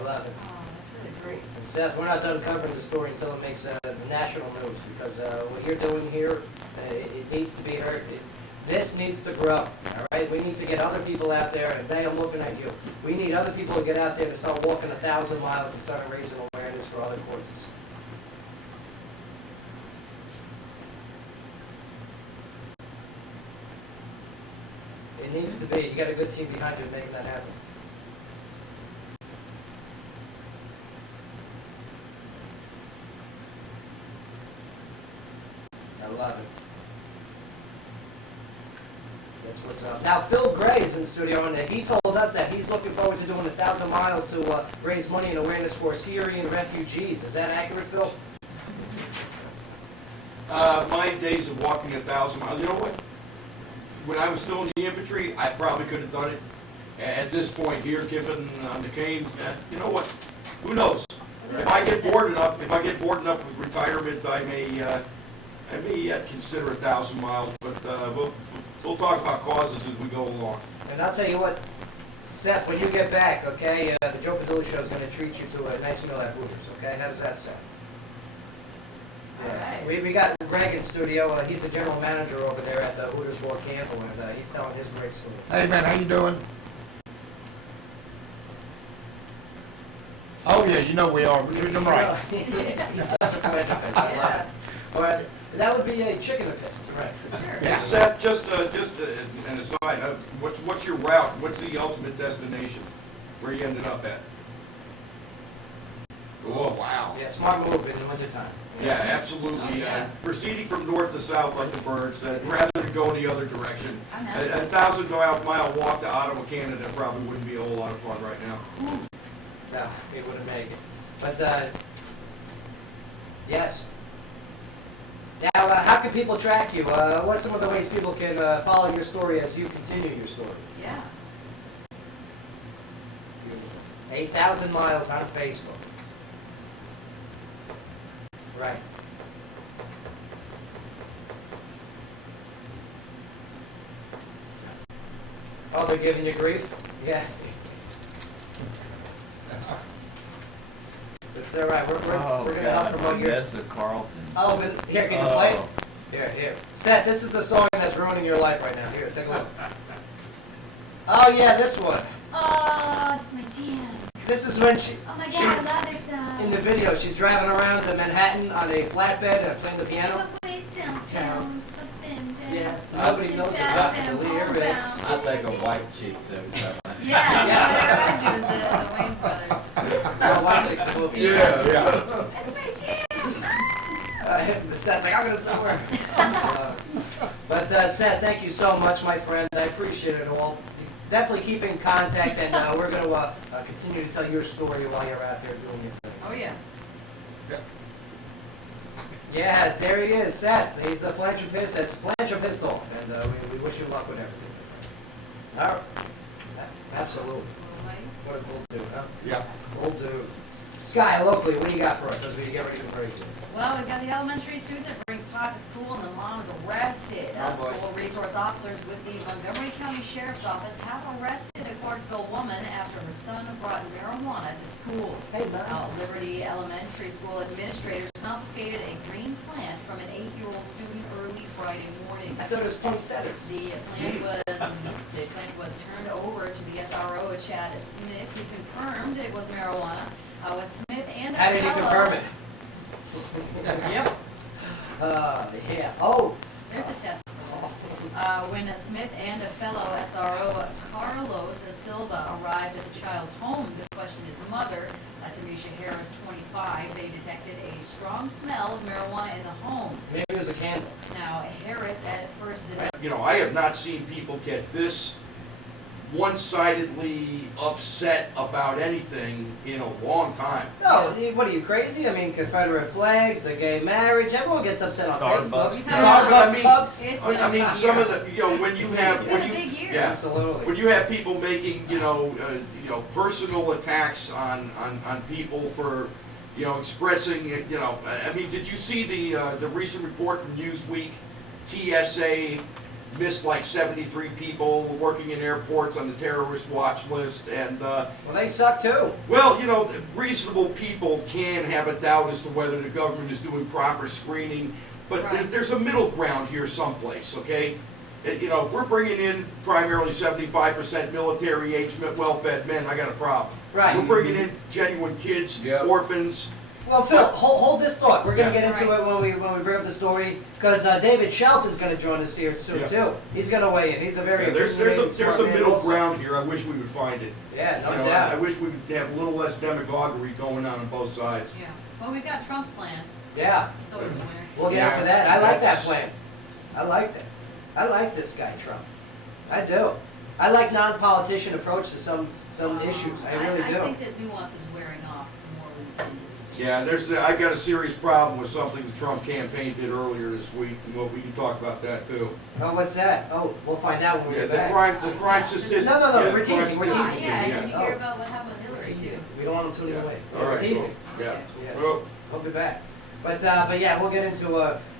11. Oh, that's really great. And Seth, we're not done covering the story until it makes the national news because what you're doing here, it needs to be heard. This needs to grow, all right? We need to get other people out there, and Bay, I'm looking at you. We need other people to get out there and start walking 1,000 miles and start raising awareness for other causes. It needs to be. You got a good team behind you making that happen. I love it. That's what's up. Now, Phil Gray is in the studio, and he told us that he's looking forward to doing 1,000 miles to raise money and awareness for Syrian refugees. Is that accurate, Phil? My days of walking 1,000 miles, you know what? When I was still in the infantry, I probably could have done it. At this point here, given the cane, you know what? Who knows? If I get bored enough with retirement, I I may yet consider 1,000 miles, but we'll talk about causes as we go along. And I'll tell you what, Seth, when you get back, okay, the Joe Padula Show is going to treat you to a nice meal at Hooters, okay? How does that sound? All right. We got Greg in studio. He's the general manager over there at the Hooters War Campbell, and he's telling his great story. Hey man, how you doing? Oh yeah, you know we are. We're doing them right. He's such a philanthropist. I love it. All right, that would be a chicken and piss, right? Sure. Yeah. Seth, just an aside, what's your route? What's the ultimate destination? Where you ended up at? Oh, wow. Yeah, smart move in the wintertime. Yeah, absolutely. Oh, yeah. Proceeding from north to south like the birds, rather than go in the other direction. I know. A 1,000-mile walk to Ottawa, Canada probably wouldn't be a whole lot of fun right now. No, it wouldn't make it. But, yes. Now, how can people track you? What's some of the ways people can follow your story as you continue your story? Yeah. 8,000 miles on Facebook. Right. Oh, they're giving you grief? Yeah. It's all right. We're going to help promote your... Vanessa Carlton. Oh, but here, can you play it? Here. Seth, this is the song that's ruining your life right now. Here, take a look. Oh, yeah, this one. Oh, it's my jam. This is when she... Oh my God, I love it. In the video, she's driving around to Manhattan on a flatbed and playing the piano. Downtown. Yeah, nobody knows the lyrics. I think of white chicks every time. Yeah, that's what everybody does, the Wayans brothers. Well, White Chicks, the movie. Yeah. That's my jam. Seth's like, I'm going to somewhere. But Seth, thank you so much, my friend. I appreciate it all. Definitely keep in contact, and we're going to continue to tell your story while you're out there doing your thing. Oh yeah. Yes, there he is, Seth. He's a philanthropist. That's philanthropist off, and we wish you luck with everything. All right. Absolutely. What a cool dude, huh? Yeah. Cool dude. Sky, locally, what do you got for us as we get ready to break? Well, we've got the elementary student that brings pot to school and the mom is arrested. Oh, boy. School resource officers with the Montgomery County Sheriff's Office have arrested a Clarksville woman after her son brought marijuana to school. Hey, man. Liberty Elementary School administrators confiscated a green plant from an 8-year-old student early Friday morning. I thought it was poinsettias. The plant was turned over to the SRO, Chad Smith, who confirmed it was marijuana. When Smith and How did he fellow- confirm it? Yep. Yeah. Oh. There's a test. When Smith and a fellow SRO, Carlos Silva, arrived at the child's home to question his mother, Tamisha Harris, 25, they detected a strong smell of marijuana in the home. Maybe it was a candle. Now, Harris at first denied. You know, I have not seen people get this one-sidedly upset about anything in a long time. No, what are you, crazy? I mean, Confederate flags, the gay marriage, everyone gets upset on Starbucks. Facebook. Starbucks Cups. It's been I mean, a some year. of the, you know, when you have, It's been when a you, big year. yeah, Absolutely. when you have people making, you know, personal attacks on people for, you know, expressing, you know, I mean, did you see the recent report from Newsweek? TSA missed like 73 people working in airports on the terrorist watch list, and Well, they suck too. well, you know, reasonable people can have a doubt as to whether the government is doing proper screening, but Right. there's a middle ground here someplace, okay? You know, if we're bringing in primarily 75% military-age, well-fed men, I got a problem. Right. We're bringing in genuine kids, Yep. orphans. Well, Phil, hold this thought. We're going to Yeah. get into it when we bring up the story, because David Shelton's going to join us here soon Yeah. too. He's going to weigh in. He's a very There's opinionated, smart a man middle also. ground here. I wish we would find it. Yeah, You no know, I doubt. wish we would have a little less demagoguery going on both sides. Yeah. Well, we've got Trump's plan. Yeah, It's always a winner. we'll get Yeah, into that. I like that that's- plan. I like that. I like this guy Trump. I do. I like non-politician approach to some issues. I really do. I think that nuance is wearing off more than. Yeah, I've got a serious problem with something the Trump campaign did earlier this week, and we can talk about that too. Oh, what's that? Oh, we'll find out when we Yeah, get the back. crime statistics. No, no, no, yeah, we're crime teasing, we're Oh, teasing. yeah, yeah. did you hear about what happened with Hillary too? We don't want them tuning Yeah. away. All We're right, teasing. cool. Yeah. Yeah. Well, We'll be back. But yeah, we'll get into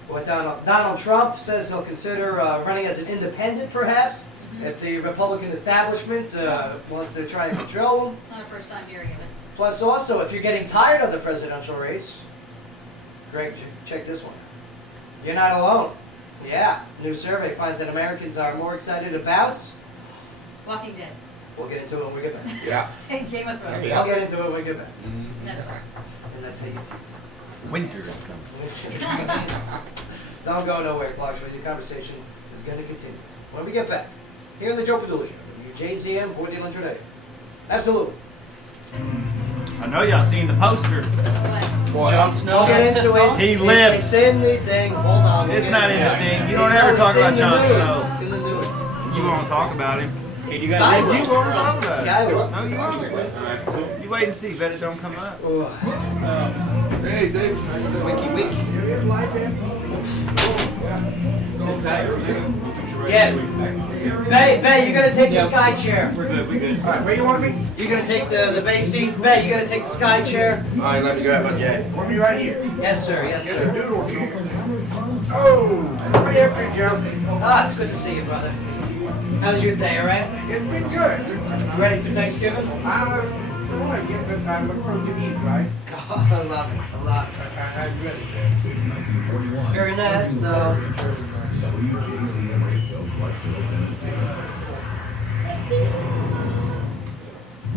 What Donald Trump says he'll consider running as an independent, perhaps, if the Republican establishment wants to try and control him. It's not our first time hearing of it. Plus, also, if you're getting tired of the presidential race, Greg, check this one. You're not alone. Yeah, new survey finds that Americans are more excited about. Walking Dead. We'll get into it when we get back. Yeah. And Game of Thrones. I'll get into it when we get back. Netflix. And that's how you tease. Winter is coming. Don't go nowhere, Clarksville. Your conversation is going to continue. When we get back, here on the Joe Padula Show, WJZM 1400 today. Absolutely. I know y'all seen the poster. What? Jon Snow. We'll get into it. He lives. It's in the thing. Hold on. It's not in the thing. You don't ever talk about Jon Snow. It's in the news. You won't talk about him. You You guys won't talk about it. Skyward. No, you won't. You wait and see. Bet it don't come up. Hey, Dave. Wiki, wiki. Here's life, man. Yeah. Bay, you're gonna take the sky chair. We're good. We good. All right, where you want me? You're gonna take the bay seat. Bay, you're gonna take the sky chair. All right, let me grab my jacket. Want me right here? Yes, sir. Yes, Get the sir. doodle chair. Oh, way up here, Joe. Ah, it's good to see you, brother. How's your day, all right? It's been good. You ready for Thanksgiving? I want to get the time to eat, right? God, I love it. I love it. I really do. Very nice, though.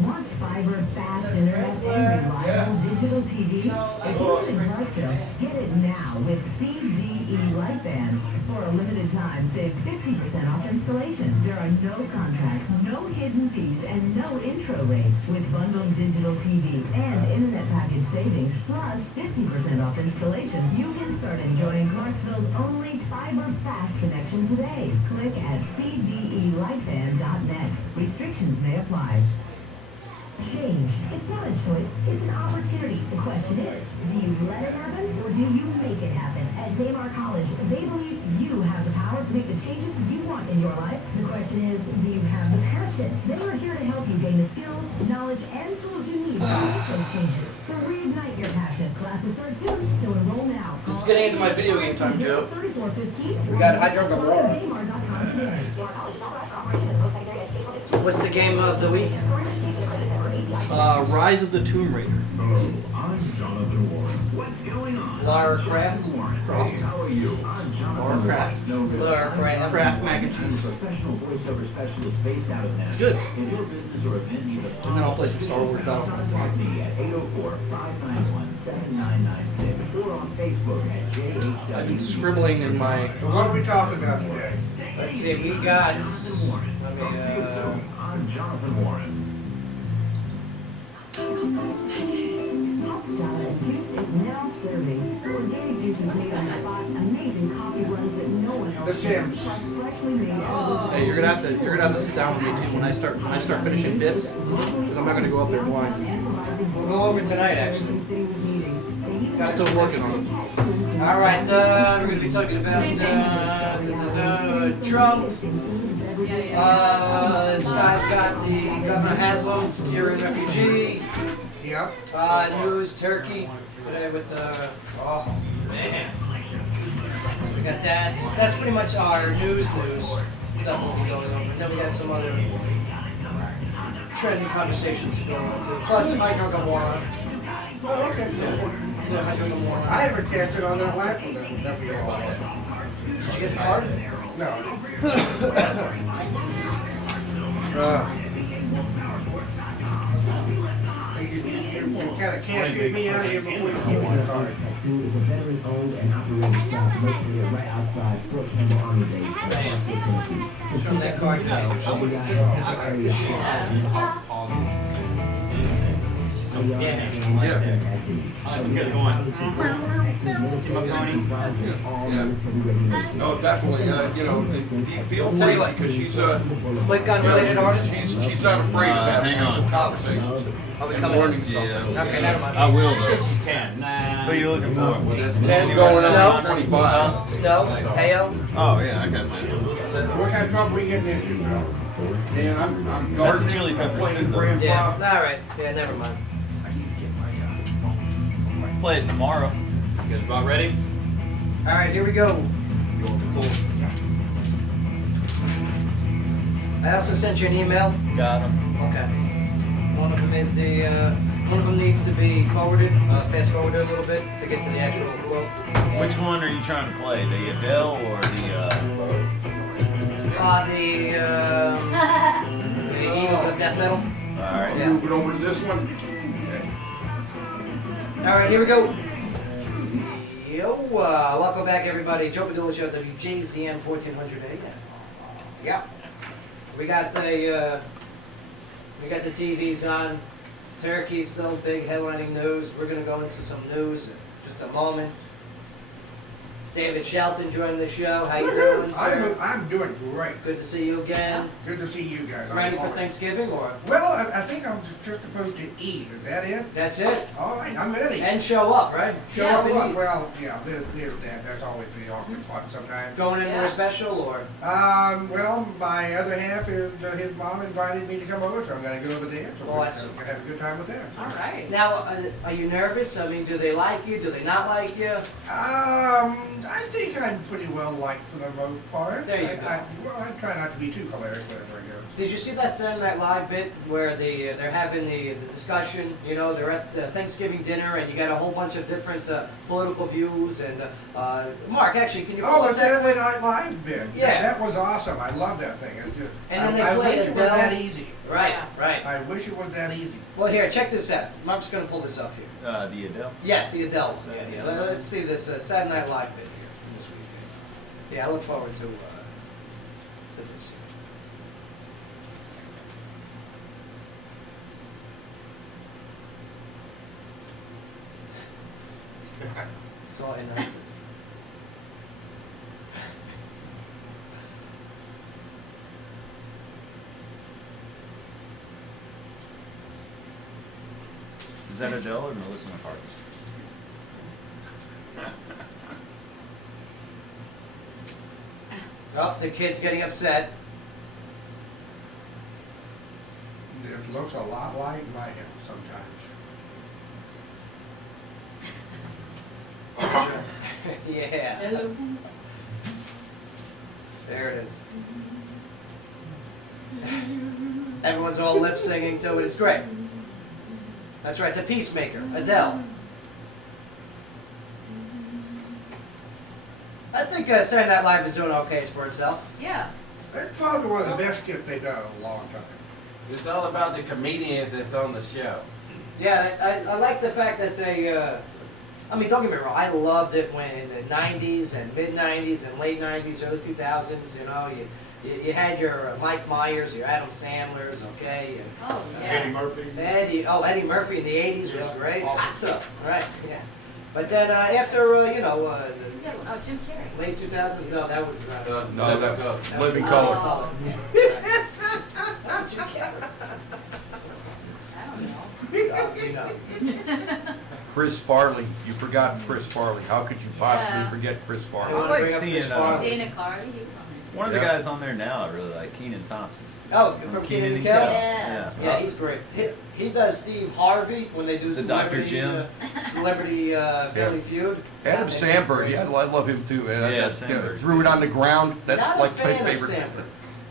Want fiber, fast internet, and reliable digital TV? If you live in Clarksville, get it now with CVE Lightband. For a limited time, save 50% off installation. There are no contracts, no hidden fees, and no intro rates. With bundled digital TV and internet package savings, plus 50% off installation, you can start enjoying Clarksville's only fiber fast connection today. Click at cvelightband.net. Restrictions may apply. Change. It's not a choice, it's an opportunity. The question is, do you let it happen or do you make it happen? At Daymar College, they believe you have the power to make the changes you want in your life. The question is, do you have the passion? They are here to help you gain the skills, knowledge, and tools you need to make those changes. So reignite your passion. Classes start soon, so enroll now. This is getting into my video game time, Joe. 3415. We got Hydro Gamora. Daymar.com today. What's the game of the week? Rise of the Tomb Raider. Hello, I'm Jonathan Warren. What's going on? Lara Croft. Hey, how are you? I'm Jonathan Lara Croft. Warren. Lara Croft. Kraft mac and I'm cheese. a professional voiceover specialist based out of Nashville. Good. In your business or event needs a And then I'll play some Star Wars Battlefront. Contact me at 804-591-7996 or on Facebook at JHW. I've been scribbling in my. What are we talking about today? Let's see, we got. Jonathan Warren. Let me, I'm Jonathan Warren. The Sims. Hey, you're gonna have to sit down with me too when I start finishing bits, because I'm not gonna go up there blind. We'll go over tonight, actually. I'm still working on it. All right, we're going to be talking about Trump. This guy's got the Governor Haslam, Syrian refugee. Yep. News, Turkey today with the. Oh man. So we got that. That's pretty much our news stuff we'll be going over. And then we got some other trending conversations to go into. Plus, Hydro Gamora. Oh, okay. Yeah, Hydro Gamora. I haven't catch it on that last one that we all had. Did you get the card? No. You kind of can't get me out of here before you give me the card. Is a veteran-owned and operated shop located right outside Fort Campbell Army Base. Show them that card. How's it going? See my pony? Oh, definitely. Feel free, because she's Click on related artists. she's not afraid of having some conversations. Are we coming in? Yeah. Okay, never mind. I will, though. You can. Nah. What are you looking for? 10 going Snow? on 25. Snow? Heyo? Oh, yeah, I got that. What kind of trouble we getting into, Joe? Yeah, I'm That's the gardening. chili peppers, playing too, though. grandpa. Yeah. Alright. Yeah, never mind. I need to get my Play it tomorrow. You guys about ready? All right, here we go. You want the cool? I also sent you an email. Got him. Okay. One of them is one of them needs to be forwarded, fast forwarded a little bit to get to the actual quote. Which one are you trying to play? The Adele or The Eagles of Death Metal. All right. Yeah. Move it over to this one. Okay. All right, here we go. Yo, welcome back, everybody. Joe Padula Show, WJZM 1400 AM. Yeah, we got the TVs on. Turkey still big headlining news. We're gonna go into some news in just a moment. David Shelton joining the show. How you doing, sir? I'm doing great. Good to see you again. Good to see you guys. Ready for Thanksgiving or? Well, I think I'm just supposed to eat. Is that it? That's it. All right, I'm ready. And show up, right? Show up and eat. Well, yeah, that's always pretty awkward fun sometimes. Going anywhere special or? Well, my other half is his mom invited me to come over, so I'm gonna go over there. So we're gonna have a good time with them. All right. Now, are you nervous? I mean, do they like you? Do they not like you? I think I'm pretty well liked for the most part. There you go. I try not to be too hilarious wherever I go. Did you see that Saturday Night Live bit where they're having the discussion? You know, they're at the Thanksgiving dinner and you got a whole bunch of different political views. And Mark, actually, can you? Oh, the Saturday Night Live bit. Yeah, that was awesome. I love that thing. And then they I play wish it was Adele. that easy. Right, Yeah. right. I wish it was that easy. Well, here, check this out. Mark's going to pull this up here. the Adele? Yes, the Adele one. Yeah. Let's see this Saturday Night Live bit here from this weekend. Yeah, I look forward to this. Saw analysis. Is that Adele or Melissa McCarthy? Oh, the kid's getting upset. It looks a lot like my house sometimes. Yeah. There it is. Everyone's all lip singing to it. It's great. That's right, the Peacemaker, Adele. I think Saturday Night Live is doing okay for itself. Yeah. It's probably one of the best skits they've done in a long time. It's all about the comedians that's on the show. Yeah, I like the fact that they, I mean, don't get me wrong, I loved it when in the 90s and mid-90s and late 90s, early 2000s, you know, you had your Mike Myers, your Adam Sandlers, okay? And, Oh, yeah. Eddie Murphy. Eddie Murphy in the 80s was great. What's up? Right, yeah. But then after, Who's that one? Oh, Jim Carrey. late 2000s, no, that was... No, that that Living was- Color. Oh, Jim Carrey. I don't know. You know. Chris Farley. You forgot Chris Farley. How could you possibly Yeah. forget Chris I Farley? wanna like bring up seeing, Chris Farley. Dana Carvey, he was on there too. One of the Yeah. guys on there now I really like, Keenan Thompson. Oh, from Keenan and Kel? Yeah. Yeah, he's great. He does Steve Harvey when they do The Dr. Jim. Celebrity Family Feud. Adam He's Sandberg. great. Yeah, I love him too. And Yeah, that, Sandberg. threw it on the ground. That's Not like a my fan of favorite. Sandberg.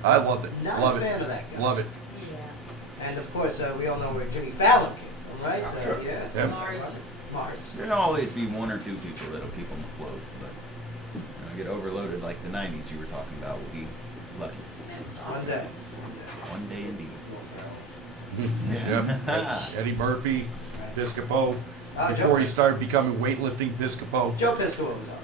I loved it. Not Love a it. fan of that guy. Love it. Yeah. And of course, we all know where Jimmy Fallon came from, right? Yeah, sure. Yeah, Yeah. Mars. Mars. There'll always be one or two people that'll keep them afloat, but get overloaded like the 90s you were talking about. We'll be lucky. One day. One day indeed. Yep. That's Eddie Murphy, Piscopo. Before he started becoming weightlifting, Piscopo. Joe Piscopo was alright.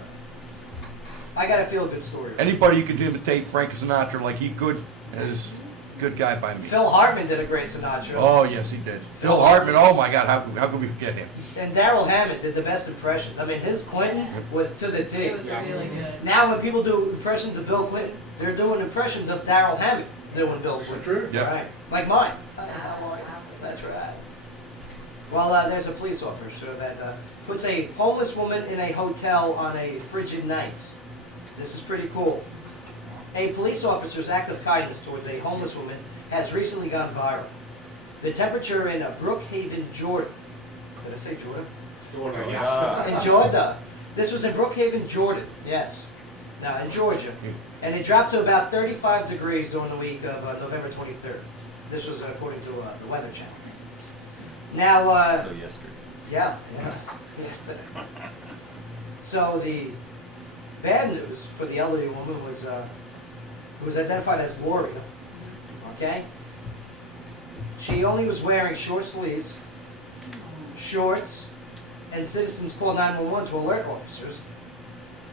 I got a feel good story. Anybody who could imitate Frank Sinatra like he could is a good guy by me. Phil Hartman did a great Sinatra. Oh, yes, he did. Phil Hartman, oh my God, how could we forget him? And Daryl Hammond did the best impressions. I mean, his Clinton was to the T. It was really good. Now when people do impressions of Bill Clinton, they're doing impressions of Daryl Hammond doing Bill Clinton. True. Yep. Right. Like mine. That's right. Well, there's a police officer that puts a homeless woman in a hotel on a frigid night. This is pretty cool. A police officer's act of kindness towards a homeless woman has recently gone viral. The temperature in Brookhaven, Jordan. Did I say Jordan? In Jordan. This was in Brookhaven, Jordan, yes. Now, in Georgia. And it dropped to about 35 degrees during the week of November 23rd. This was according to the Weather Channel. Now, So yesterday. yeah, yesterday. So the bad news for the elderly woman was, who was identified as Gloria, okay? She only was wearing short sleeves, shorts, and citizens called 911 to alert officers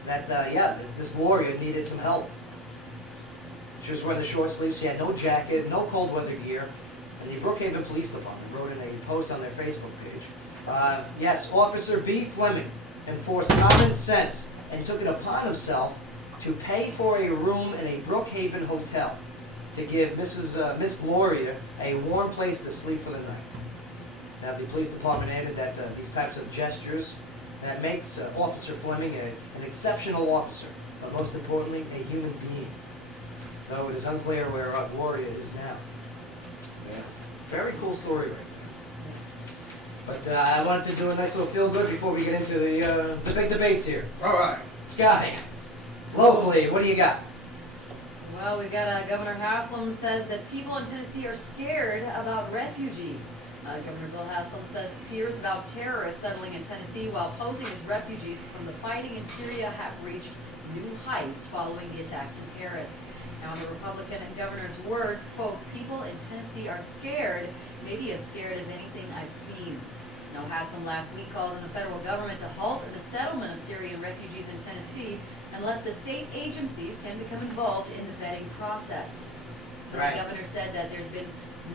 that, that this Gloria needed some help. She was wearing the short sleeves, she had no jacket, no cold weather gear, and the Brookhaven Police Department wrote in a post on their Facebook page, yes, Officer B. Fleming enforced common sense and took it upon himself to pay for a room in a Brookhaven hotel to give Miss Gloria a warm place to sleep for the night. Now, the police department added that these types of gestures that makes Officer Fleming an exceptional officer, but most importantly, a human being. Though it is unclear where Gloria is now. Yeah. Very cool story right there. But I wanted to do a nice little feel-good before we get into the big debates here. All right. Sky, locally, what do you got? Well, we've got Governor Haslam says that people in Tennessee are scared about refugees. Governor Bill Haslam says fears about terrorists settling in Tennessee while posing as refugees from the fighting in Syria have reached new heights following the attacks in Paris. Now, in the Republican governor's words, quote, people in Tennessee are scared, maybe as scared as anything I've seen. Now, Haslam last week called on the federal government to halt the settlement of Syrian refugees in Tennessee unless the state agencies can become involved in the vetting process. But Right. The governor said that there's been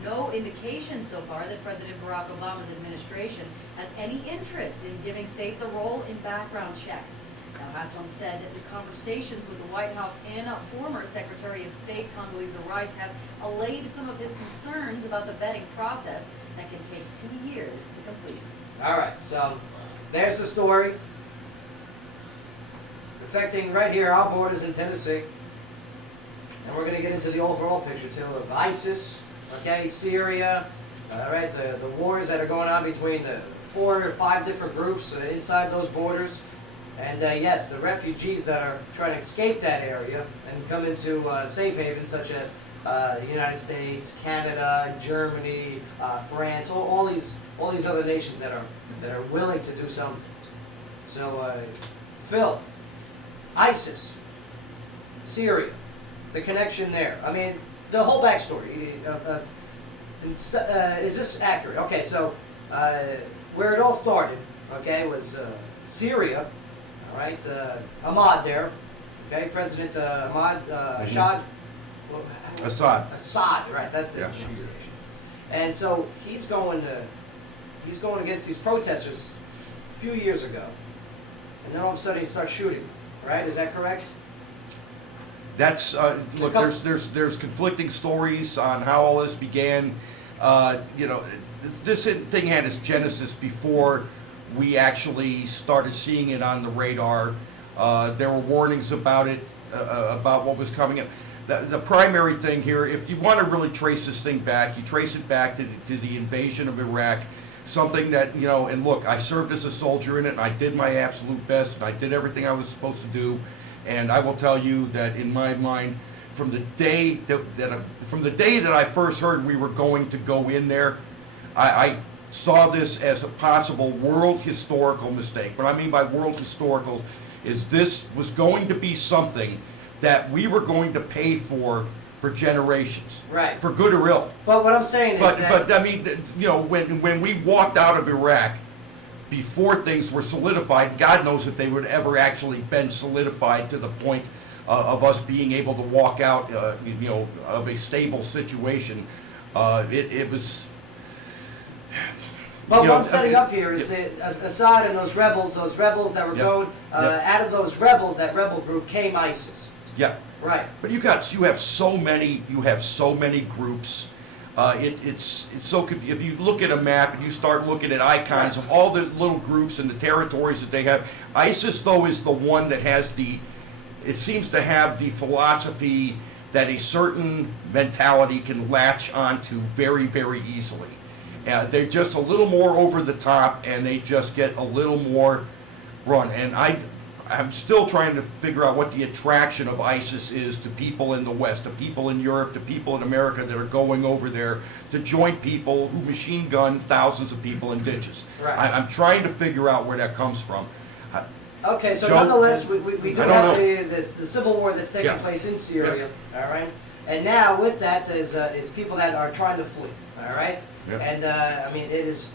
no indication so far that President Barack Obama's administration has any interest in giving states a role in background checks. Now, Haslam said that the conversations with the White House and former Secretary of State Condoleezza Rice have allayed some of his concerns about the vetting process that can take 2 years to complete. All right, so there's the story affecting right here our borders in Tennessee. And we're going to get into the overall picture, too, of ISIS, okay, Syria, all right, the wars that are going on between the 4 or 5 different groups inside those borders. And yes, the refugees that are trying to escape that area and come into safe havens such as the United States, Canada, Germany, France, all these other nations that are willing to do something. So, Phil, ISIS, Syria, the connection there. I mean, the whole backstory. Is this accurate? Okay, so where it all started, okay, was Syria. All right, Ahmad there, okay, President Ahmad Assad, right? That's the abbreviation. And so he's going against these protesters a few years ago, and then all of a sudden he starts shooting. Right? Is that correct? That's look. There's conflicting stories on how all this began. You know, this thing had its genesis before we actually started seeing it on the radar. There were warnings about it, about what was coming in. The primary thing here, if you want to really trace this thing back, you trace it back to the invasion of Iraq. Something that, you know, and look, I served as a soldier in it, and I did my absolute best, and I did everything I was supposed to do. And I will tell you that in my mind, from the day that I first heard we were going to go in there, I saw this as a possible world historical mistake. What I mean by world historical is this was going to be something that we were going to pay for generations, right? For good or ill. But what I'm saying is but I mean, you know, when we walked out of Iraq, before things were solidified, God knows if they would ever actually been solidified to the point of us being able to walk out, you know, of a stable situation. It was. But what I'm setting up here is Assad and those rebels that were going out of those rebels, that rebel group came ISIS. Yeah. Right. But you have so many groups. It's so if you look at a map and you start looking at icons of all the little groups and the territories that they have, ISIS though is the one that has it seems to have the philosophy that a certain mentality can latch onto very, very easily. They're just a little more over the top, and they just get a little more run. And I'm still trying to figure out what the attraction of ISIS is to people in the West, to people in Europe, to people in America that are going over there to join people who machine gun thousands of people in ditches. Right. I'm trying to figure out where that comes from. Okay, so Joe, nonetheless, we do I don't have know. the civil war that's taking Yeah. place in Syria, all right? And now with that is people that are trying to flee, all right? Yeah. And I mean, it is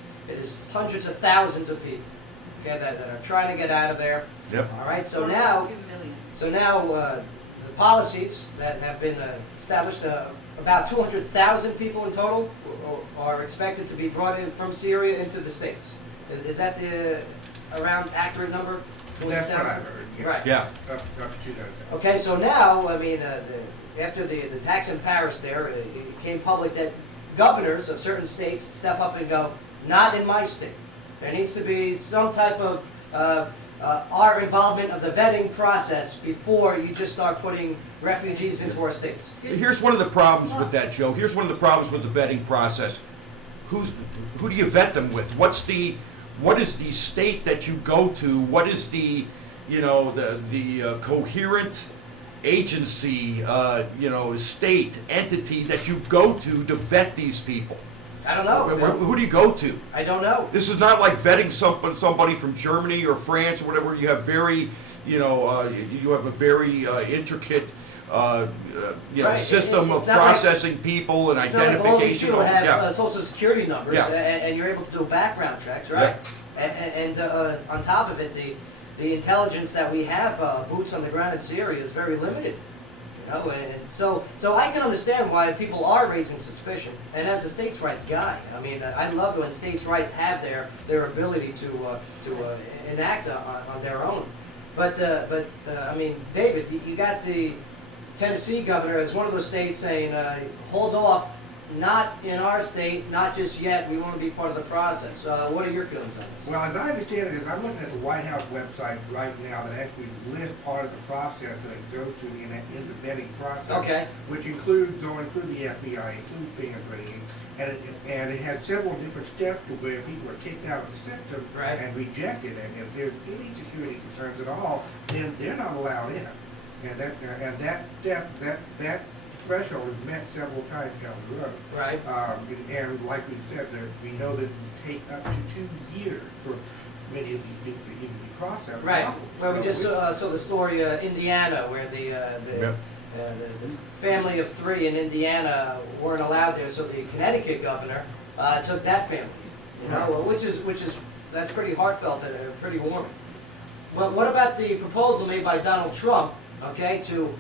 hundreds of thousands of people, okay, that are trying to get out of there. Yep. All right, so 4.2 now, million. the policies that have been established, about 200,000 people in total are expected to be brought in from Syria into the States. Is that the around accurate number? That's what I 200,000? heard, yeah. Right. Yeah. Up to 200,000. Okay, so now, I mean, after the attacks in Paris there, it became public that governors of certain states step up and go, not in my state. There needs to be some type of our involvement of the vetting process before you just start putting refugees into our states. Here's one of the problems with that, Joe. Here's one of the problems with the vetting process. Who do you vet them with? What is the state that you go to? What is the coherent agency, state entity that you go to vet these people? I don't know. Who do you go to? I don't know. This is not like vetting somebody from Germany or France or whatever. You have very, you have a very intricate, Right. system It's of not like- processing people and It's not like identification. all these people have Yeah. social security numbers, Yeah. and you're able to do background checks, right? And on top of it, the intelligence that we have, boots on the ground in Syria, is very limited. You know, and so I can understand why people are raising suspicion. And as a states' rights guy, I mean, I love when states' rights have their ability to enact on their own. But I mean, David, you got the Tennessee governor as one of those states saying, hold off, not in our state, not just yet, we want to be part of the process. What are your feelings on this? Well, as I understand it, is I'm looking at the White House website right now that actually lists part of the process that it goes to in the vetting process. Okay. Which includes going through the FBI, includes fingerprinting, and it has several different steps to where people are kicked out of the system Right. and rejected, and if there's any security concerns at all, then they're not allowed in. And that step, that threshold is met several times down the road. Right. And like we said, we know that it can take up to 2 years for many of these people to even be processed. Right. Well, we So just saw the story, Indiana, where the family of 3 in Indiana weren't allowed there, so the Connecticut governor took that family. You know, which is that's pretty heartfelt and pretty warming. Well, what about the proposal made by Donald Trump? Okay, to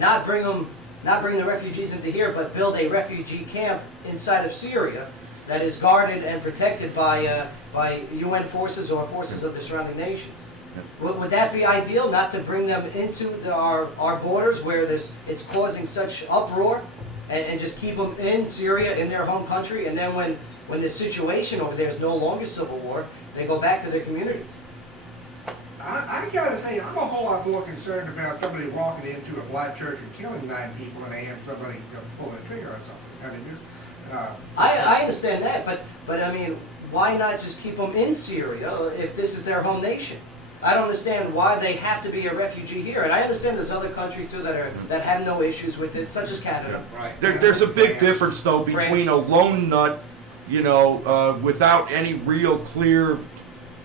not bring the refugees into here, but build a refugee camp inside of Syria that is guarded and protected by UN forces or forces of the surrounding nations. Would that be ideal, not to bring them into our borders where it's causing such uproar, and just keep them in Syria, in their home country, and then when the situation over there is no longer civil war, they go back to their communities? I gotta say, I'm a whole lot more concerned about somebody walking into a black church and killing 9 people than I am somebody pulling a trigger on something. I mean, I understand that, but I mean, why not just keep them in Syria if this is their home nation? I don't understand why they have to be a refugee here, and I understand there's other countries too that have no issues with it, such as Canada. Right. There's a big difference, though, between a lone nut, without any real clear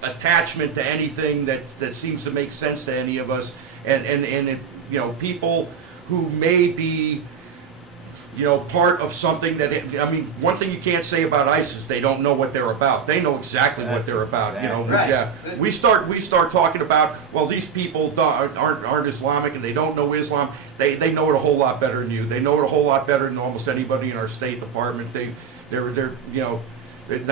attachment to anything that seems to make sense to any of us, and people who may be part of something that, I mean, one thing you can't say about ISIS, they don't know what they're about. They know exactly what they're about. Right. Yeah. We start talking about, well, these people aren't Islamic and they don't know Islam. They know it a whole lot better than you. They know it a whole lot better than almost anybody in our State Department. They're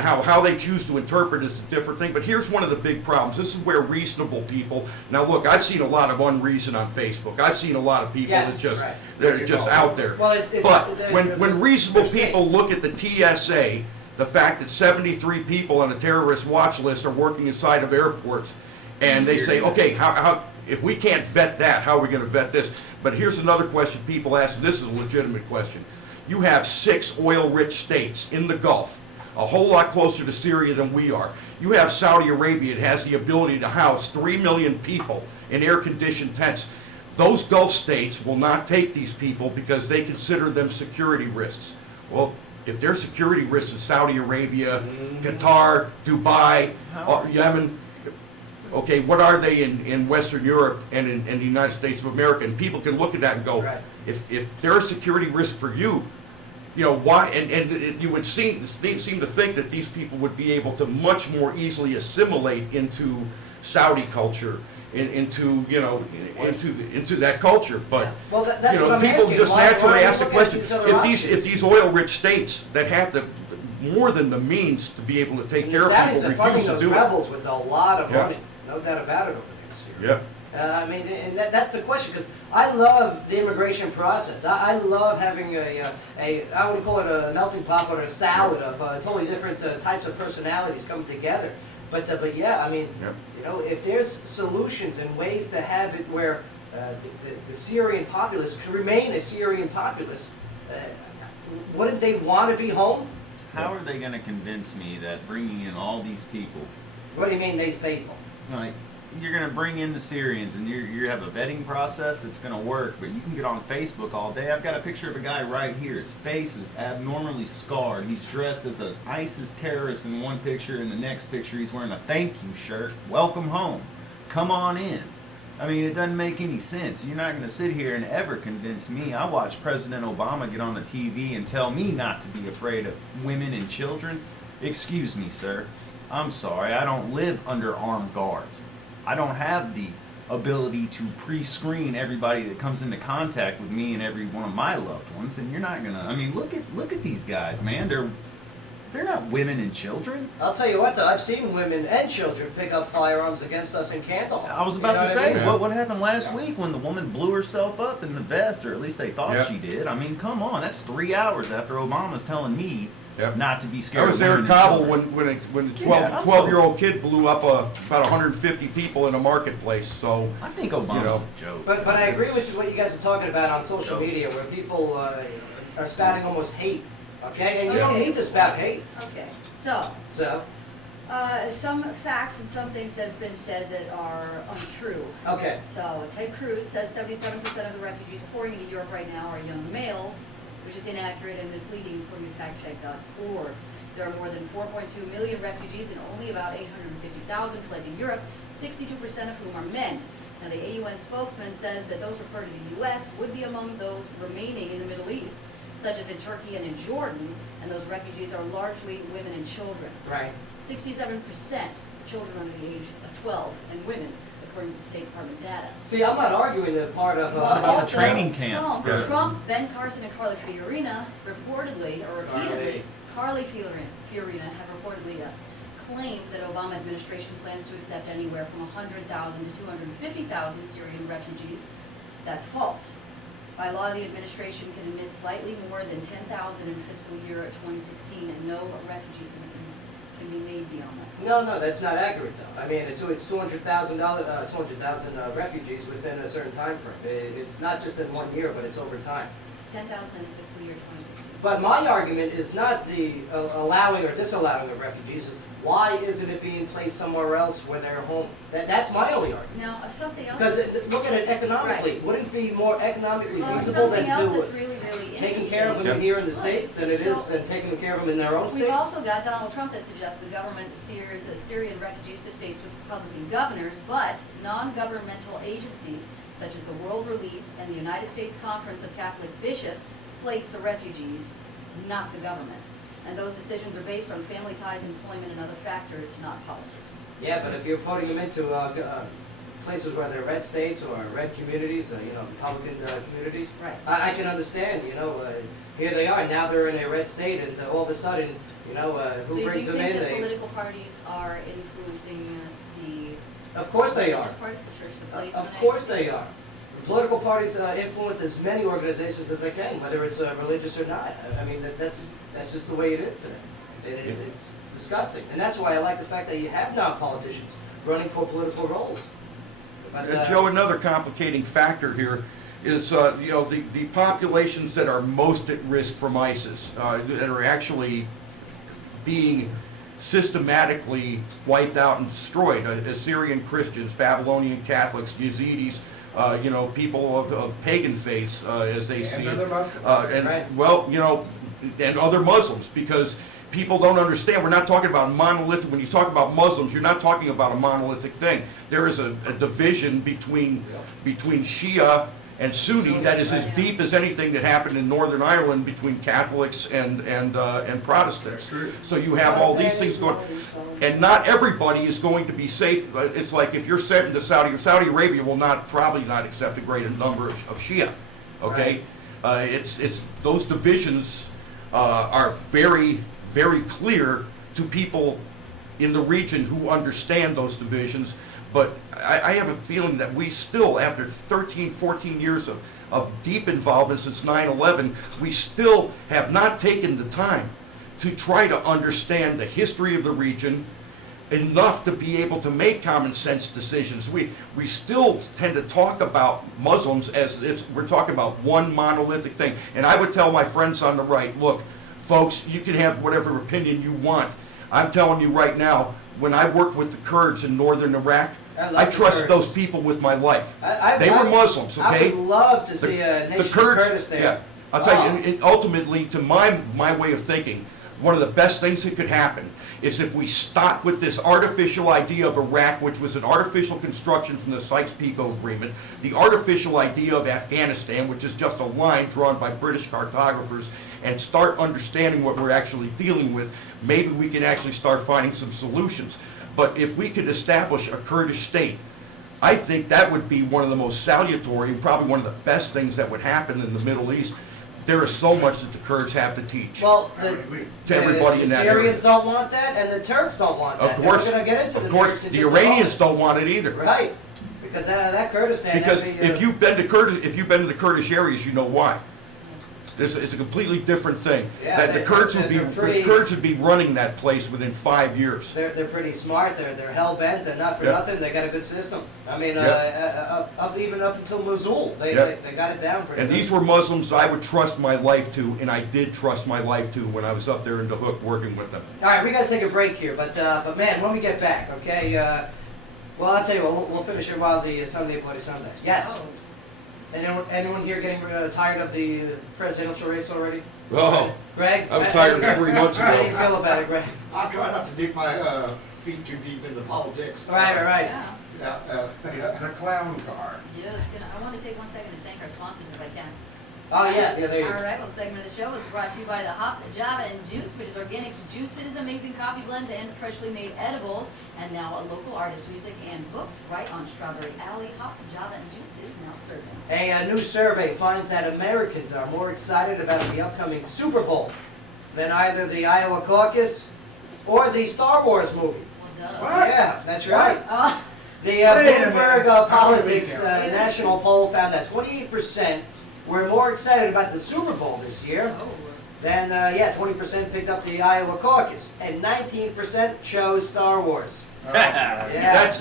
how they choose to interpret is a different thing. But here's one of the big problems. This is where reasonable people. Now, look, I've seen a lot of unreason on Facebook. I've seen a lot of people that they're just out there. Well, but when reasonable people look at the TSA, the fact that 73 people on a terrorist watch list are working inside of airports, and they say, okay, how if we can't vet that, how are we going to vet this? But here's another question people ask, and this is a legitimate question. You have 6 oil-rich states in the Gulf, a whole lot closer to Syria than we are. You have Saudi Arabia. It has the ability to house 3 million people in air-conditioned tents. Those Gulf states will not take these people because they consider them security risks. Well, if they're security risks in Saudi Arabia, Qatar, Dubai, Yemen, okay, what are they in Western Europe and in the United States of America? And people can look at that and go, Right. if they're a security risk for you, you know, why, and you would seem to think that these people would be able to much more easily assimilate into Saudi culture, into, you know, into that culture, but, Well, that's you know, what I'm people asking. just Why naturally are you ask the looking at question, these other if these oil-rich states that have the more than the means to be able to take And care the of Saudis people are funding refuse to those do it. rebels with a lot of Yeah. money, no doubt about it over the next year. Yeah. I mean, and that's the question, because I love the immigration process. I love having I wouldn't call it a melting pot, but a salad of totally different types of personalities coming together. But yeah, I mean, Yep. you know, if there's solutions and ways to have it where the Syrian populace could remain a Syrian populace, wouldn't they want to be home? How are they going to convince me that bringing in all these people, What do you mean, these people? like, you're going to bring in the Syrians and you have a vetting process that's going to work, but you can get on Facebook all day. I've got a picture of a guy right here. His face is abnormally scarred. He's dressed as an ISIS terrorist in one picture. In the next picture, he's wearing a thank you shirt. Welcome home. Come on in. I mean, it doesn't make any sense. You're not going to sit here and ever convince me. I watched President Obama get on the TV and tell me not to be afraid of women and children. Excuse me, sir. I'm sorry. I don't live under armed guards. I don't have the ability to pre-screen everybody that comes into contact with me and every one of my loved ones. And you're not going to, I mean, look at these guys, man. They're not women and children. I'll tell you what, though, I've seen women and children pick up firearms against us in Candlehall. I was about You know to what I say, mean? what happened last week when the woman blew herself up in the vest, or at least they thought Yeah. she did? I mean, come on, that's 3 hours after Obama's telling me Yeah. not to be scared. I was of there women in and Kabul children. when a Yeah, I'm 12-year-old kid blew up about 150 people in a marketplace, so. I think Obama's know. a joke. But I agree with what you guys are talking about on social media, where people are spouting almost hate, okay? And you don't Okay. need to spout hate. Okay, so, So, some facts and some things that have been said that are untrue. okay. So Ted Cruz says 77% of the refugees pouring into Europe right now are young males, which is inaccurate and misleading according to factcheck.org. There are more than 4.2 million refugees and only about 850,000 fled to Europe, 62% of whom are men. Now the AUN spokesman says that those referred to the U.S. would be among those remaining in the Middle East, such as in Turkey and in Jordan, and those refugees are largely women and children. Right. 67% children under the age of 12 and women, according to the State Department data. See, I'm not arguing the part of... Well, about the also, training camps? Trump, Ben Carson, and Carly Fiorina reportedly, or repeatedly, Carly Fiorina have reportedly claimed that Obama administration plans to accept anywhere from 100,000 to 250,000 Syrian refugees. That's false. By law, the administration can admit slightly more than 10,000 in fiscal year 2016, and no refugee commitments can be made beyond that. No, that's not accurate, though. I mean, it's 200,000 refugees within a certain time frame. It's not just in 1 year, but it's over time. 10,000 in fiscal year 2016. But my argument is not the allowing or disallowing of refugees. Is why isn't it being placed somewhere else where they're home? That's my only argument. Now, something else. Because look at it economically. Right. Wouldn't it be more economically Well, feasible than something else to that's really, really taking interesting. care of them here in the States than it is So- than taking care of them in their own We've state? also got Donald Trump that suggests the government steers Syrian refugees to states with Republican governors, but non-governmental agencies such as the World Relief and the United States Conference of Catholic Bishops place the refugees, not the government. And those decisions are based on family ties, employment, and other factors, not politics. Yeah, but if you're putting them into places where they're red states or red communities, Republican communities, Right. I can understand. Here they are now; they're in a red state, and all of a sudden, So who do you brings them think in? that political parties are influencing the Of course they are. religious parties, the church, the place? Of course they are. Political parties influence as many organizations as they can, whether it's religious or not. I mean, that's just the way it is today. It's disgusting, and that's why I like the fact that you have non-politicians running for political roles. But, Joe, another complicating factor here is, the populations that are most at risk from ISIS, that are actually being systematically wiped out and destroyed. Assyrian Christians, Babylonian Catholics, Yazidis, people of pagan faiths, as they see And other it. Muslims. Right. Well, and other Muslims, because people don't understand. We're not talking about monolithic. When you talk about Muslims, you're not talking about a monolithic thing. There is a division between Shia and Sunni that is as deep as anything that happened in Northern Ireland between Catholics and Protestants. So you have all these things going, and not everybody is going to be safe. It's like if you're sent into Saudi Arabia will probably not accept a great number of Shia. Okay, it's those divisions are very, very clear to people in the region who understand those divisions. But I have a feeling that we still, after 13, 14 years of deep involvement since 9/11, we still have not taken the time to try to understand the history of the region enough to be able to make common sense decisions. We still tend to talk about Muslims as if we're talking about one monolithic thing. And I would tell my friends on the right, look, folks, you can have whatever opinion you want. I'm telling you right now, when I worked with the Kurds in northern Iraq, I trusted those people with my life. They were Muslims, okay? I would love to see a nation of Kurdistan. Yeah, I'll tell you, and ultimately, to my way of thinking, one of the best things that could happen is if we stop with this artificial idea of Iraq, which was an artificial construction from the Sykes-Picot Agreement, the artificial idea of Afghanistan, which is just a line drawn by British cartographers, and start understanding what we're actually dealing with. Maybe we can actually start finding some solutions. But if we could establish a Kurdish state, I think that would be one of the most salutary and probably one of the best things that would happen in the Middle East. There is so much that the Kurds have to teach. Well, to everybody in that area. The Syrians don't want that, and the Turks don't want that. Of course, We're going to get into of course, the Iranians don't want it either. Right, because that Kurdistan. Because if you've been to the Kurdish areas, you know why. It's a completely different thing. Yeah, That the Kurds would be running that place within 5 years. They're pretty smart. They're hell bent, and not for nothing. They got a good system. I mean, even up until Mosul, they got it down pretty And good. these were Muslims I would trust my life to, and I did trust my life to when I was up there in the Hook working with them. All right, we got to take a break here, but man, when we get back, okay? Well, I'll tell you what. We'll finish it while the Sunday Bloody Sunday. Yes. Oh. Anyone here getting tired of the presidential race already? Oh, Greg? I was tired 3 months How do you ago. feel about it, Greg? I try not to dip my feet too deep into politics. Right. Yeah. It's the clown car. Just I want to take 1 second and thank our sponsors if I can. Oh, yeah, there you Our go. regular segment of the show is brought to you by the Hops, Java, and Juice, which is organic juices, amazing coffee blends, and freshly made edibles. And now a local artist, music, and books right on Strawberry Alley. Hops, Java, and Juice is now serving. A new survey finds that Americans are more excited about the upcoming Super Bowl than either the Iowa caucus or the Star Wars movie. Well, duh. What? Yeah, that's right. Oh, The Wait a minute. Bloomberg That's Politics what we national poll found that 28% were more excited about the Super Bowl this year oh. than, 20% picked up the Iowa caucus, and 19% chose Star Wars. Oh, Yeah. we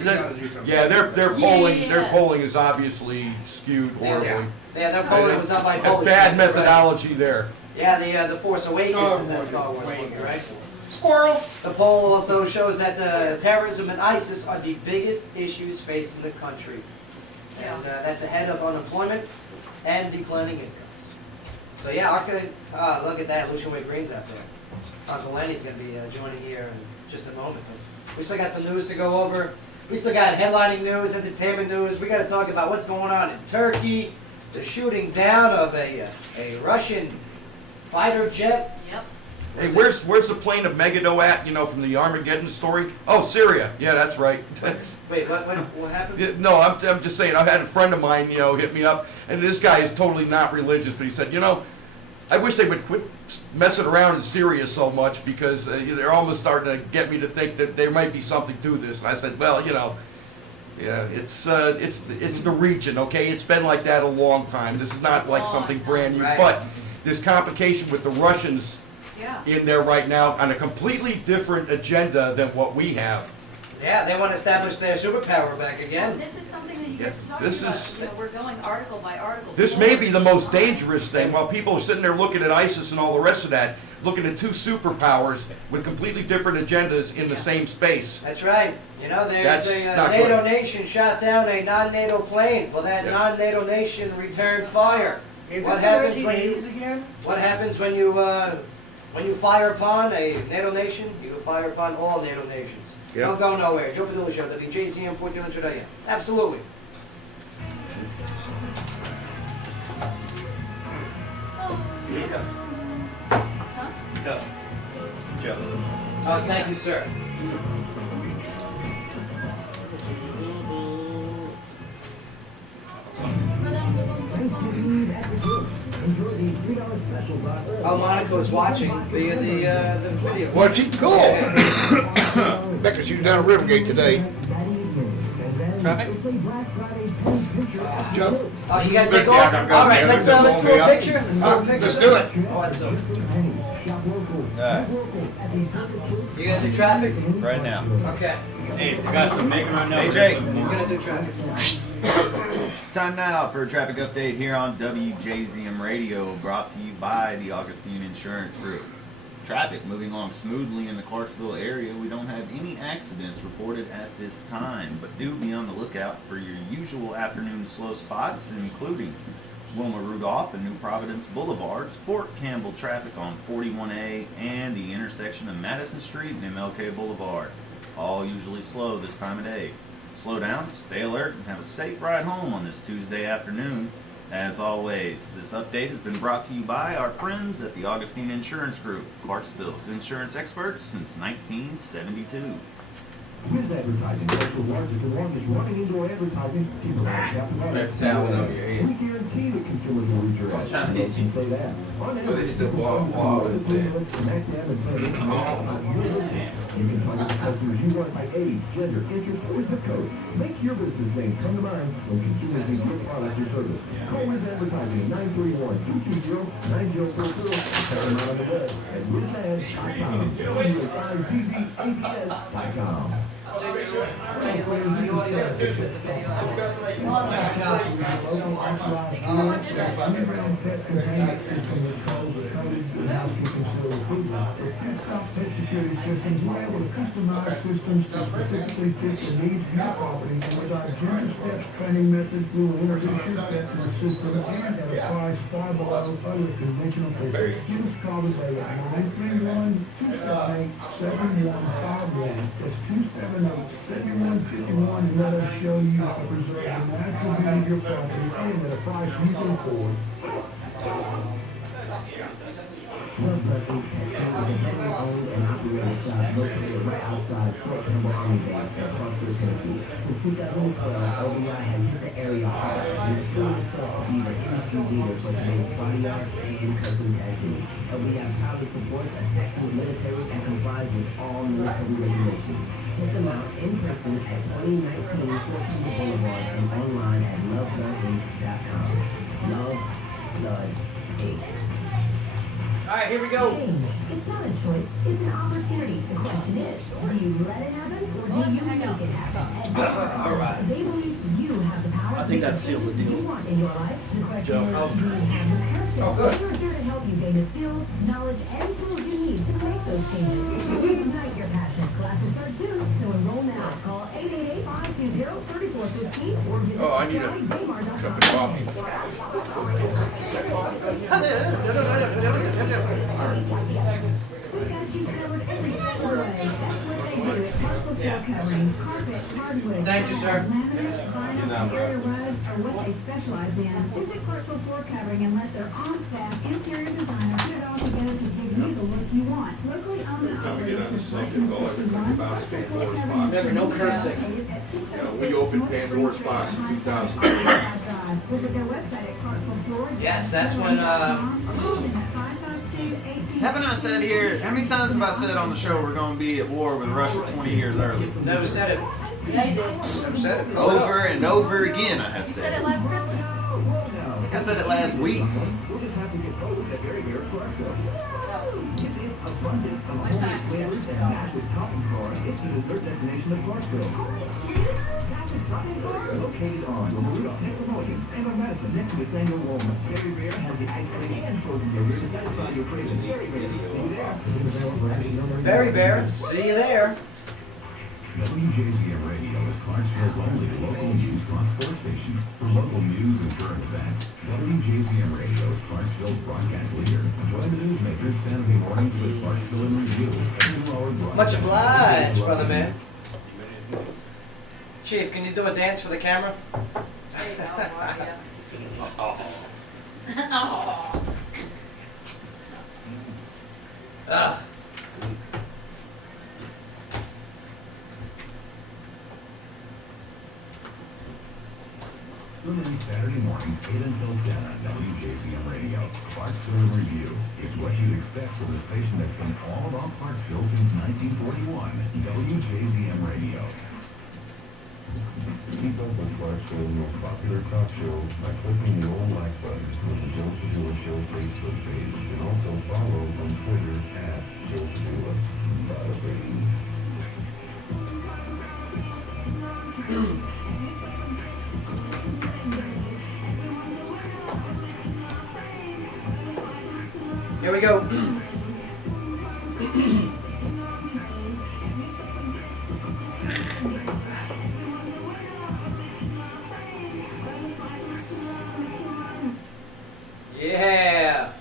gotta do something. Their polling Yeah. their polling is obviously skewed horribly. Yeah, their polling was not by Polish. Bad people, right? methodology there. Yeah, the Force Awakens is that Star Wars movie, right? Squirrel! The poll also shows that terrorism and ISIS are the biggest issues facing the country. And that's ahead of unemployment and declining incomes. So yeah, look at that, Lucian Wade Green's out there. Uncle Lenny's going to be joining here in just a moment. But we still got some news to go over. We still got headlining news, entertainment news. We got to talk about what's going on in Turkey, the shooting down of a Russian fighter jet. Yep. Hey, where's the plane of Megiddo at? From the Armageddon story? Oh, Syria. Yeah, that's right. Wait, what happened? Yeah, no, I'm just saying. I've had a friend of mine, hit me up, and this guy is totally not religious, but he said, I wish they would quit messing around in Syria so much because they're almost starting to get me to think that there might be something to this. And I said, well, yeah, it's the region, okay? It's been like that a long time. This is not like something brand new, Right. but there's complication with the Russians Yeah. in there right now on a completely different agenda than what we have. Yeah, they want to establish their superpower back Well, again. this is something that you guys were talking This about. is- We're going article by article. This may be the most dangerous thing. While people are sitting there looking at ISIS and all the rest of that, looking at two superpowers with completely different agendas in the same space. That's right. You know, there's That's a not NATO good. nation shot down a non-NATO plane. Well, that Yeah. non-NATO nation returned fire. Is What it the happens when 1980s again? What happens when you fire upon a NATO nation? You fire upon all NATO nations. Yeah. Don't go nowhere. Joe Padula Show, WJZM 1400 AM. Absolutely. Go. Huh? Go. Joe. Oh, thank you, sir. Oh, Monica was watching via the video. Well, she cool. Becca, she was down at Rivergate today. Traffic? Joe? Oh, you gotta Good, take yeah, off? I gotta go. All right, Yeah, let's do yeah. a picture. Let's do a picture. Let's do it. Oh, that's so. Alright, You gonna do traffic? right now. Okay. Hey, it's the guy from making right now. Hey, Jake. He's gonna do traffic. Time now for a traffic update here on WJZM Radio, brought to you by the Augustine Insurance Group. Traffic moving along smoothly in the Clarksville area. We don't have any accidents reported at this time, but do be on the lookout for your usual afternoon slow spots, including Wilma Rudolph and New Providence Boulevards, Fort Campbell traffic on 41A, and the intersection of Madison Street and MLK Boulevard. All usually slow this time of day. Slow down, stay alert, and have a safe ride home on this Tuesday afternoon. As always, this update has been brought to you by our friends at the Augustine Insurance Group, Clarksville's insurance experts since 1972. Here's advertising. That's the largest and longest running indoor advertising. Every time when over your We head. guarantee that consumers will reach your I'm trying to hit you. Say that. On But it hit the wall instead. You can target the customers you want by age, gender, interest, or zip code. Make your business name come to mind when consumers need your product or service. Call Wiz Advertising at 931-220-9044. Check them out on the web at wizads.com. WIZZAPS.com. Underground pet containment system is called the Coded Housekeeping Facility Improvement. With two-stop pet security systems, we're able to customize systems to specifically fit the needs of your property. And with our gender steps training method, we will introduce your pet to the system and at a price far below other conventional pets. Give us a call today at 931-278-7151. That's 278-7151, and let us show you how to preserve the natural beauty of your property and at a price you can afford. Love Country Pet Care is a family owned and operated shop located right outside Fort Campbell Army Base in Clarksville, Tennessee. Since 2012, OBI has hit the area hard and is proven itself to be the industry leader for today's body art and custom tattoos. OBI proudly supports a section of military and complies with all military regulations. Check them out in person at 2019 Fort Campbell Boulevard and online at lovebloodinc.com. Love, Blood, Inc. All right, here we go. It's not a choice, it's an opportunity. The question is, do you let it happen or do you make it happen? All right. They believe you have the power. I think that sealed the deal. You want in your life. The question Joe. is, do you have the passion? Oh, good. We're here to help you gain the skills, knowledge, and tools you need to make those changes. Ignite your passion. Classes start soon, so enroll now. Call 888-520-3415 or visit Oh, I need a cup of coffee. We got you covered every step of the way. That's what they do at Parcel Floor Covering, carpet, hardwood. Thank you, sir. Laminate, vinyl, interior rugs, or what they specialize in. Visit Parcel Floor Covering and let their on-staff interior designer put it all together to give you the look you want. Locally owned and operated since 1961. Remember, no cursing. We opened Pandora's box in 2000. Visit their website at Parcel Floor. Yes, that's when, Haven't I said here, how many times have I said on the show we're going to be at war with Russia 20 years early? Never said it. Yeah, you did. Never said it. Over and over again I have You said said it it. last Christmas. I think I said it last week. We'll just have to get coded at very near Clarksville. How much time? With Top and Car, it's the dessert destination of Clarksville. Located on Rudolph, Nickelodeon, and on Madison, next to Nathaniel Walnut. Very Rare has the ice cream and frozen yogurt to satisfy your cravings. Very Rare, see you there. Berry Bear, see you there. WJZM Radio is Clarksville's only local news talk sports station. For local news and current events, WJZM Radio is Clarksville's broadcast leader. Join the newsmakers Saturday mornings with Clarksville in Review. Much obliged, brother man. Chief, can you do a dance for the camera? There you go, Mario. Oh. Oh. Ugh. Every Saturday morning, 8 until 10 on WJZM Radio. Clarksville in Review is what you'd expect from the station that's been all about Clarksville since 1941. WJZM Radio. Keep up with Clarksville's most popular talk show by clicking the old like button with the Joe Padula Show Facebook page. You can also follow on Twitter at Joe Padula. Bada bing. Here we go. Yeah.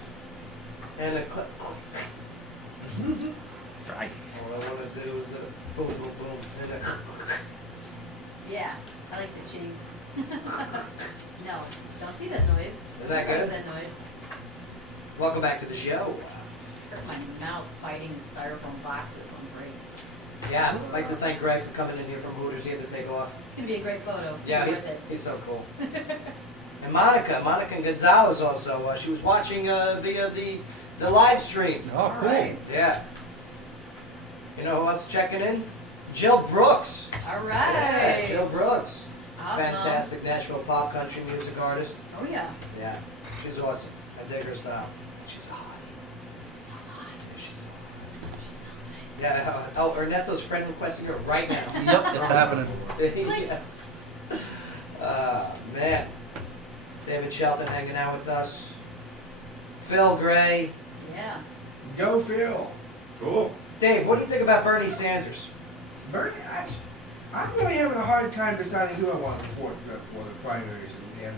And a click, click. It's for ISIS. What I want to do is a boom, boom, boom, and a Yeah, I like the cheap. No, don't do that noise. Isn't that good? That noise. Welcome back to the show. Hurt my mouth biting styrofoam boxes on break. Yeah, I'd like to thank Greg for coming in here from Hooters. He had to take off. It's gonna be a great photo. It's Yeah, gonna be worth it. he's so cool. And Monica Gonzalez also. She was watching via the live stream. Oh, cool. Alright. Yeah. You know who else checking in? Jill Brooks. All Yeah, right. Jill Brooks. Awesome. Fantastic Nashville pop country music artist. Oh yeah. Yeah, she's awesome. I dig her style. She's hot. So hot. She's She smells nice. Yeah. Oh, Ernesto's friend requesting her right now. Yep, it's happening. Yes. Man. David Shelton hanging out with us. Phil Gray. Yeah. Go Phil. Cool. Dave, what do you think about Bernie Sanders? Bernie, I'm really having a hard time deciding who I want to support for the primaries, and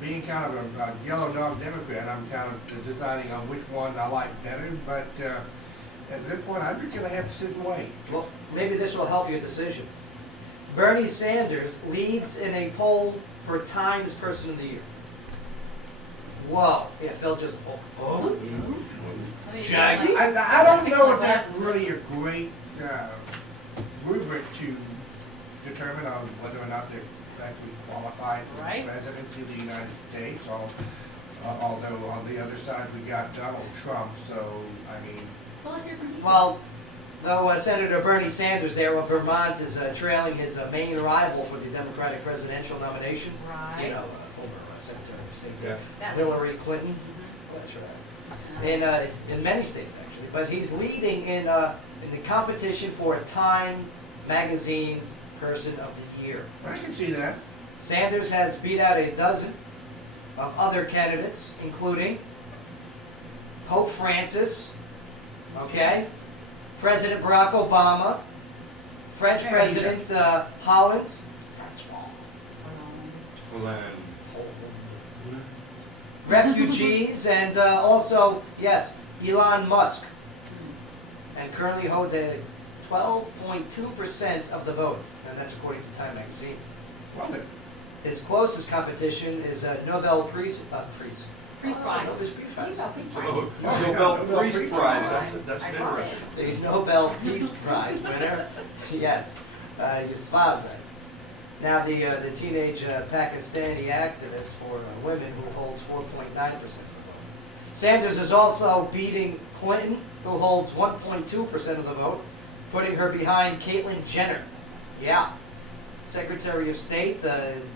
being kind of a yellow dog Democrat, I'm kind of deciding on which one I like better. But at this point, I'm just going to have to sit and wait. Well, maybe this will help your decision. Bernie Sanders leads in a poll for Times Person of the Year. Whoa. Yeah, Phil just. Oh. Let me Jackie? fix my- I don't fix know my if that's glasses. really a great rubric to determine on whether or not they're actually qualified for Right. the presidency of the United States. Although on the other side we got Donald Trump, so I mean. So let's hear some details. Well, though Senator Bernie Sanders there of Vermont is trailing his main rival for the Democratic presidential nomination. Right. You know, former Secretary of State Yeah. That- Hillary Clinton. Mhm. That's right. In many states actually, but he's leading in the competition for Time Magazine's Person of the Year. I can see that. Sanders has beat out a dozen of other candidates, including Pope Francis, okay, President Barack Obama, French Yeah, President Holland, Francois, refugees, and also, yes, Elon Musk, and currently holds a 12.2% of the vote, and that's according to Time Magazine. Well then, His closest competition is Nobel Peace Prize Prize. Prize. Nobel Peace Prize. Nobel Peace Prize. Nobel Nobel Peace Peace Prize, Prize. that's I bought it. interesting. The Nobel Peace Prize winner, yes, Yusfaza. Now the teenage Pakistani activist for women who holds 4.9% of the vote. Sanders is also beating Clinton, who holds 1.2% of the vote, putting her behind Caitlyn Jenner. Yeah. Secretary of State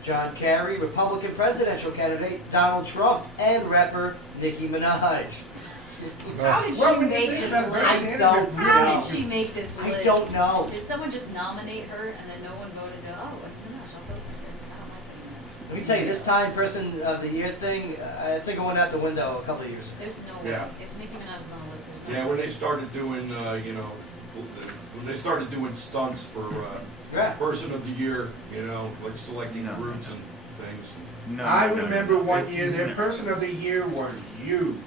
John Kerry, Republican presidential candidate Donald Trump, and rapper Nicki Minaj. How did Well, she when you make think this about list? Bernie I don't How know. did she make this list? I don't know. Did someone just nominate her and then no one voted to, oh, gosh, I'll vote for her. I don't like that. Let me tell you, this Time Person of the Year thing, I think it went out the window a couple of years ago. There's no way. Yeah. If Nicki Minaj is on the list, there's no Yeah, way. when they started doing, you know, when they started doing stunts for Yeah. Person of the Year, you know, like selecting No. groups and things. No, I no, no. remember one year, their person of the year was you.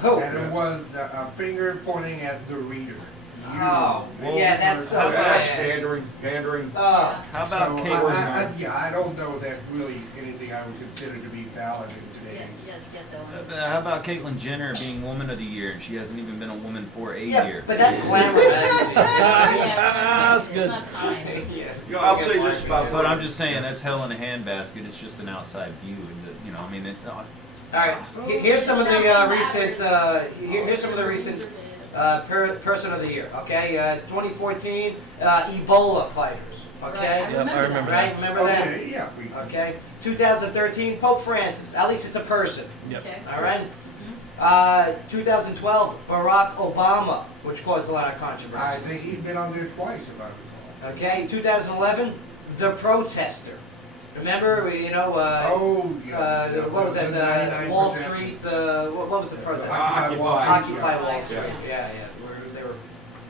Who? And it was a finger pointing at the reader. You. Oh, Well, yeah, that's so That's sad. pandering. Oh, How about So, Caitlyn? yeah, I don't know if that's really anything I would consider to be valid in Yeah, today's. yes, Owens. How about Caitlyn Jenner being Woman of the Year, and she hasn't even been a woman for a yeah, year? but that's glamour magazine. Yeah, That's it's good. not time. Yeah. You know, I'll say this about But I'm just saying that's hell in a handbasket. It's just an outside view, and you know, I mean, it's. All right, here's some of the recent. Here's some of the recent Person of the Year. Okay, 2014 Ebola fighters. Okay, Right, I remember that. right? Remember that? Okay, yeah. Okay, 2013 Pope Francis. At least it's a person. Okay. All right. 2012 Barack Obama, which caused a lot of I controversy. think he's been on there twice, if I recall. Okay, 2011 The Protester. Remember, you know, Oh, yeah. what was that? 99%. Wall Street. What was the protest? Occupy Wall Street. Occupy yeah. Wall Street. Yeah, where they were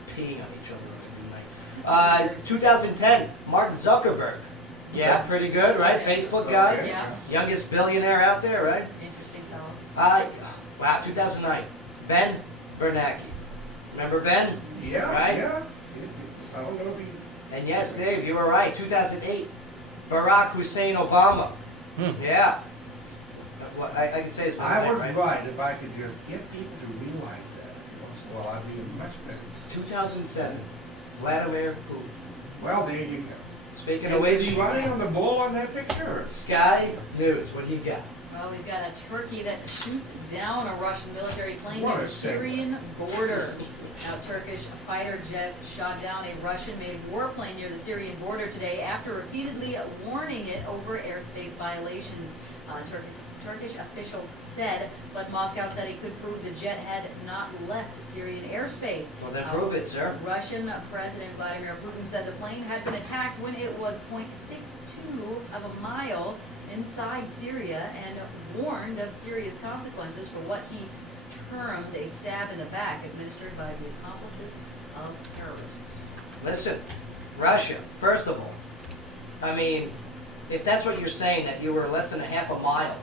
peeing on each other every night. 2010, Mark Zuckerberg. Yeah, pretty good, right? Facebook guy, Okay. Yeah, youngest billionaire out there, right? interesting fellow. Wow, 2009, Ben Bernanke. Remember Ben? Yeah, Right? yeah. I don't know if he. And yes, Dave, you were right. 2008, Barack Hussein Obama. Yeah. I can say his I name, was right? right. If I could just get people to realize that, well, I'd be much better. 2007, Vladimir Putin. Well, there you go. Speaking And of is he which, running on the bull on that picture? Sky News, what do you got? Well, we've got a Turkey that shoots down a Russian military plane What near a the segue. Syrian border. Now, Turkish fighter jets shot down a Russian-made warplane near the Syrian border today after repeatedly warning it over airspace violations. Turkish officials said, but Moscow said it could prove the jet had not left Syrian airspace. Well, then prove it, sir. Russian President Vladimir Putin said the plane had been attacked when it was 0.62 of a mile inside Syria and warned of serious consequences for what he termed a stab in the back administered by the accomplices of terrorists. Listen, Russia, first of all, I mean, if that's what you're saying, that you were less than a half a mile,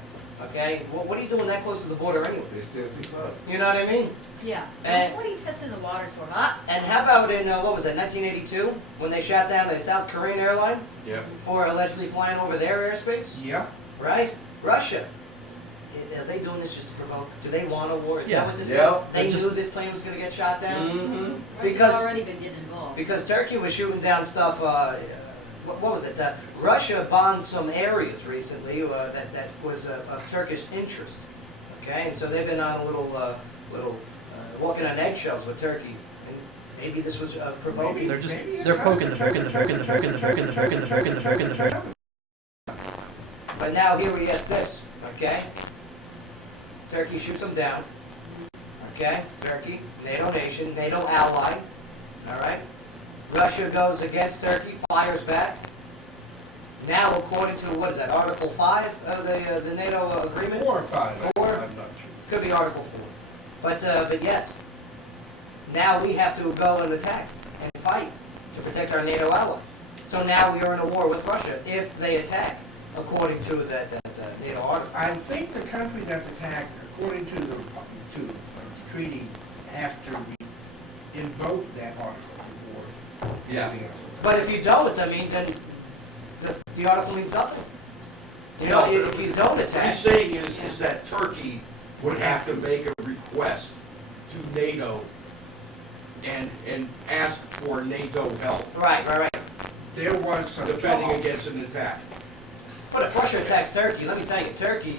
okay, well, what are you doing that close to the border anyway? It's still too close. You know what I mean? Yeah. And- What are you testing the waters for? Huh? And how about in, what was that, 1982, when they shot down the South Korean airline Yeah. for allegedly flying over their airspace, Yeah. right? Russia. Are they doing this just to provoke? Do they want a war? Is Yeah. that what this Yeah. is? They knew this plane was going to get shot down? Mm-hmm. Russia's Because- already been getting involved. Because Turkey was shooting down stuff. What was it? Russia bombed some areas recently that was of Turkish interest. Okay, and so they've been on a little walking on eggshells with Turkey, and maybe this was provoking. They're just Maybe it's they're time poking for the poking the poking the poking the poking the poking the poking the poking the poking. But now here we ask this. Okay, Turkey shoots them down. Okay, Turkey, NATO nation, NATO ally. All right. Russia goes against Turkey, fires back. Now, according to, what is that, Article 5 of the NATO agreement? 4 or 5. Four? I'm not sure. Could be Article 4. But yes, now we have to go and attack and fight to protect our NATO ally. So now we are in a war with Russia if they attack, according to that NATO article. I think the country that's attacked, according to the treaty, has to invoke that article before Yeah. anything else. But if you don't, I mean, then the article means nothing. You know, No, if you don't What attack. he's saying is that Turkey would have to make a request to NATO and ask for NATO help Right. There was some defending talk. against an attack. But if Russia attacks Turkey, let me tell you, Turkey,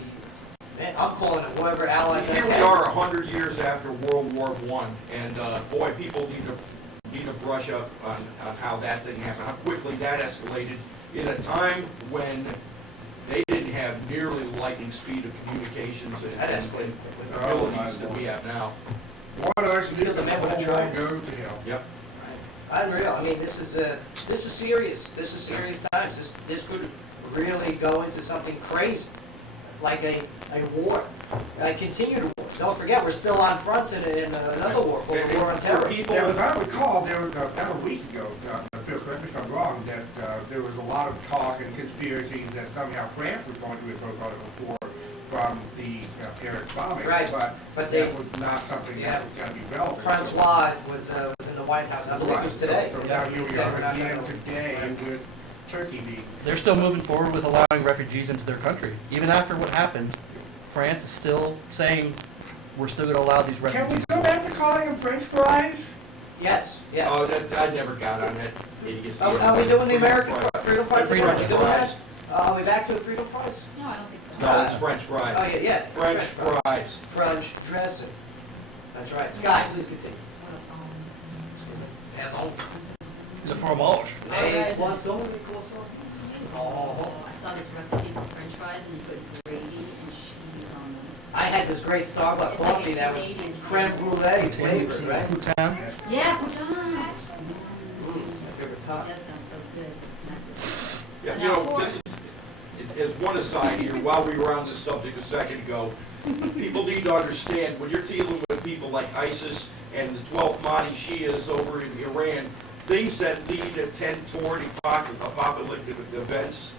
man, I'm calling it whoever allies. Here we are 100 years after World War I, and boy, people need to brush up on how that thing happened, how quickly that escalated in a time when they didn't didn't have nearly the lightning speed of communications and Oh, abilities that we have now. One ice leak, Kill the the man with a whole trident. world goes to hell. Yep. Unreal. I mean, this is serious. This is serious times. This could really go into something crazy, like a war, a continued war. Don't forget, we're still on fronts in another war, called the War on Terror. People, Now, if I recall, there was about a week ago, Phil, correct me if I'm wrong, that there was a lot of talk and conspiracies that somehow France was going to invoke Article 4 from the Paris bombing. Right, but they- that was not something that was going to be relevant. Francois was in the White House. I believe it was today. So Yeah, now here he we said are we're not again gonna- today Right. with Turkey being. They're still moving forward with allowing refugees into their country. Even after what happened, France is still saying we're still going to allow these Can we refugees. go back to calling them French fries? Yes, yes. oh, I never got on that idiocy. Are we doing the American freedom fries? Freedom Are we doing that? fries. Are we back to the freedom fries? No, I don't think so. No, it's French fries. Oh, yeah. French fries. French dressing. That's right. Sky, please continue. Pardon. The fromage. Hey, Alright. croissant, croissant. Oh. I saw this recipe for French fries, and you put gravy and cheese on them. I had this great Starbucks It's like coffee a that was Canadian creme brulee flavored, right? Bhutan. Yeah, Bhutan. It's my favorite pop. That sounds so good. It's not good. Yeah, And you now know, just as one aside here, while we were on this subject a second ago, people need to understand, when you're dealing with people like ISIS and the 12th Mahdi Shias over in Iran, things that lead and tend toward apocalyptic events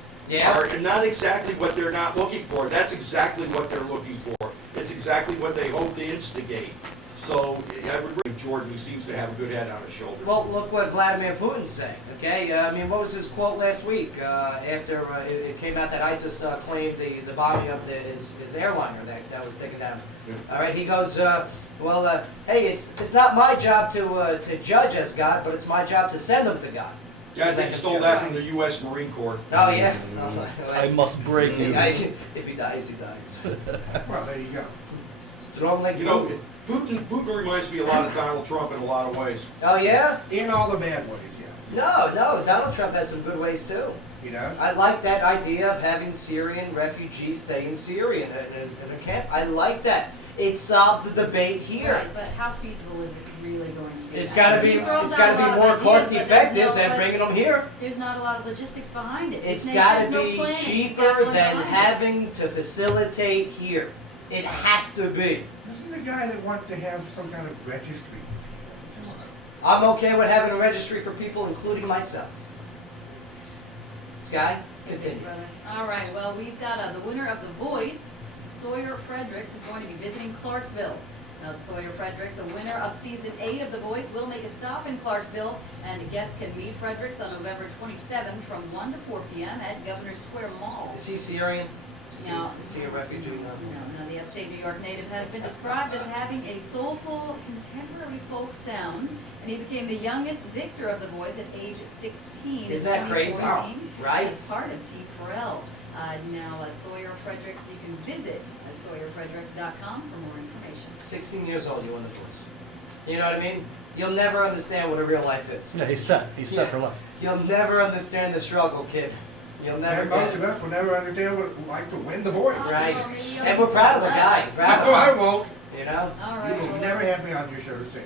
are not exactly what they're not looking for. That's exactly what they're looking for. It's exactly what they hope to instigate. So I would bring Jordan, who seems to have a good head on his shoulders. Well, look what Vladimir Putin's saying, okay? I mean, what was his quote last week after it came out that ISIS claimed the bombing of his airliner that was taken down? Yeah. All right, he goes, hey, it's not my job to judge as God, but it's my job to send them to God. Yeah, I think he stole that from the U.S. Marine Corps. Oh, yeah? I must break you. If he dies, he dies. Well, there you go. Strong like You know, Putin reminds me a lot of Donald Trump in a lot of ways. Oh, yeah? In all the bad ways, yeah. No, Donald Trump has some good ways, too. He does? I like that idea of having Syrian refugees stay in Syria in a camp. I like that. It solves the debate here. Right, but how feasible is it really going to be? It's got to be He throws it's out got a to lot be of more ideas, cost but there's effective no- than but bringing them here. There's not a lot of logistics behind it. It's There's got to no be planning. He's got cheaper one than behind it. having to facilitate here. It has to be. This is the guy that wants to have some kind of registry. I'm okay with having a registry for people, including myself. Sky, continue. Brother. All right, well, we've got the winner of The Voice, Sawyer Fredericks, is going to be visiting Clarksville. Now, Sawyer Fredericks, the winner of Season 8 of The Voice, will make a stop in Clarksville, and guests can meet Fredericks on November 27th from 1 to 4 p.m. at Governor Square Mall. Is he Syrian? No. Is he a refugee? No, the upstate New York native has been described as having a soulful, contemporary folk sound, and he became the youngest victor of The Voice at age 16 Isn't in that crazy? 2014 Right? as part of T. Pharrell. Now, Sawyer Fredericks, you can visit SawyerFredericks.com for more information. 16 years old, you won the voice. You know what I mean? You'll never understand what a real life is. Yeah, he's set. He's set for life. You'll never understand the struggle, kid. You'll never And get most it. of us will never understand what it's like to win the voice. Right. Well, maybe you'll And we're be proud of the guy. blessed. Proud No, of I him. won't. You know? All You right. will well, never have me on your show to sing.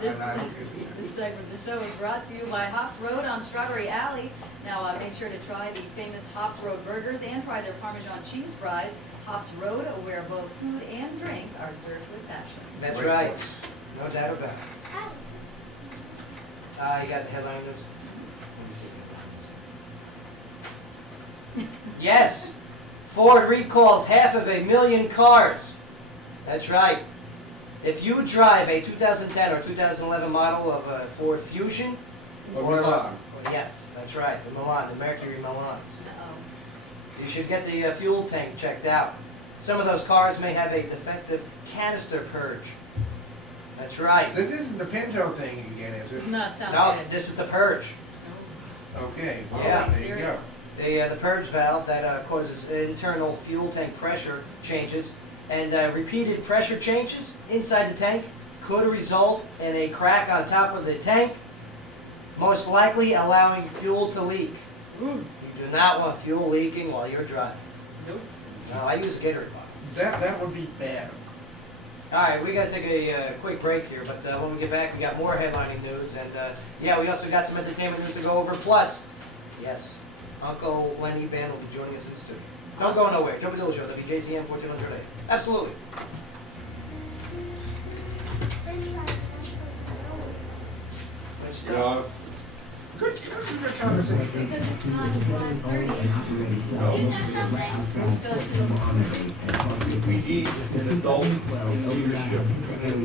This, I hope you do. this segment of the show is brought to you by Hops Road on Strawberry Alley. Now, make sure to try the famous Hops Road burgers and try their Parmesan cheese fries. Hops Road, where both food and drink are served with passion. That's Great right. voice. No doubt about it. You got the headline news? Let me see. Yes! Ford recalls 500,000 cars. That's right. If you drive a 2010 or 2011 model of a Ford Fusion, Or Milan. yes, that's right, the Milan, the Mercury Milan, Uh-oh. you should get the fuel tank checked out. Some of those cars may have a defective canister purge. That's right. This isn't the Pinto thing again, is Does it? not sound No, good. this is the purge. Okay, well, Yeah. there you go. Serious. The purge valve that causes internal fuel tank pressure changes, and repeated pressure changes inside the tank could result in a crack on top of the tank, most likely allowing fuel to leak. You do not want fuel leaking while you're driving. Nope. No, I use a Gatorade bottle. That would be bad. All right, we got to take a quick break here, but when we get back, we got more headlining news, and yeah, we also got some entertainment news to go over. Plus, yes, Uncle Lenny Band will be joining us in the studio. Don't go nowhere. Joe Padula Show, WJZM 1400 A. Absolutely. What'd you say? Good conversation. Because it's not 5:30. We still have to go. We need an adult in leadership.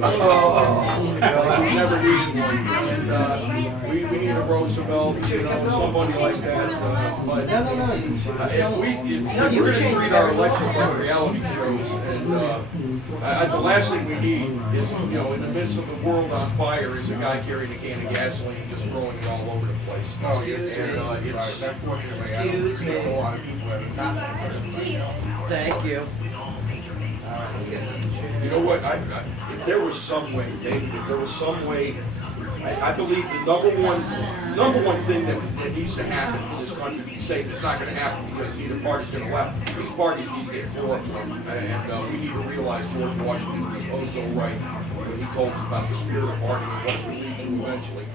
I've never needed one. And, we need a Roosevelt, somebody like that. But if we're gonna treat our elections like reality shows, and the last thing we need is, in the midst of the world on fire, is a guy carrying a can of gasoline and just throwing it all over the place. Excuse me. Unfortunately, Excuse I me. know a lot of people that are not that good. Thank you. All right, we'll get another chair. You know what, if there was some way, David, if there was some way, I believe the number one thing that needs to happen for this country to be safe, it's not gonna happen because neither party's gonna allow. These parties need to get chloroform, and we need to realize George Washington was oh so right when he told us about the spirit of bargaining and what it would lead to eventually.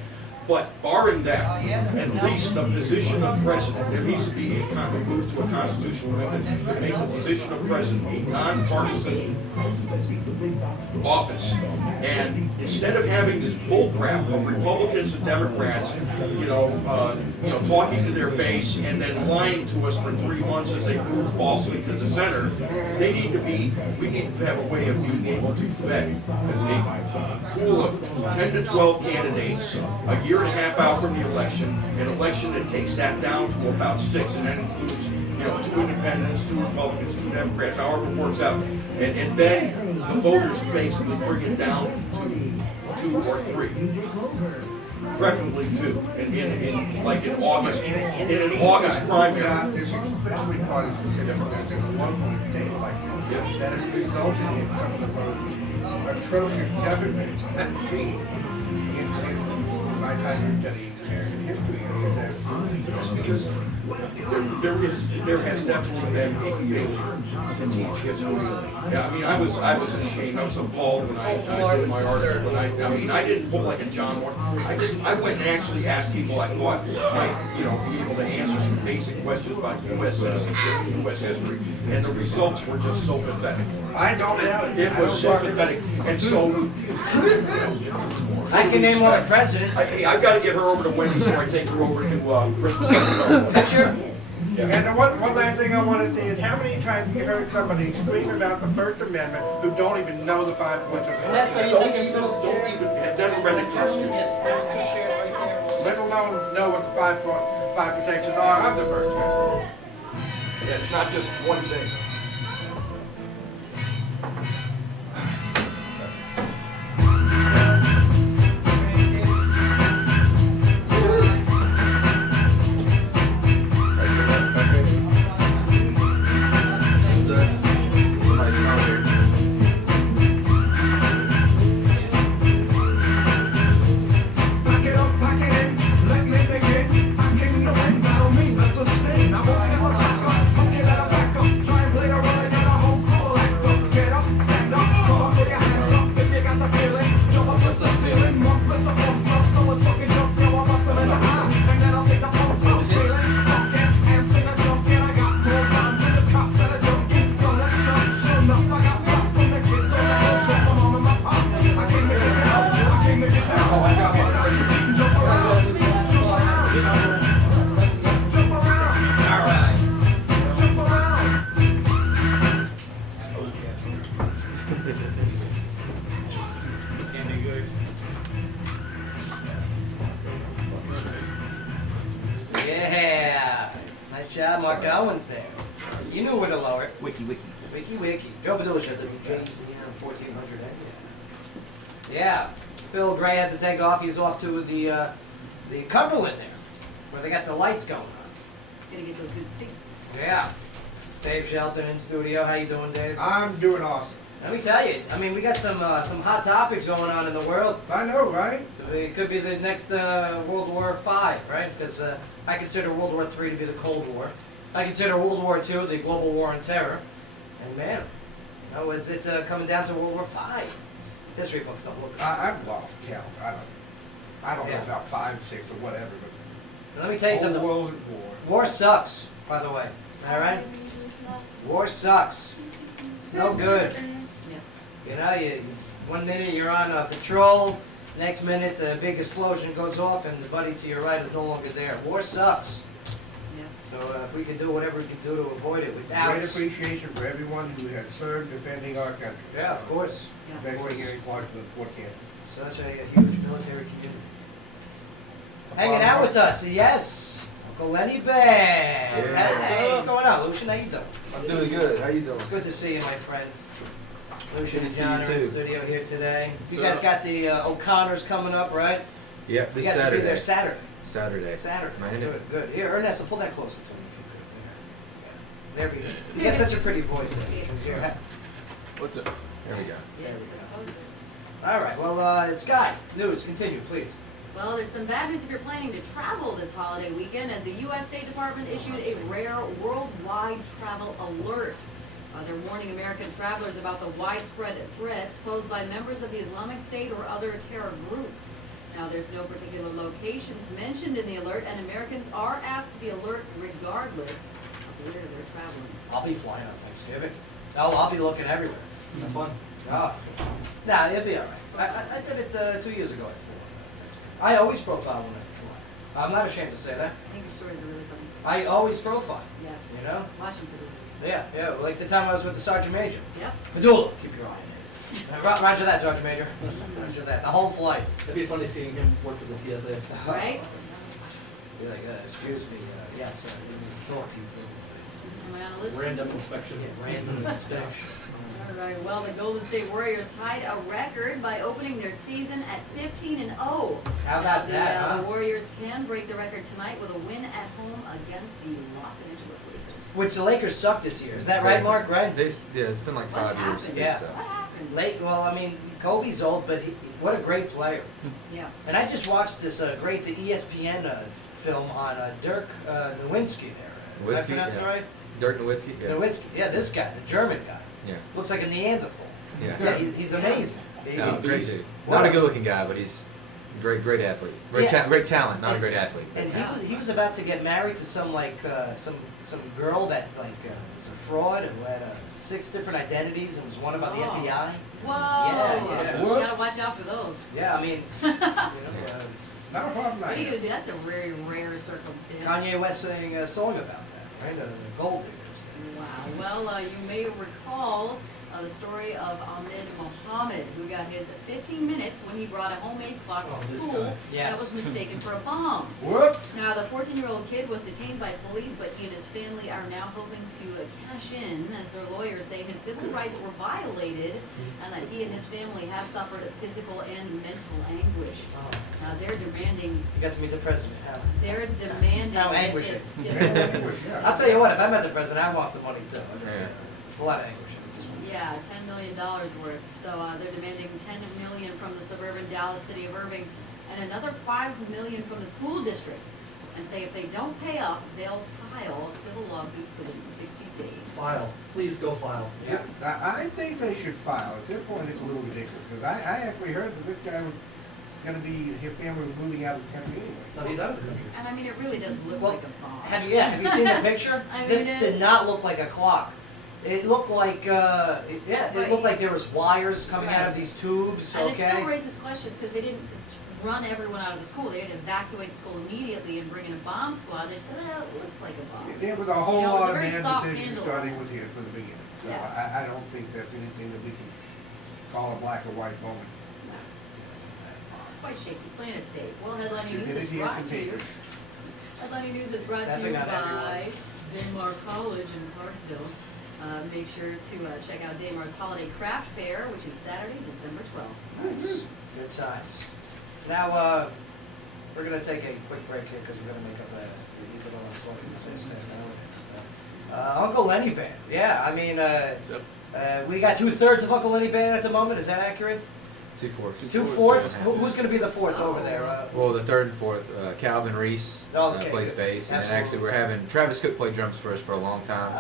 But barring that, at least the position of president, there needs to be a move to a constitutional amendment to make the position of president a nonpartisan office. And instead of having this bullcrap of Republicans and Democrats, talking to their base and then lying to us for 3 months as they move falsely to the center, we need to have a way of being able to vet a pool of 10 to 12 candidates a year and a half out from the election, an election that takes that down to about 6, and that includes 2 independents, 2 Republicans, 2 Democrats, however it works out, and then the voters basically bring it down to 2 or 3, preferably 2, in August, in an August primary. There's especially parties in the one point date election that has resulted in some of the most atrocious deficits in my time of studying American history, it's because there has definitely been a failure to teach history. Yeah, I mean, I was ashamed. I was appalled when I did my article. I didn't pull like a John Moore. I went and actually asked people I thought might, be able to answer some basic questions about U.S. citizenship and U.S. history, and the results were just so pathetic. I don't doubt it. It was so pathetic, and so. I can name all the presidents. I've got to get her over to Wendy before I take her over to Christmas. Sure. Yeah. And one last thing I want to say is how many times you heard somebody scream about the First Amendment who don't even know the 5 points of the And that's why you don't think even have never read the Constitution. let alone know what the five protections are of the First Amendment. Yeah, it's not just one thing. Yeah. Nice job, Mark Owens there. You knew where to lower it. Wiki. Wiki. Joe Padula Show, WJZM 1400 A. Yeah. Phil Gray had to take off. He's off to the Cumberland there, where they got the lights going on. It's gonna get those good seats. Yeah. Dave Shelton in studio. How you doing, Dave? I'm doing awesome. Let me tell you. I mean, we got some hot topics going on in the world. I know, right? So it could be the next World War V, right? Because I consider World War III to be the Cold War. I consider World War II the global war on terror. And man, you know, is it coming down to World War V? History books don't look. I've lost count. I don't know Yeah. about 5, 6, or whatever, but Let me tell you something. whole world's at war. War sucks, by the way. All right? War sucks. It's no good. Yeah. You know, one minute you're on patrol, next minute a big explosion goes off and the buddy to your right is no longer there. War sucks. Yeah. So if we can do whatever we can do to avoid it without... Great appreciation for everyone who has served defending our country. Yeah, of course. Yeah. Especially here in Clarksville and Fort Campbell. Such a huge military community. Hanging out with us, yes. Uncle Lenny Band. Yeah. So what's going on, Lucian? How you doing? I'm doing good. How you doing? It's good to see you, my friend. Lucian Good to and see John you are in too. studio here today. You So- guys got the O'Connors coming up, right? Yeah, You this guys will be there Saturday. Saturday. Saturday. Saturday. Am I in it? Good, good. Here, Ernesto, pull that closer to me if you could. There we go. You get such a pretty voice there. Here. What's up? There we go. Yes, we go. propose it. All right, well, Sky, news, continue, please. Well, there's some bad news if you're planning to travel this holiday weekend, as the U.S. State Department issued a rare worldwide travel alert. They're warning American travelers about the widespread threats posed by members of the Islamic State or other terror groups. Now, there's no particular locations mentioned in the alert, and Americans are asked to be alert regardless of where they're traveling. I'll be flying on Thanksgiving. I'll be looking everywhere. Have fun. Oh. Nah, it'll be all right. I did it 2 years ago. I always profile when I fly. I'm not ashamed to say that. I think your stories are really funny. I always profile, Yeah, you know? watching for the. Yeah, like the time I was with the Sergeant Major. Yep. Padula, keep your eye on me. Roger that, Sergeant Major. Roger that. The whole flight. It'd be funny seeing him work for the TSA. Right? Be like, excuse me, yes, we can talk to you for Am I on a list? Random inspection. random inspection. All right, well, the Golden State Warriors tied a record by opening their season at 15-0. How about Now, that, The huh? Warriors can break the record tonight with a win at home against the Los Angeles Lakers. Which the Lakers suck this year. Is that right, Mark? Right? Yeah, it's been like What 5 years. happened? Yeah. So. What happened? Late. Well, I mean, Kobe's old, but what a great player. Yeah. And I just watched this great ESPN film on Dirk Nowitzki there. Am I Nowitzki, pronouncing it yeah. right? Dirk Nowitzki. Yeah. Nowitzki. Yeah, this guy, the German guy. Yeah. Looks like a Neanderthal. Yeah. Yeah, he's amazing. He's No, a great beast. dude. What Not a good-looking guy, but he's great athlete. Great, Yeah. great talent, not a great athlete. And he was about to get married to some some girl that was a fraud and who had 6 different identities and was wanted by the Oh. FBI. Whoa! Yeah. You gotta watch out for those. Yeah, I mean, you know, Not a problem. What are you I gonna do? That's a very rare circumstance. Kanye West sang a song about that, right? The Gold Diggers. Wow. Well, you may recall the story of Ahmed Mohammed, who got his 15 minutes when he brought a homemade clock Oh, to this school guy. Yes. that was mistaken for a bomb. Whoops. Now, the 14-year-old kid was detained by police, but he and his family are now hoping to cash in, as their lawyers say his civil rights were violated and that he and his family have suffered physical and mental anguish. Oh. Now, they're demanding, You got to meet the president. they're demanding. How that anguishing. this- Yeah. I'll tell you what, if I met the president, I want some money too. Yeah. A lot of anguish. Yeah, $10 million worth. So they're demanding $10 million from the suburban Dallas city of Irving and another $5 million from the school district. And say if they don't pay up, they'll file civil lawsuits within 60 days. File. Please go file. Yeah, I think they should file. At this point, it's a little ridiculous, because I actually heard that this guy was gonna be, his family was moving out of the country anyway. No, he's out of the country. And I mean, it really does look Well, like a bomb. Have you seen the picture? I mean, This it- did not look like a clock. It looked like, it Right. looked like there was wires coming out of Right. these tubes, And it okay? still raises questions because they didn't run everyone out of the school. They had to evacuate the school immediately and bring in a bomb squad. They said, oh, it looks like a bomb. There was a whole You know, it was lot a of very bad soft decisions handle. starting with him from the beginning. So Yeah. I don't think that's anything that we can call a black or white moment. No. It's quite shaky. Playing it safe. Well, Headlining News is Stupidity brought and to you. contagious. Headlining News is brought to Stepping you on by Daymar College in Clarksville. Make sure to check out Daymar's Holiday Craft Fair, which is Saturday, December 12th. Nice. Good times. Now, we're gonna take a quick break here because we're gonna make up Uncle Lenny Band. Yeah, I mean, we got 2/3 of Uncle Lenny Band at the moment. Is that accurate? 2 fourths. 2 fourths? Who's going to be the fourth over there? Well, the third and fourth, Calvin Reese Okay, plays good. bass, and then Absolutely. actually we're having Travis Cook play drums for us for a long time.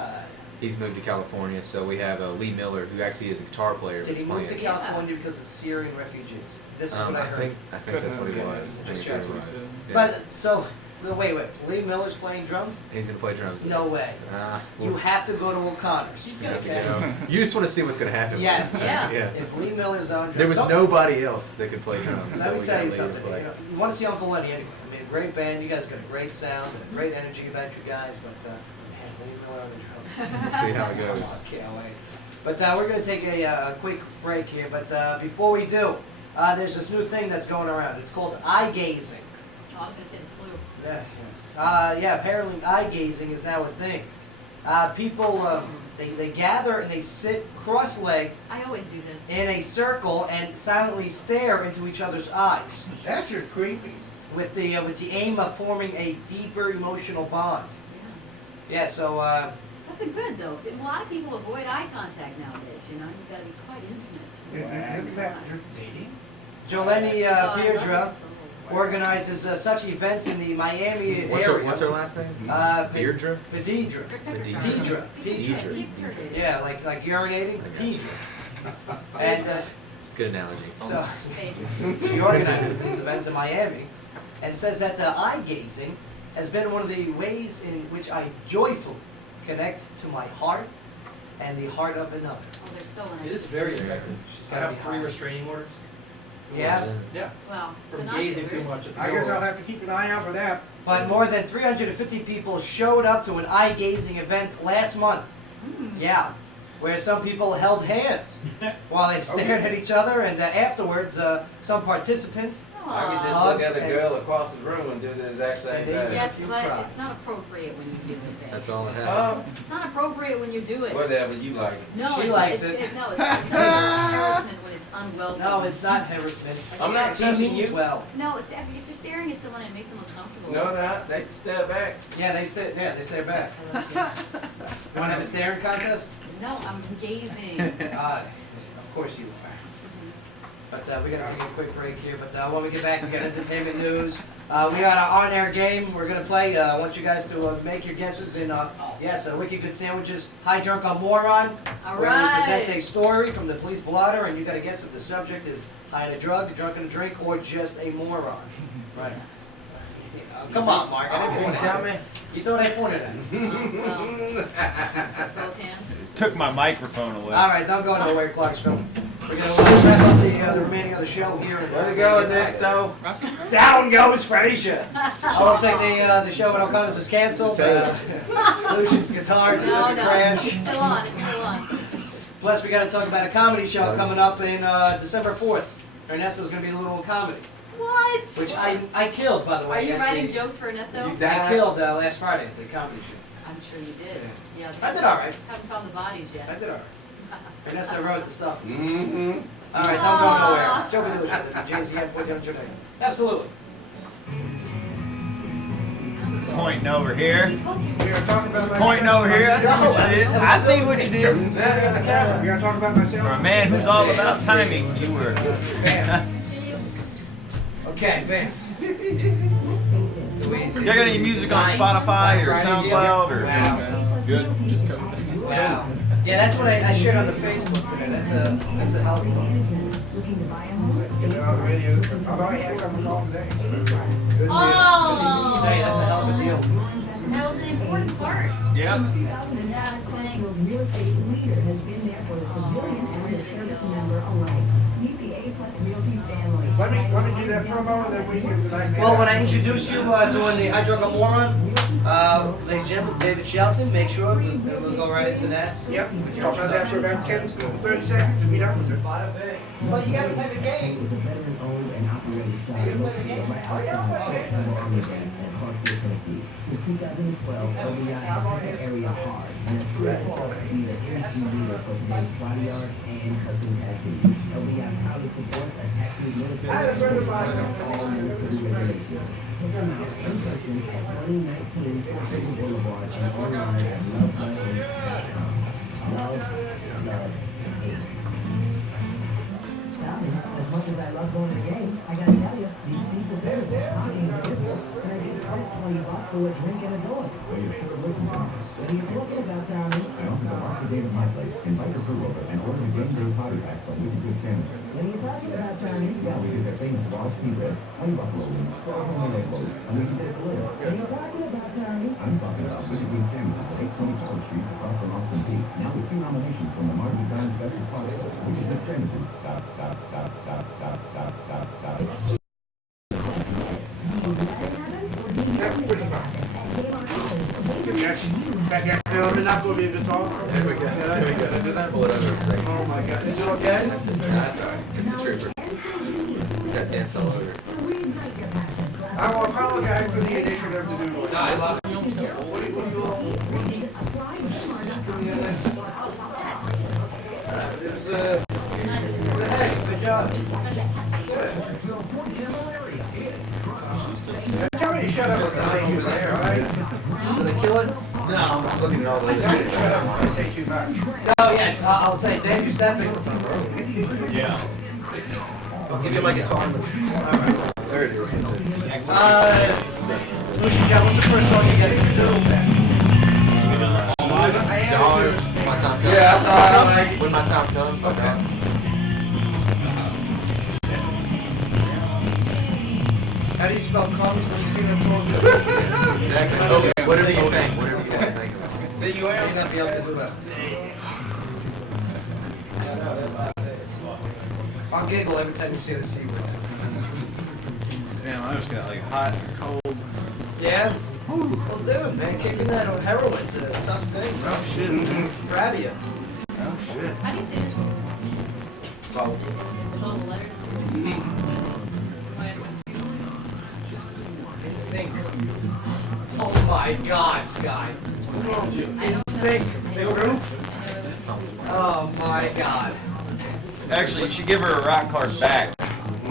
He's moved to California, so we have Lee Miller, who actually is a guitar player. Did he that's move to playing. California because of Syrian refugees? This is what I heard. I think that's what it was. I Just think checking. it was. Yeah. But so wait, Lee Miller's playing drums? He's gonna play drums. With No us. way. Well, You have to go to O'Connor's. She's you gonna Okay. know, you just want to see what's gonna happen. Yes. Yeah. yeah. If Lee Miller's on drums, There was Don't- nobody else that could play drums, so Let me we tell got you Lee to something. play. You want to see Uncle Lenny anyway. I mean, a great band. You guys got a great sound and a great energy about you guys. But man, Lee Miller on the drums. We'll see how it goes. I can't wait. But we're going to take a quick break here. But before we do, there's this new thing that's going around. It's called eye gazing. Oh, I was gonna say the flu. Yeah. Apparently eye gazing is now a thing. People, they gather and they sit cross-legged I always do this. in a circle and silently stare into each other's eyes That's just creepy. with the aim of forming a deeper emotional bond. Yeah. Yeah, so That's a good though. A lot of people avoid eye contact nowadays. You know, you've got to be quite intimate. Is that just dating? Jolene Oh, I love Piedra this. organizes such events in the Miami area. What's her last name? Deirdre? Pedidra. Pedidra. Pedidra. Yeah, like urinating. Pedidra. And It's a good analogy. so she organizes these events in Miami and says that the eye gazing has been one of the ways in which I joyfully connect to my heart and the heart of another. Oh, they're so It is uninteresting. very effective. She's I gotta have be 3 high. restraining orders. Yeah. Yeah. Well, From the gazing too binoculars. much at the I guess door. I'll have to keep an eye out for that. But more than 350 people showed up to an eye gazing event last month. Hmm. Yeah, where some people held hands while they stared at each other, and afterwards, some participants. I could just Aw. look at the girl across the room and do the exact same And they- thing. Yes, You but cry. it's not appropriate when you do it. That's all it has. It's not appropriate when you do it. Whatever you like. No, She it's likes it's, it. no, it's harassment when it's unwelcome. No, it's not harassment. I'm not It doesn't teasing mean you. well. No, it's if you're staring at someone and it makes them uncomfortable. No, not. They step back. Yeah, they stare back. You want to have a staring contest? No, I'm gazing. Of course you are. But we got to take a quick break here. But when we get back, we got entertainment news. We got an on-air game we're going to play. I want you guys to make your guesses in, Wicked Good Sandwiches, High Drunk on Moron. All Where we present right. a story from the police blotter, and you got to guess if the subject is high on a drug, drunk on a drink, or just a moron. Right. Come on, Mark. I didn't point at it. You thought I pointed at it. Both hands. Took my microphone away. All right, don't go nowhere, Clarksville. We're going to wrap up the remaining of the show here. Where to go next, though? Down goes Freddie. Oh, looks like the show at O'Connor's is canceled. Solutions Guitar just No, took a no, crash. it's still on. It's still on. Plus, we got to talk about a comedy show coming up in December 4th. Ernesto's going to be in a little comedy, What? which I killed, by the way. Are you at writing the- jokes for Ernesto? You I died. killed last Friday at the comedy show. I'm sure you did. Yeah. I did all right. Haven't found the bodies I yet. did all right. Ernesto wrote the stuff. Mm-hmm. All right, don't go nowhere. Joe Padula, WJZM 1400. Absolutely. Pointing over here. We are talking about myself. Pointing over here. I see what you did. I seen what you did. We are talking about myself. For a man who's all about timing, you were. Okay, bam. You got any music on Spotify or SoundCloud or? Wow. Good. Just come. Wow. Yeah, that's what I shared on the Facebook today. That's a helpful. Get it on the radio. I've already had a couple calls today. Good Oh! Hey, that's a hell of a deal. That was an important part. Yep. Yeah, thanks. Real estate leader has been there for the civilian and the service member alike. UPA plus Realty Family. Let me do that promo and then we can like. Well, when I introduce you doing the High Drunk on Moron, ladies and gentlemen, David Shelton, make sure we'll go right into that. Yep, talk about that for about 10, 30 seconds and be done with it. But you got to play the game. It was a veteran-owned and operated shop located right outside Baltimore Underground in Clarksville, Tennessee. In 2012, LBI has hit the area hard and has proved itself to be the industry leader for today's body art and custom tattoos. LBI proudly supports a tattoo military all new regulations. Check them out in person at 2019 Pacific Boulevard and online at lovebuttons.com. Love, hate. for a drink and a joint. Where you should have listened to us. When you're talking about Tommy, I offer the market game at my place. Invite your crew over and order the game day party pack from Wicked Good Sandwich. When you're talking about Tommy, yeah, we do their famous Wall Street bread, honey buffalo wings, homemade egg rolls, and we do their glitter. When you're talking about Tommy, I'm talking about Wicked Good Sandwich at 824th Street across from Austin Peay. Now with 2 nominations from the Marty Brown Special Party. Wicked Good Sandwiches. You're not going to be a guitar? There we go. There we go. Pull it over a second. Oh my God, is it okay? That's alright. It's a trooper. It's got dance all over. I will apologize for the addition of the doodle. I love it. What do you all? It was a hey, good job. Tell me to shut up and say you there, all right? Did I kill it? No, I'm not looking at all the Tell me to other shut up and say too much. Oh, yeah, I'll say, Dave, you're stepping. Yeah. I'll give you my guitar. There it is. Lucy John, what's the first song you guys can do? Dollars. When my time comes. Yeah, that's all I like. When my time comes. Okay. How do you spell comes when you see that song? Exactly. Okay. Whatever you think. Whatever you want to think of. See, you ain't gonna be able to do that. I'll giggle every time you say the C word. Damn, I just got like hot and cold. Yeah? Well, dude, man, kicking that on heroin's a tough thing. Oh, shit. Proud of you. Oh, shit. How do you say this one? Both. Is it with all the letters? In sync. Oh my God, Sky. In sync. The group? Oh my God. Actually, you should give her a rock card back.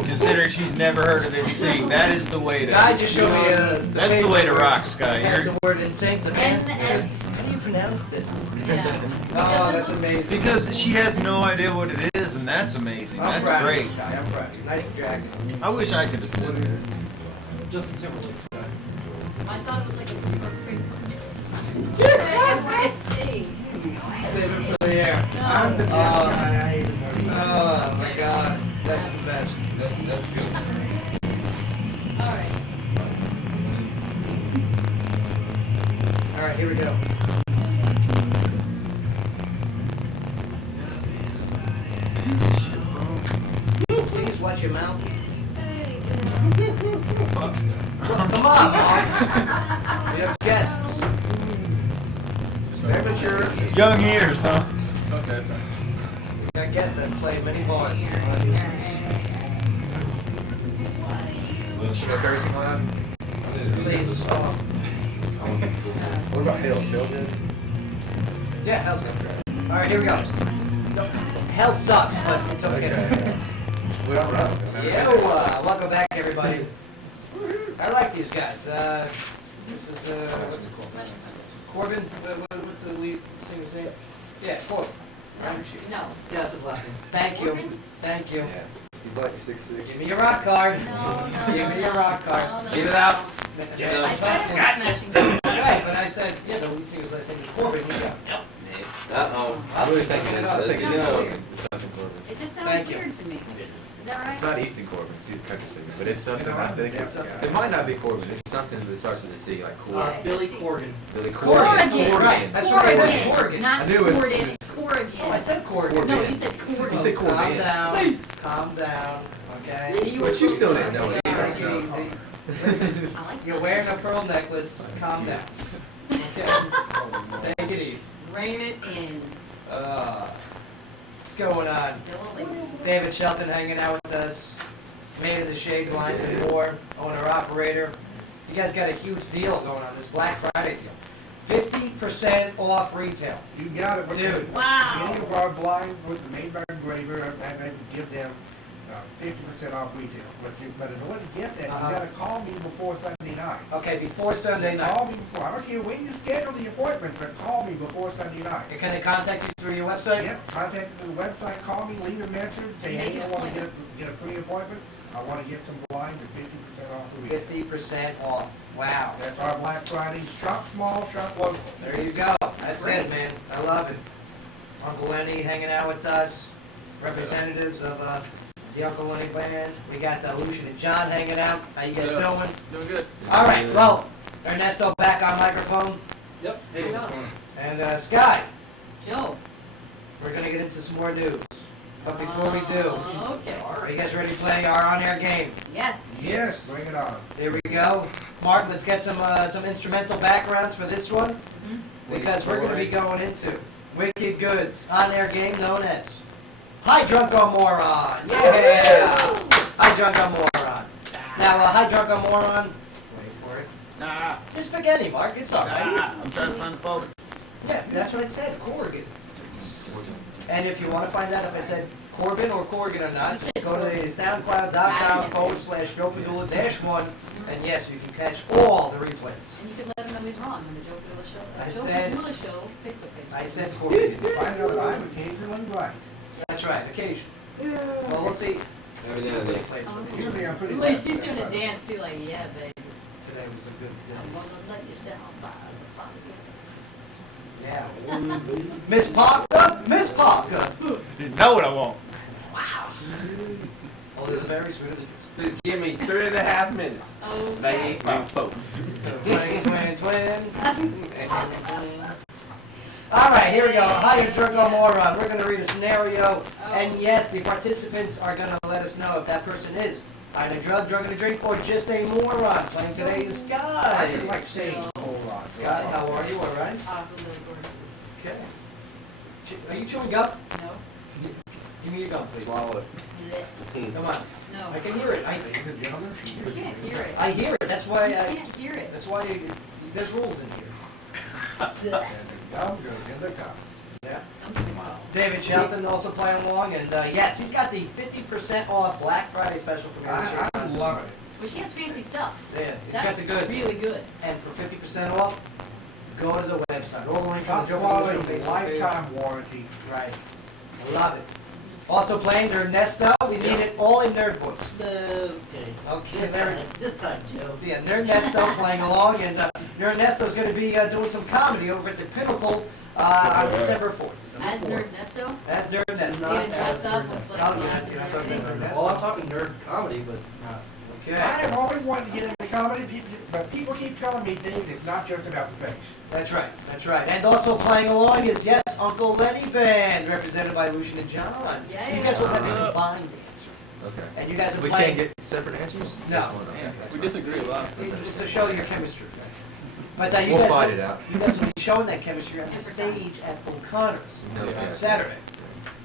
Considering she's never heard of NSYNC, that is the way to. Sky just showed me That's the way to rock, Sky. Has You're, the word in sync. The man. NS. How do you pronounce this? Yeah. Oh, that's amazing. because she has no idea what it is, and that's amazing. I'm That's proud of great. you, Sky. I'm proud of you. Nice jacket. I wish I could have said it. Justin Timberlake style. I thought it was like a free Save it for the air. I'm the best guy I ever know. Oh my God, that's the best. That's good. Alright. All right, here we go. Please watch your mouth. Come on, Mom. We have guests. Amateur. Young ears, huh? Okay. We got guests that play many bars here. Is she no cursing allowed? Please. What about Hills? Hill good? Yeah, hell's good. All right, here we go. Hell sucks, but it's okay. We all right. Yeah, welcome back, everybody. I like these guys. This is what's it called? Corbin. What's the lead singer's name? Yeah, Corbin. No. Yeah, that's his last name. Thank you. Thank you. Yeah. He's like 6'6". Give me your rock card. No, Give me your rock card. No, no. Get it out. Yeah, I said it was Gotcha. Smashing Pumpkins. Right, but I said, yeah, the lead singer's last name is Corbin. You go. Yep. Uh-oh. I really think it is. It It's sounds no. weird. It's something Corbin. It just sounds Thank you. weird to me. Is that right? It's not Easton Corbin. It's either country singer, but it's something. You know, I think that's- it might not be Corbin. It's something that starts with a C, like Corbin. Billy Corgan. Billy Corrigan. Corrigan. Right, that's what I said. Corrigan. Corrigan. Not I knew it was- Corden, it's- it's Corrigan. Oh, I said Corgan. No, you said Corrigan. He said Corbin. Calm down. Please. Calm down. I Okay. knew you were But you still supposed didn't know to it either, Take so. it easy. Listen, I like you're wearing a pearl necklace. Calm down. Okay. Take it easy. Rein it in. What's going on? Billy. David Shelton hanging out with us. Man of the Shade Blinds and more. Owner operator. You guys got a huge deal going on. This Black Friday deal. 50% off retail. You got it. Dude. Wow. Any of our blinds with made by engraver, I give them 50% off retail. But in order to get that, Uh-huh. you gotta call me before Sunday night. Okay, before Sunday night. Call me before. I don't care when you schedule the appointment, but call me before Sunday night. Can they contact you through your website? Yep, contact me through the website, call me, leave a message, say, Make hey, an I want to appointment. get a free appointment. I wanna get some blinds at 50% off the week. 50% off. Wow. That's our Black Friday. Shop small, shop local. There you go. That's it, man. I love it. Uncle Lenny hanging out with us. Representatives of the Uncle Lenny band. We got Lucian and John hanging out. How you guys doing? Doing good. All right. Well, Ernesto back on microphone. Yep. Hey, and Sky. Joe. We're gonna get into some more news. But before we do, Okay. are you guys ready to play our on-air game? Yes. Yes, bring it on. Here we go. Mark, let's get some instrumental backgrounds for this one. Because we're going to be going into Wicked Goods on-air game known as Hi Drunko Moron. Yeah! Hi Drunko Moron. Now, Hi Drunko Moron, wait for it. Nah, It's spaghetti, Mark. It's all right. I'm trying to find the folder. Yeah, that's what I said, Corrigan. And if you want to find out if I said Corbin or Corrigan or not, go to soundcloud.com/joepadula-1, and yes, you can catch all the replays. And you can let him know he's wrong on the Joe Padula Show. I Joe said- Padula Show Facebook page. I said Corrigan. I know that I'm occasionally right. That's right, occasion. Well, we'll see. Every day of the day. Usually I'm pretty Like, bad. he's doing a dance too, like, yeah, baby. Today was a good I'm day. gonna lay you down by the fire. Yeah. Miss Parker, Miss Parker. You know what I want. Wow. Oh, this is very sweet. Please give me 3.5 minutes. Okay. Make my post. Twin. All right, here we go. Hi, you Drunko Moron. We're going to read a scenario, and yes, the participants are going to let us know if that person is either drug in a drink, or just a moron. Playing today is I Sky. just like saying moron. Sky, how are you? All right? Awesome, really good. Okay. Are you chewing gum? No. Give me your gum, please. Swallow it. Blech. Come on. No. I can hear it. Ladies and gentlemen, she You can't hear it. I hear it. That's why You I. can't hear it. That's why there's rules in here. Blech. and the gum goes in the cup. Yeah. I'm small. David Shelton also playing along, and yes, he's got the 50% off Black Friday special for me. I'm loving it. Well, she has fancy stuff. Yeah, he's got That's the goods. really good. And for 50% off, go to the website. All the links on Top the Joe Padula Show quality, Facebook page. lifetime warranty. Right. I love it. Also playing Nerd Nesto. We need it all in Nerd voice. Okay. Okay, there. This time, Joe. Yeah, Nerd Nesto playing along, and Nerd Nesto is going to be doing some comedy over at the Pinnacle on December 4th. As Nerd Nesto, As Nerd he's Nesto. gonna dress up with like Oh, yeah, glasses you're and not talking about everything. Nerd Nesto. Well, I'm talking nerd comedy, but not. Okay. I have always wanted to get into comedy, but people keep telling me, Dave, it's not just about the face. That's right, that's right. And also playing along is, yes, Uncle Lenny Band, represented by Lucian and John. Yeah. You guys will have a combined answer. Okay. And you guys are We playing. can't get separate answers? No. Just one, okay, that's We fine. disagree a lot. It's to show your chemistry. But you We'll guys fight will- it out. You guys will be showing that chemistry on the Every time. stage at O'Connor's No, on yeah. Saturday.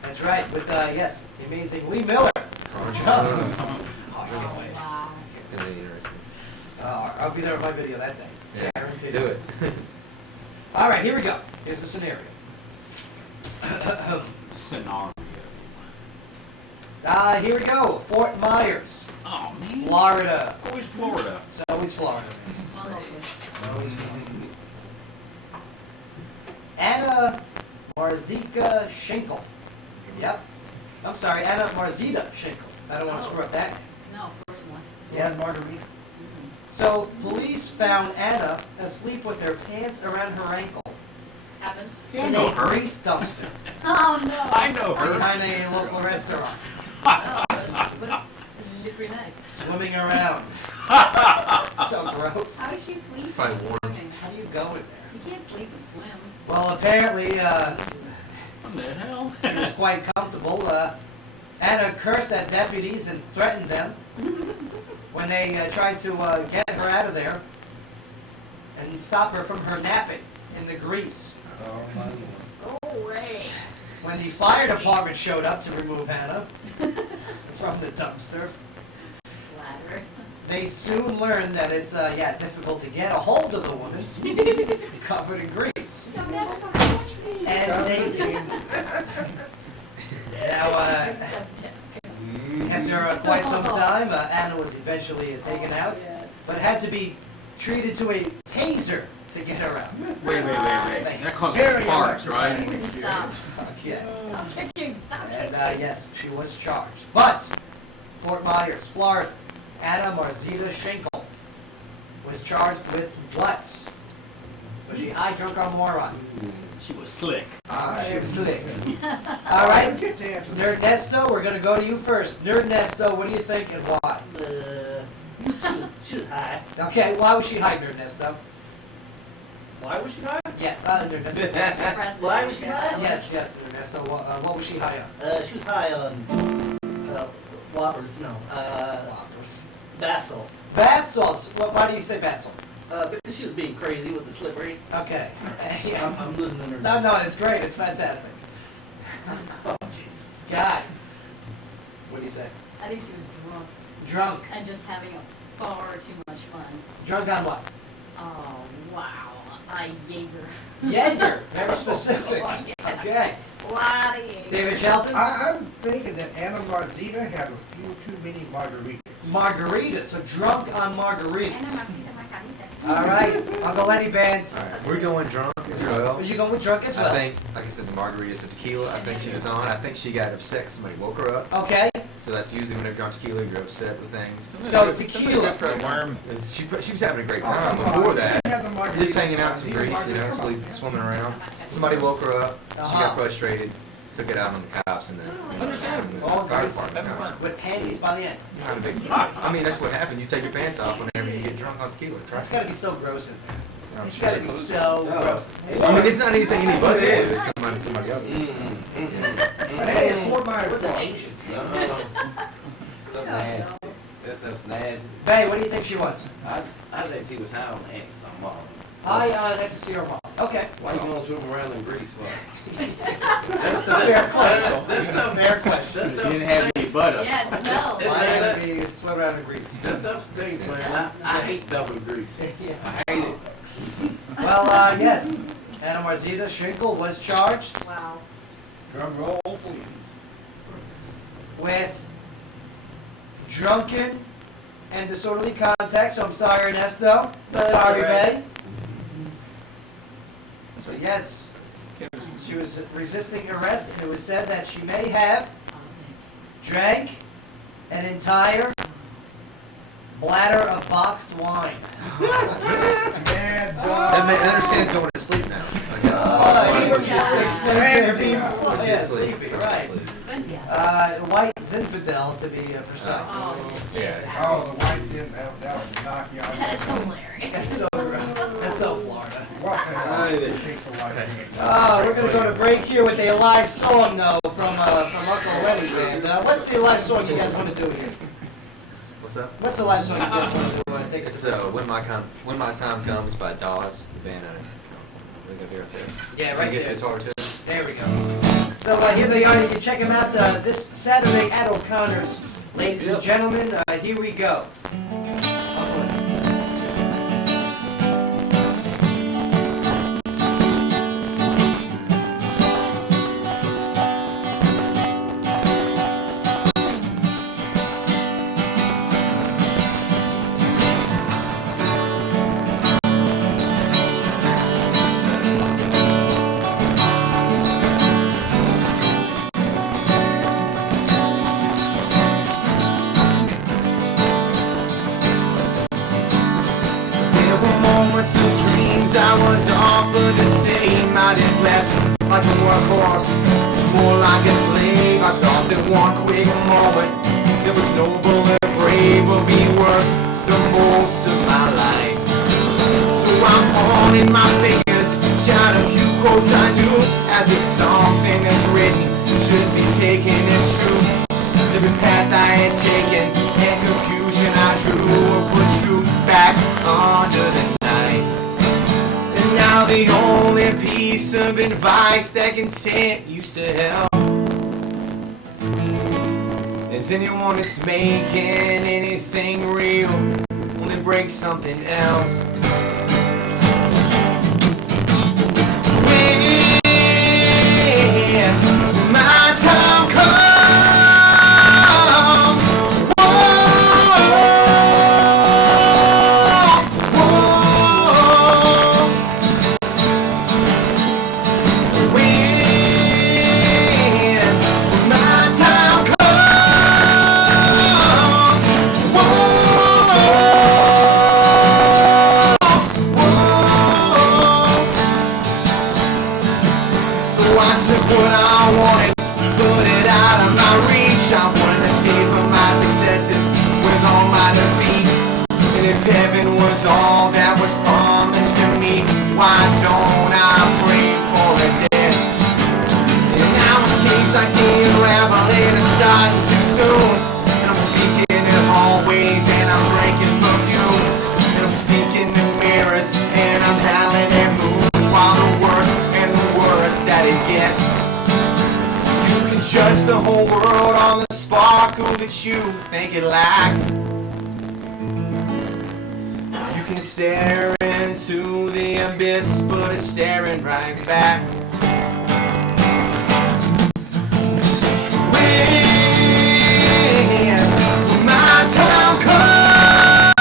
That's right, with, yes, the amazing Lee Miller. Oh, Jones. Oh, wow. It's gonna be interesting. I'll be there with my video that day. Yeah, Guaranteed. do it. All right, here we go. Here's the scenario. Scenario. Here we go. Fort Myers, Oh, man. Florida. It's always Florida. It's always Florida. Anna Marzika Schinkel. Yep. I'm sorry, Anna Marzita Schinkel. I don't want to screw up that. No, of course not. Yeah, Margarita. So, police found Anna asleep with her pants around her ankle Happens. Yeah, I in know a her. grease dumpster Oh, no. I know her. behind a local restaurant, Oh, what a slippery neck. swimming around. So gross. How does she sleep? It's probably while warm. swimming? How do you go in there? You can't sleep and swim. Well, apparently, What the hell? she was quite comfortable. Anna cursed at deputies and threatened them when they tried to get her out of there and stop her from her napping in the grease. Oh, my Lord. Oh, Ray. When the fire department showed up to remove Anna from the dumpster, Ladder. they soon learned that it's difficult to get a hold of the woman covered in grease. You'll never come catch me. And they now after quite some time, Anna was eventually taken out, but had to be treated to a taser to get her out. Wait. That causes Very sparks, electric. right? Stop. Yeah. Stop kicking. Stop And kicking. yes, she was charged. But Fort Myers, Florida. Anna Marzita Schenkel was charged with what? Was she high, drunk, or moron? She was slick. She was slick. All right. Get to answer. Nerd Nesto, we're gonna go to you first. Nerd Nesto, what do you think and why? She was high. Okay, why was she high, Nerd Nesto? Why was she high? Yeah, Nerd Nesto. Impressive. Why was she high? Yes, Nerd Nesto. What was she high on? She was high on whoppers. No. Bath salts. Bath salts. Well, why do you say bath salts? Because she was being crazy with the slippery. Okay. Yes. I'm losing the nerves. No, it's great. It's fantastic. Oh, Jesus. Scott, what do you say? I think she was drunk Drunk. and just having far too much fun. Drunk on what? Oh, wow. I Jaeger. Jaeger. Very specific. Oh, yeah. Okay. A lot of Jaeger. David Shelton? I'm thinking that Anna Marzita had a few too many margaritas. Margarita. So drunk on margaritas. And a masita margarita. All right. Uncle Lenny Band. Alright, we're going drunk as well. Are you going with drunk as well? I think, like I said, the margaritas of tequila, I think she was on. I think she got upset 'cause somebody woke her up. Okay. So that's usually whenever you're on tequila, you're upset with things. So tequila. For a worm. She was having a great time. Before that, just hanging out in some grease, you know, swimming around. Somebody woke her up. She got frustrated. Took it out on the cops and then Understandable. the fire department. Having fun. With panties by the end. Not a big deal. I mean, that's what happened. You take your pants off whenever you get drunk on tequila. That's got to be so gross in there. I'm It's sure got to be so gross. I mean, it's not anything any of us will do. It's somebody else does. Hey, it's Fort Myers. What's an Asian? Nasty. That stuff's nasty. Bay, what do you think she was? I think she was high on eggs. I'm all. High on ecstasy or malt. Okay. Why you gonna swim around in grease? Why? That's a fair question. That stuff. Fair question. That stuff didn't have any butter. Yeah, it smells. Why would it be sweat around in grease? That stuff stinks, man. I hate double grease. Yeah. I hate it. Well, yes. Anna Marzita Schinkel was charged Wow. Drum roll, please. with drunken and disorderly contact. So I'm sorry, Ernesto. Sorry, Bay. So yes, she was resisting arrest, and it was said that she may have drank an entire bladder of boxed wine. Bad That dog. understands going to sleep now. Like that's Sleepy, right. White Zinfandel, to be precise. Oh, Yeah. Oh, the white gin, that would knock you out. That's hilarious. That's so gross. That's so Florida. What the hell? Takes the white gin. We're gonna go to break here with a live song though from Uncle Lenny Band. What's the live song you guys want to do here? What's up? What's the live song you guys want to do? Take It's When My Time Comes by Dawes, the band. We're gonna be right there. Yeah, Can right you get there. the guitar too? There we go. So here they are. You can check them out this Saturday at O'Connor's. Ladies and gentlemen, here we go. Moments of dreams I was offered the same. I did less like a workhorse, more like a slave. I thought that one quick moment that was noble and brave would be worth the most of my life. So I'm pointing my fingers, shout a few quotes I knew, as if something that's written should be taken as true. Every path I had taken and confusion I drew would put truth back under the night. And now the only piece of advice that content used to help is anyone that's making anything real only breaks something else. When my time comes, when my time comes, that you think it lacks. You can stare into the abyss, but it's staring right back. When my time comes,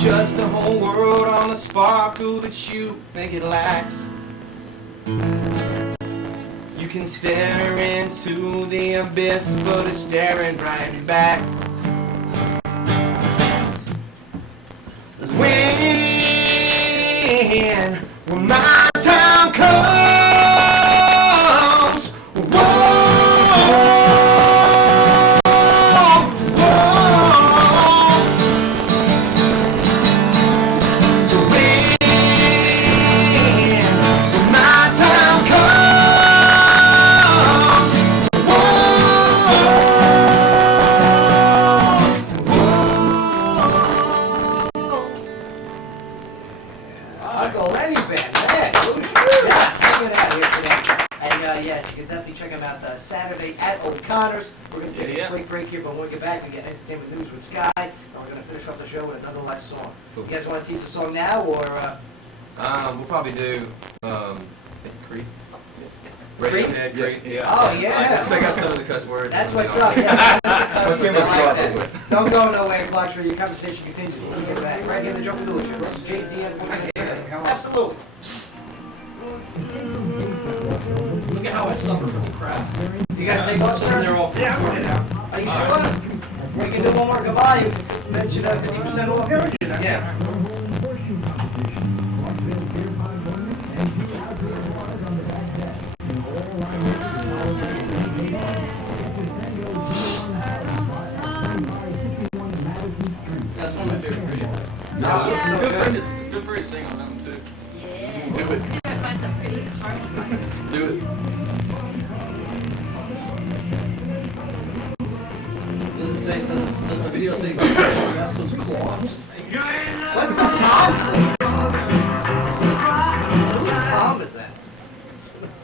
judge the whole world on the sparkle that you think it lacks. You can stare into the abyss, but it's staring right back. When my time comes, Uncle Lenny Band, man. Yeah, check it out here today. And yeah, you can definitely check them out Saturday at O'Connor's. We're going to take a quick break here, but when we get back, we get entertainment news with Sky. And we're going to finish off the show with another live song. Cool. You guys want to tease a song now, or? we'll probably do Creed. Creed? Radiohead, Creed. Yeah. Oh, yeah. I got some of the cuss words. That's what's up. Yeah, What's in this closet? Don't go nowhere, Clark. Your conversation continues. We'll get back right here in the Jungle Village. WJZM. Absolutely. Look at how I suffer from the crowd. You gotta take one, sir? They're all. Yeah, I'm going now. Are you sure? We can do one more goodbye. You mentioned 50% off. Yeah, we do that. Yeah. That's one of my favorite videos. Yeah. Feel free to sing on them too. Yeah. Do it. See if I find some pretty hardy parts. Do it. Does the video say that's those claws? What's the palm for? Whose palm is that?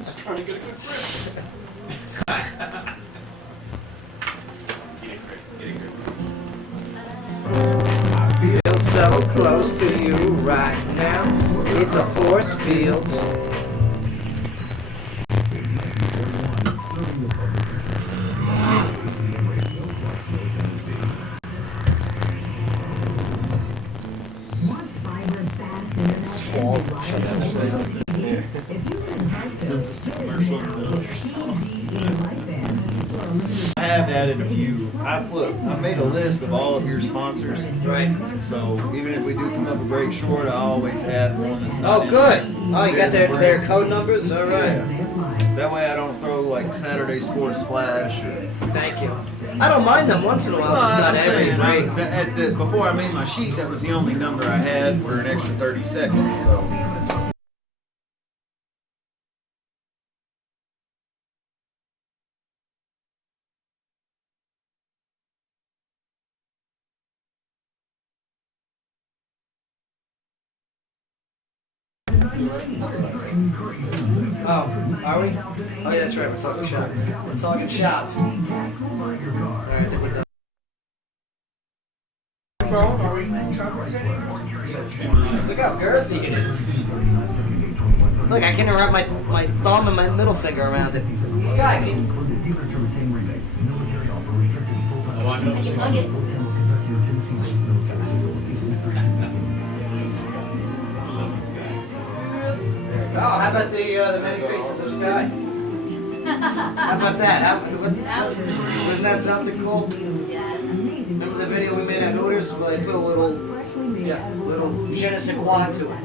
Just trying to get a good grip. I feel so close to you right now. It's a force field. I have added a few. I made a list of all of your sponsors. Right. So even if we do come up a break short, I always add one that's not Oh, in good. there. Oh, you got their code numbers? All right. Yeah. That way I don't throw like Saturday Sports Splash. Or, Thank you. I don't mind them once in a while, just not I'm every saying, break. before I made my sheet, that was the only number I had for an extra 30 seconds. So. Oh, are we? Oh, yeah, that's right. We're talking shop. We're talking shop. All right, I think we're done. Phone, are we conversating? Look how girthy it is. Look, I can wrap my thumb and my middle finger around it. Sky, can I can hug it. Oh, how about the many faces of Sky? How about that? That was great. Wasn't that something cool? Yes. Remember the video we made at Hooters where they put a little je ne sais quoi to it?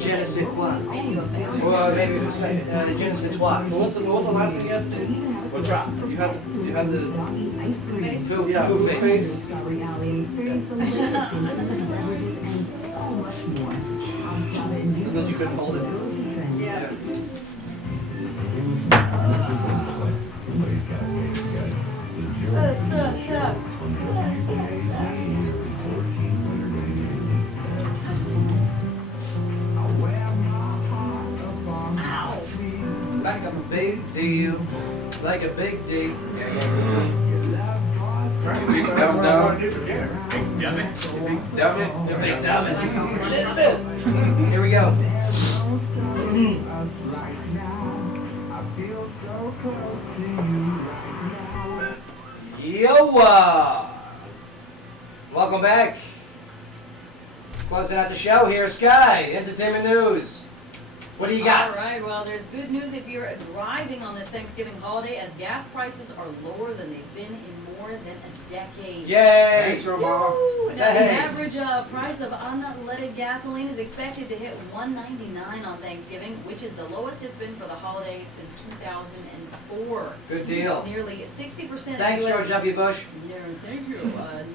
Je ne sais quoi. Bingo face. Well, maybe it was je ne sais quoi. What's the last thing you had to do? What drop? You had to. Face. Who? Yeah, Who who face? face? And then you couldn't hold it. Yeah. Like a big deal. Like a big deal. Big dumb dumb. Do for dinner. Big dumb it. Big dumb it. Here we go. Yo! Welcome back. Closing out the show here, Sky, Entertainment News. What do you got? All right, well, there's good news if you're driving on this Thanksgiving holiday, as gas prices are lower than they've been in more than a decade. Yay! Thanks, Obama. Woo! Now, Hey. the average price of unleaded gasoline is expected to hit $1.99 on Thanksgiving, which is the lowest it's been for the holiday since 2004. Good deal. Nearly 60% Thanks, of US George W. Bush. Thank you.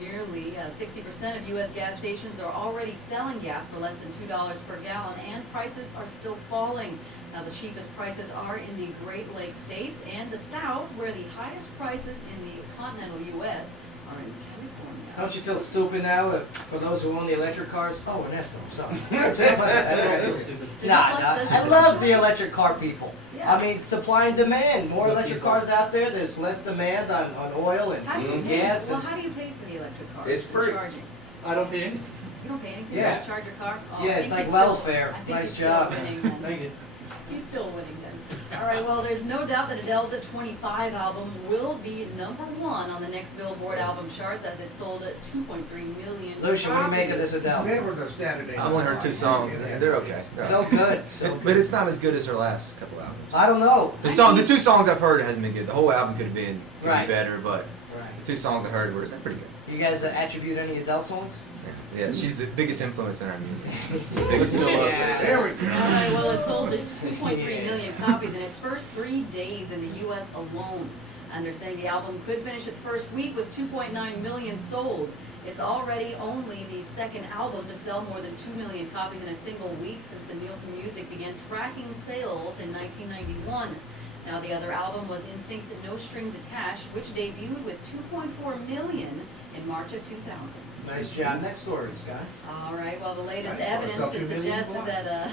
Nearly 60% of U.S. gas stations are already selling gas for less than $2 per gallon, and prices are still falling. Now, the cheapest prices are in the Great Lakes states and the South, where the highest prices in the continental U.S. are in California. Don't you feel stupid now for those who own the electric cars? Oh, Ernesto, I'm sorry. I feel stupid. Does it Nah, like- nah, does I it love show? the electric car people. Yeah. I mean, supply and demand. More electric cars out there, there's less demand on oil and How do you pay? gas. Well, And, how do you pay for the electric cars? It's For free. charging. I don't pay anything. You don't pay anything. Yeah. You just charge your car. Oh, I yeah, think it's like he's still- welfare. I think Nice he's still job. winning then. Thank you. He's still winning then. All right, well, there's no doubt that Adele's 25 album will be #1 on the next Billboard album charts, as it sold at 2.3 million Lucian, what do you make of this Adele? That was a Saturday. I only heard 2 songs, and they're okay. So good. So But good. it's not as good as her last couple albums. I don't know. The 2 songs I've heard hasn't been good. The whole album could have been Right. better, but Right. the 2 songs I heard they're pretty good. You guys attribute any Adele songs? Yeah, she's the biggest influence in our music. Yeah. biggest There we go. All right, well, it sold at 2.3 million copies in its first 3 days in the U.S. alone. And they're saying the album could finish its first week with 2.9 million sold. It's already only the second album to sell more than 2 million copies in a single week since the Nielsen Music began tracking sales in 1991. Now, the other album was NSYNC's No Strings Attached, which debuted with 2.4 million in March of 2000. Nice job. Next story, Sky. All right, well, the latest Nice. evidence What's up, to 2 million suggest block? that,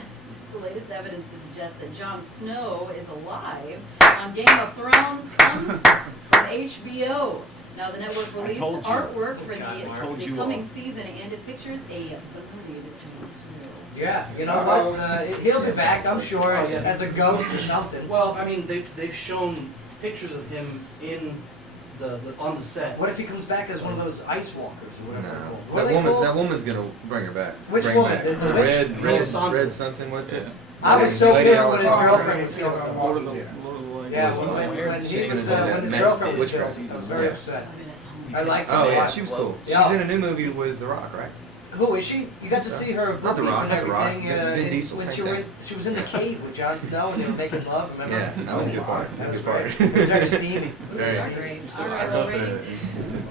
the latest evidence to suggest that Jon Snow is alive on Game of Thrones comes from HBO. Now, the network released told you. artwork for I told the you coming all. season, and it pictures a bloodied Jon Snow. Yeah, you know what? He'll be back, I'm sure, as a ghost or something. Well, I mean, they've shown pictures of him in on the set. What if he comes back as one of those ice walkers or whatever they're No. called? What are they That called? woman's gonna bring her back. Which bring woman? Back. The witch? Red something. What's it? I was so Lady pissed when his Allison. girlfriend was killed. Yeah, when She's he gonna was, do when that his Met girlfriend was Witchcraft killed, I was season. very Yeah. upset. I mean, that's I liked her Oh a yeah, lot. she was cool. Yeah. She's in a new movie with The Rock, right? Who is she? You got to see her Not The boobies Rock, and not The Rock. everything. Vin in- Diesel, when same she, thing. she was in the cave with Jon Snow and they were making love, remember? Yeah, that was a good part. That That was was a great. good It was very part. steamy. Movies are great. All right, well, ratings.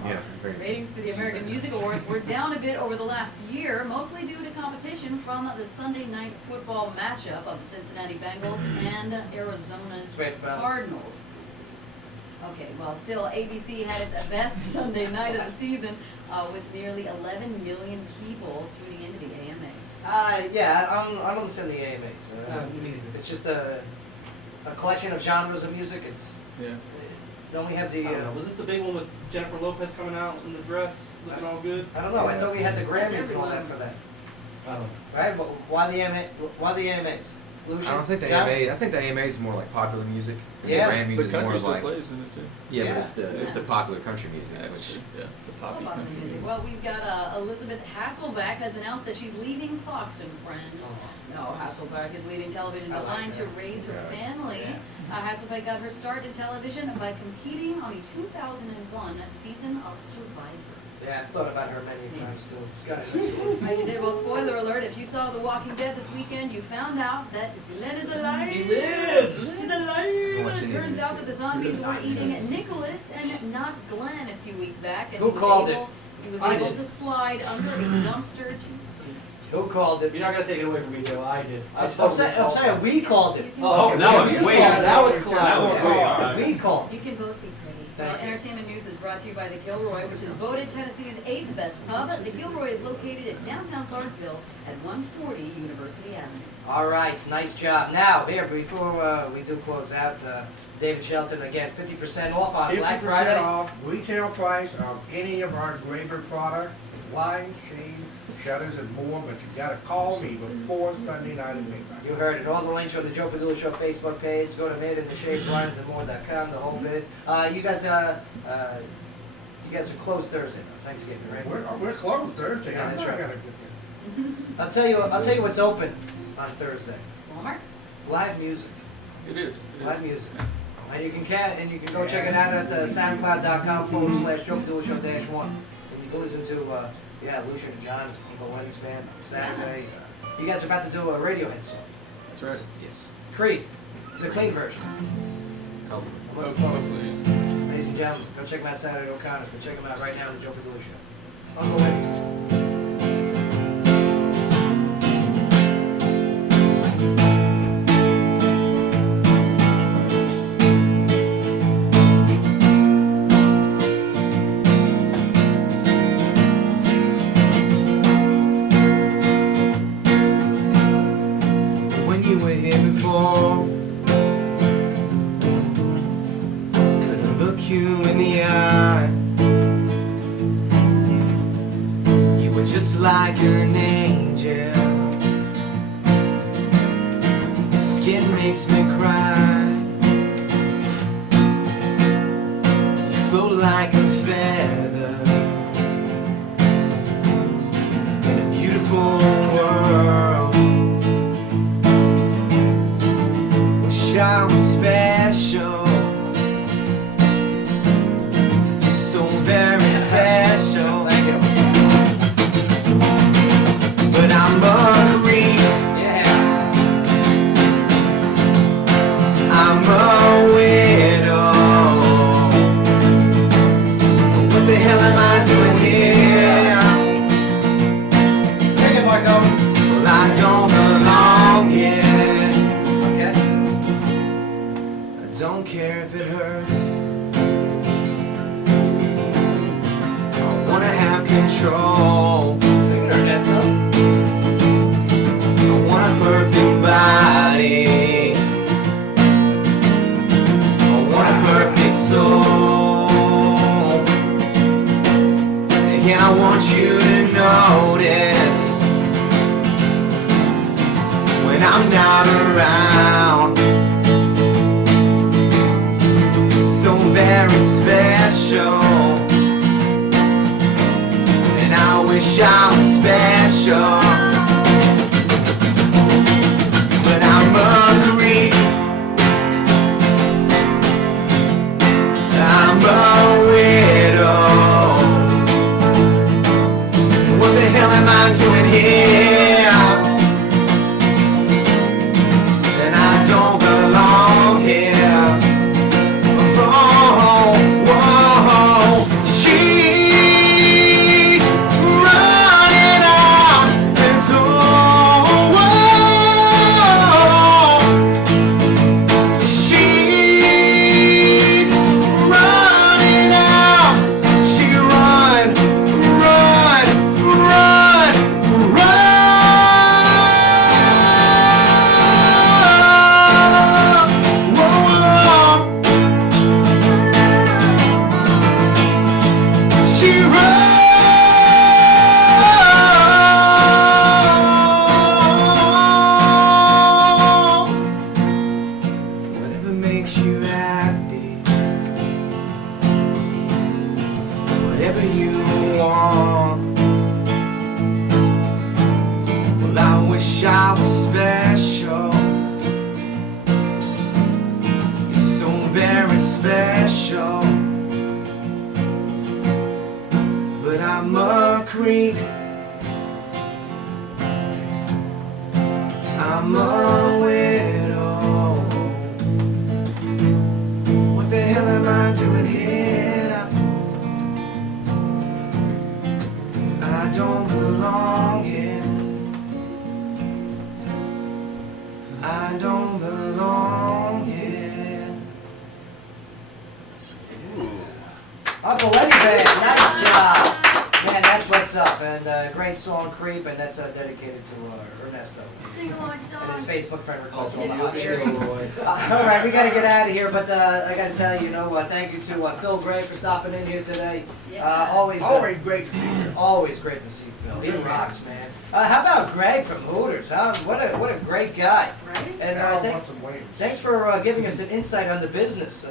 Yeah, very. Ratings for the American Music Awards were down a bit over the last year, mostly due to competition from the Sunday night football matchup of the Cincinnati Bengals and Arizona's Great battle. Cardinals. Okay, well, still, ABC had its best Sunday night of the season with nearly 11 million people tuning into the AMAs. Yeah, I don't understand the AMAs. It's just a collection of genres of music. It's don't we have the? I don't know. Was this the big one with Jennifer Lopez coming out in the dress, looking all good? I don't know. I thought we had the That's Grammys and all that everyone. for that. I don't know. Right? But why the AMA? Why the AMAs? Lucian? I don't think the John? AMA. I think the AMA is more like popular music. And Yeah. the Grammy The is more country still like. plays in it too. Yeah, Yeah. but it's the popular country music, That's which true. Yeah, the It's all poppy about the country music. Well, we've got Elizabeth Hasselbeck has announced that she's leaving Fox and Friends. No, Hasselbeck is leaving television I like behind to that. raise her Yeah. family. Hasselbeck got her start in television by competing on the 2001 season of Survivor. Yeah, I've thought about her many times too. It's kind of nice. You did. Well, spoiler alert, if you saw The Walking Dead this weekend, you found out that Glenn is alive. He lives! He's alive! Watch It any of turns this. out that the zombies were eating Nicholas and not Glenn a few weeks back. And Who he was called able, it? He was I able did. to slide under a dumpster to safety. Who called it? You're not gonna take it away from me, Joe. I did. I'm totally saying, called we called it. Oh, okay, now we it's way- called it. Now it's now cloud. it's way on. We called it. You can both be pretty. Thank Well, you. entertainment news is brought to you by the Gilroy, which is voted Tennessee's 8th best pub. The Gilroy is located at downtown Clarksville at 140 University Avenue. All right, nice job. Now, here, before we do close out, David Shelton, again, 50% off on Black 50% Friday. off retail price of any of our Graver product, blinds, shades, shutters, and more, but you gotta call me before Sunday night at midnight. You heard it. All the links are on the Joe Padula Show Facebook page. Go to madeinthe-shade-blinds-and-more.com, the whole bit. You guys are closed Thursday, though, Thanksgiving, right? We're closed Thursday. Yeah, I'm that's not right. gonna get I'll tell you what's open on Thursday. Walmart? Live music. It is. It is. Live music. And you can go check it out at soundcloud.com/Joe Padula Show -1. And you can listen to Lucian and John, Uncle Lenny's band, Saturday. You guys are about to do a Radiohead song. That's right. yes. Creed, the clean version. Hopefully. I'm looking forward to it. Hopefully. Ladies and gentlemen, go check them out Saturday at O'Connor. Go check them out right now on the Joe Padula Show. Uncle Lenny's. When you were here before, couldn't look you in the eye. You were just like an angel. Your skin makes me cry. You float like a feather in a beautiful world. Wish I was special. You're so very special. Thank you. But I'm a creep. Yeah. I'm a widow. What the hell am I doing here? Sing it, Marcos. Well, I don't belong here. Okay. I don't care if it hurts. I wanna have control. Sing it, Ernesto. I want a perfect body. I want a perfect soul. And yeah, I want you to notice when I'm not around. So very special. And I wish I was special. But I'm a creep. I'm a widow. What the hell am I doing here? And I don't belong here. Oh, whoa, she's running out. dreaming. I'm a widow. What the hell am I doing here? I don't belong here. I don't belong here. Uncle Eddie Band, nice job. Man, that's what's up. And great song, Creep, and that's dedicated to Ernesto. Sing along And his songs. Facebook friend request. Oh, hysterical. All right, we got to get out of here, but I got to tell you, thank you to Phil Gray for stopping in here today. Yeah. Always Great to be here. always great to see Phil. He rocks, man. How about Greg from Hooters? Huh? What a great guy. Right? And Now I want some wings. thanks for giving us an insight on the business.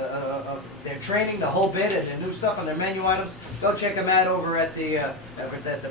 Their training, the whole bit, and the new stuff on their menu items. Go check them out over at the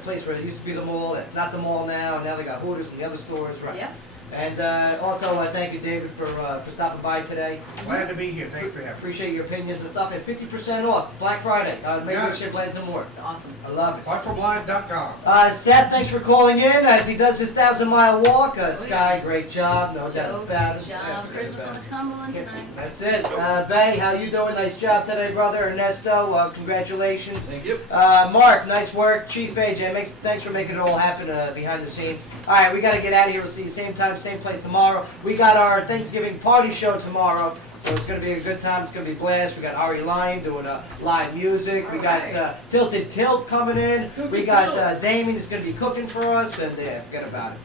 place where it used to be the mall. Not the mall now. Now they got Hooters and the other stores. Right. Yep. And also thank you, David, for stopping by today. Glad to be here. Thanks for having me. Appreciate your opinions and stuff. And 50% off Black Friday. Make Got sure it. ship lands and more. It's awesome. I love it. Punchforblind.com. Seth, thanks for calling in as he does his 1,000-mile walk. Sky, yeah. great job, no doubt Joe, about good it. Yeah, job. forget Christmas about on it. the Cumberland tonight. That's it. Bay, how you doing? Nice job today, brother. Ernesto, congratulations. Thank you. Mark, nice work. Chief AJ, thanks for making it all happen behind the scenes. All right, we got to get out of here. We'll see you same time, same place tomorrow. We got our Thanksgiving party show tomorrow. So it's going to be a good time. It's going to be a blast. We got Ari Lyon doing live music. We got Tilted Kilt coming in. We got Damien is going to be cooking for us. And yeah, forget about it.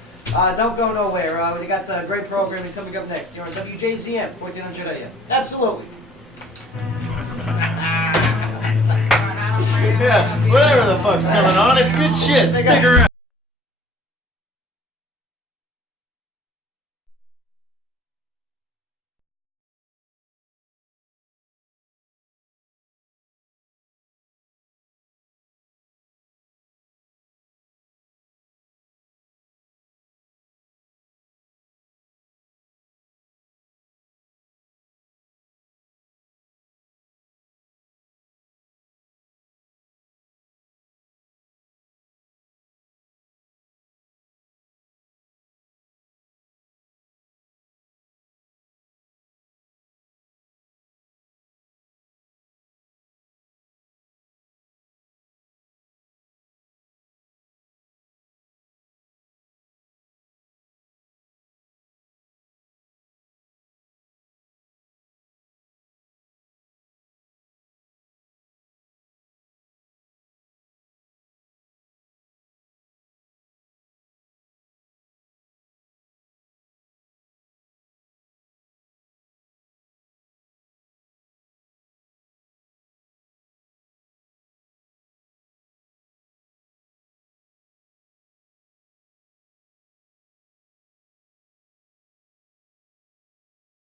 Don't go nowhere. We got great programming coming up next. You're on WJZM, 1400 AM. Absolutely. Yeah, whatever the fuck's going on, it's good shit. Stick around.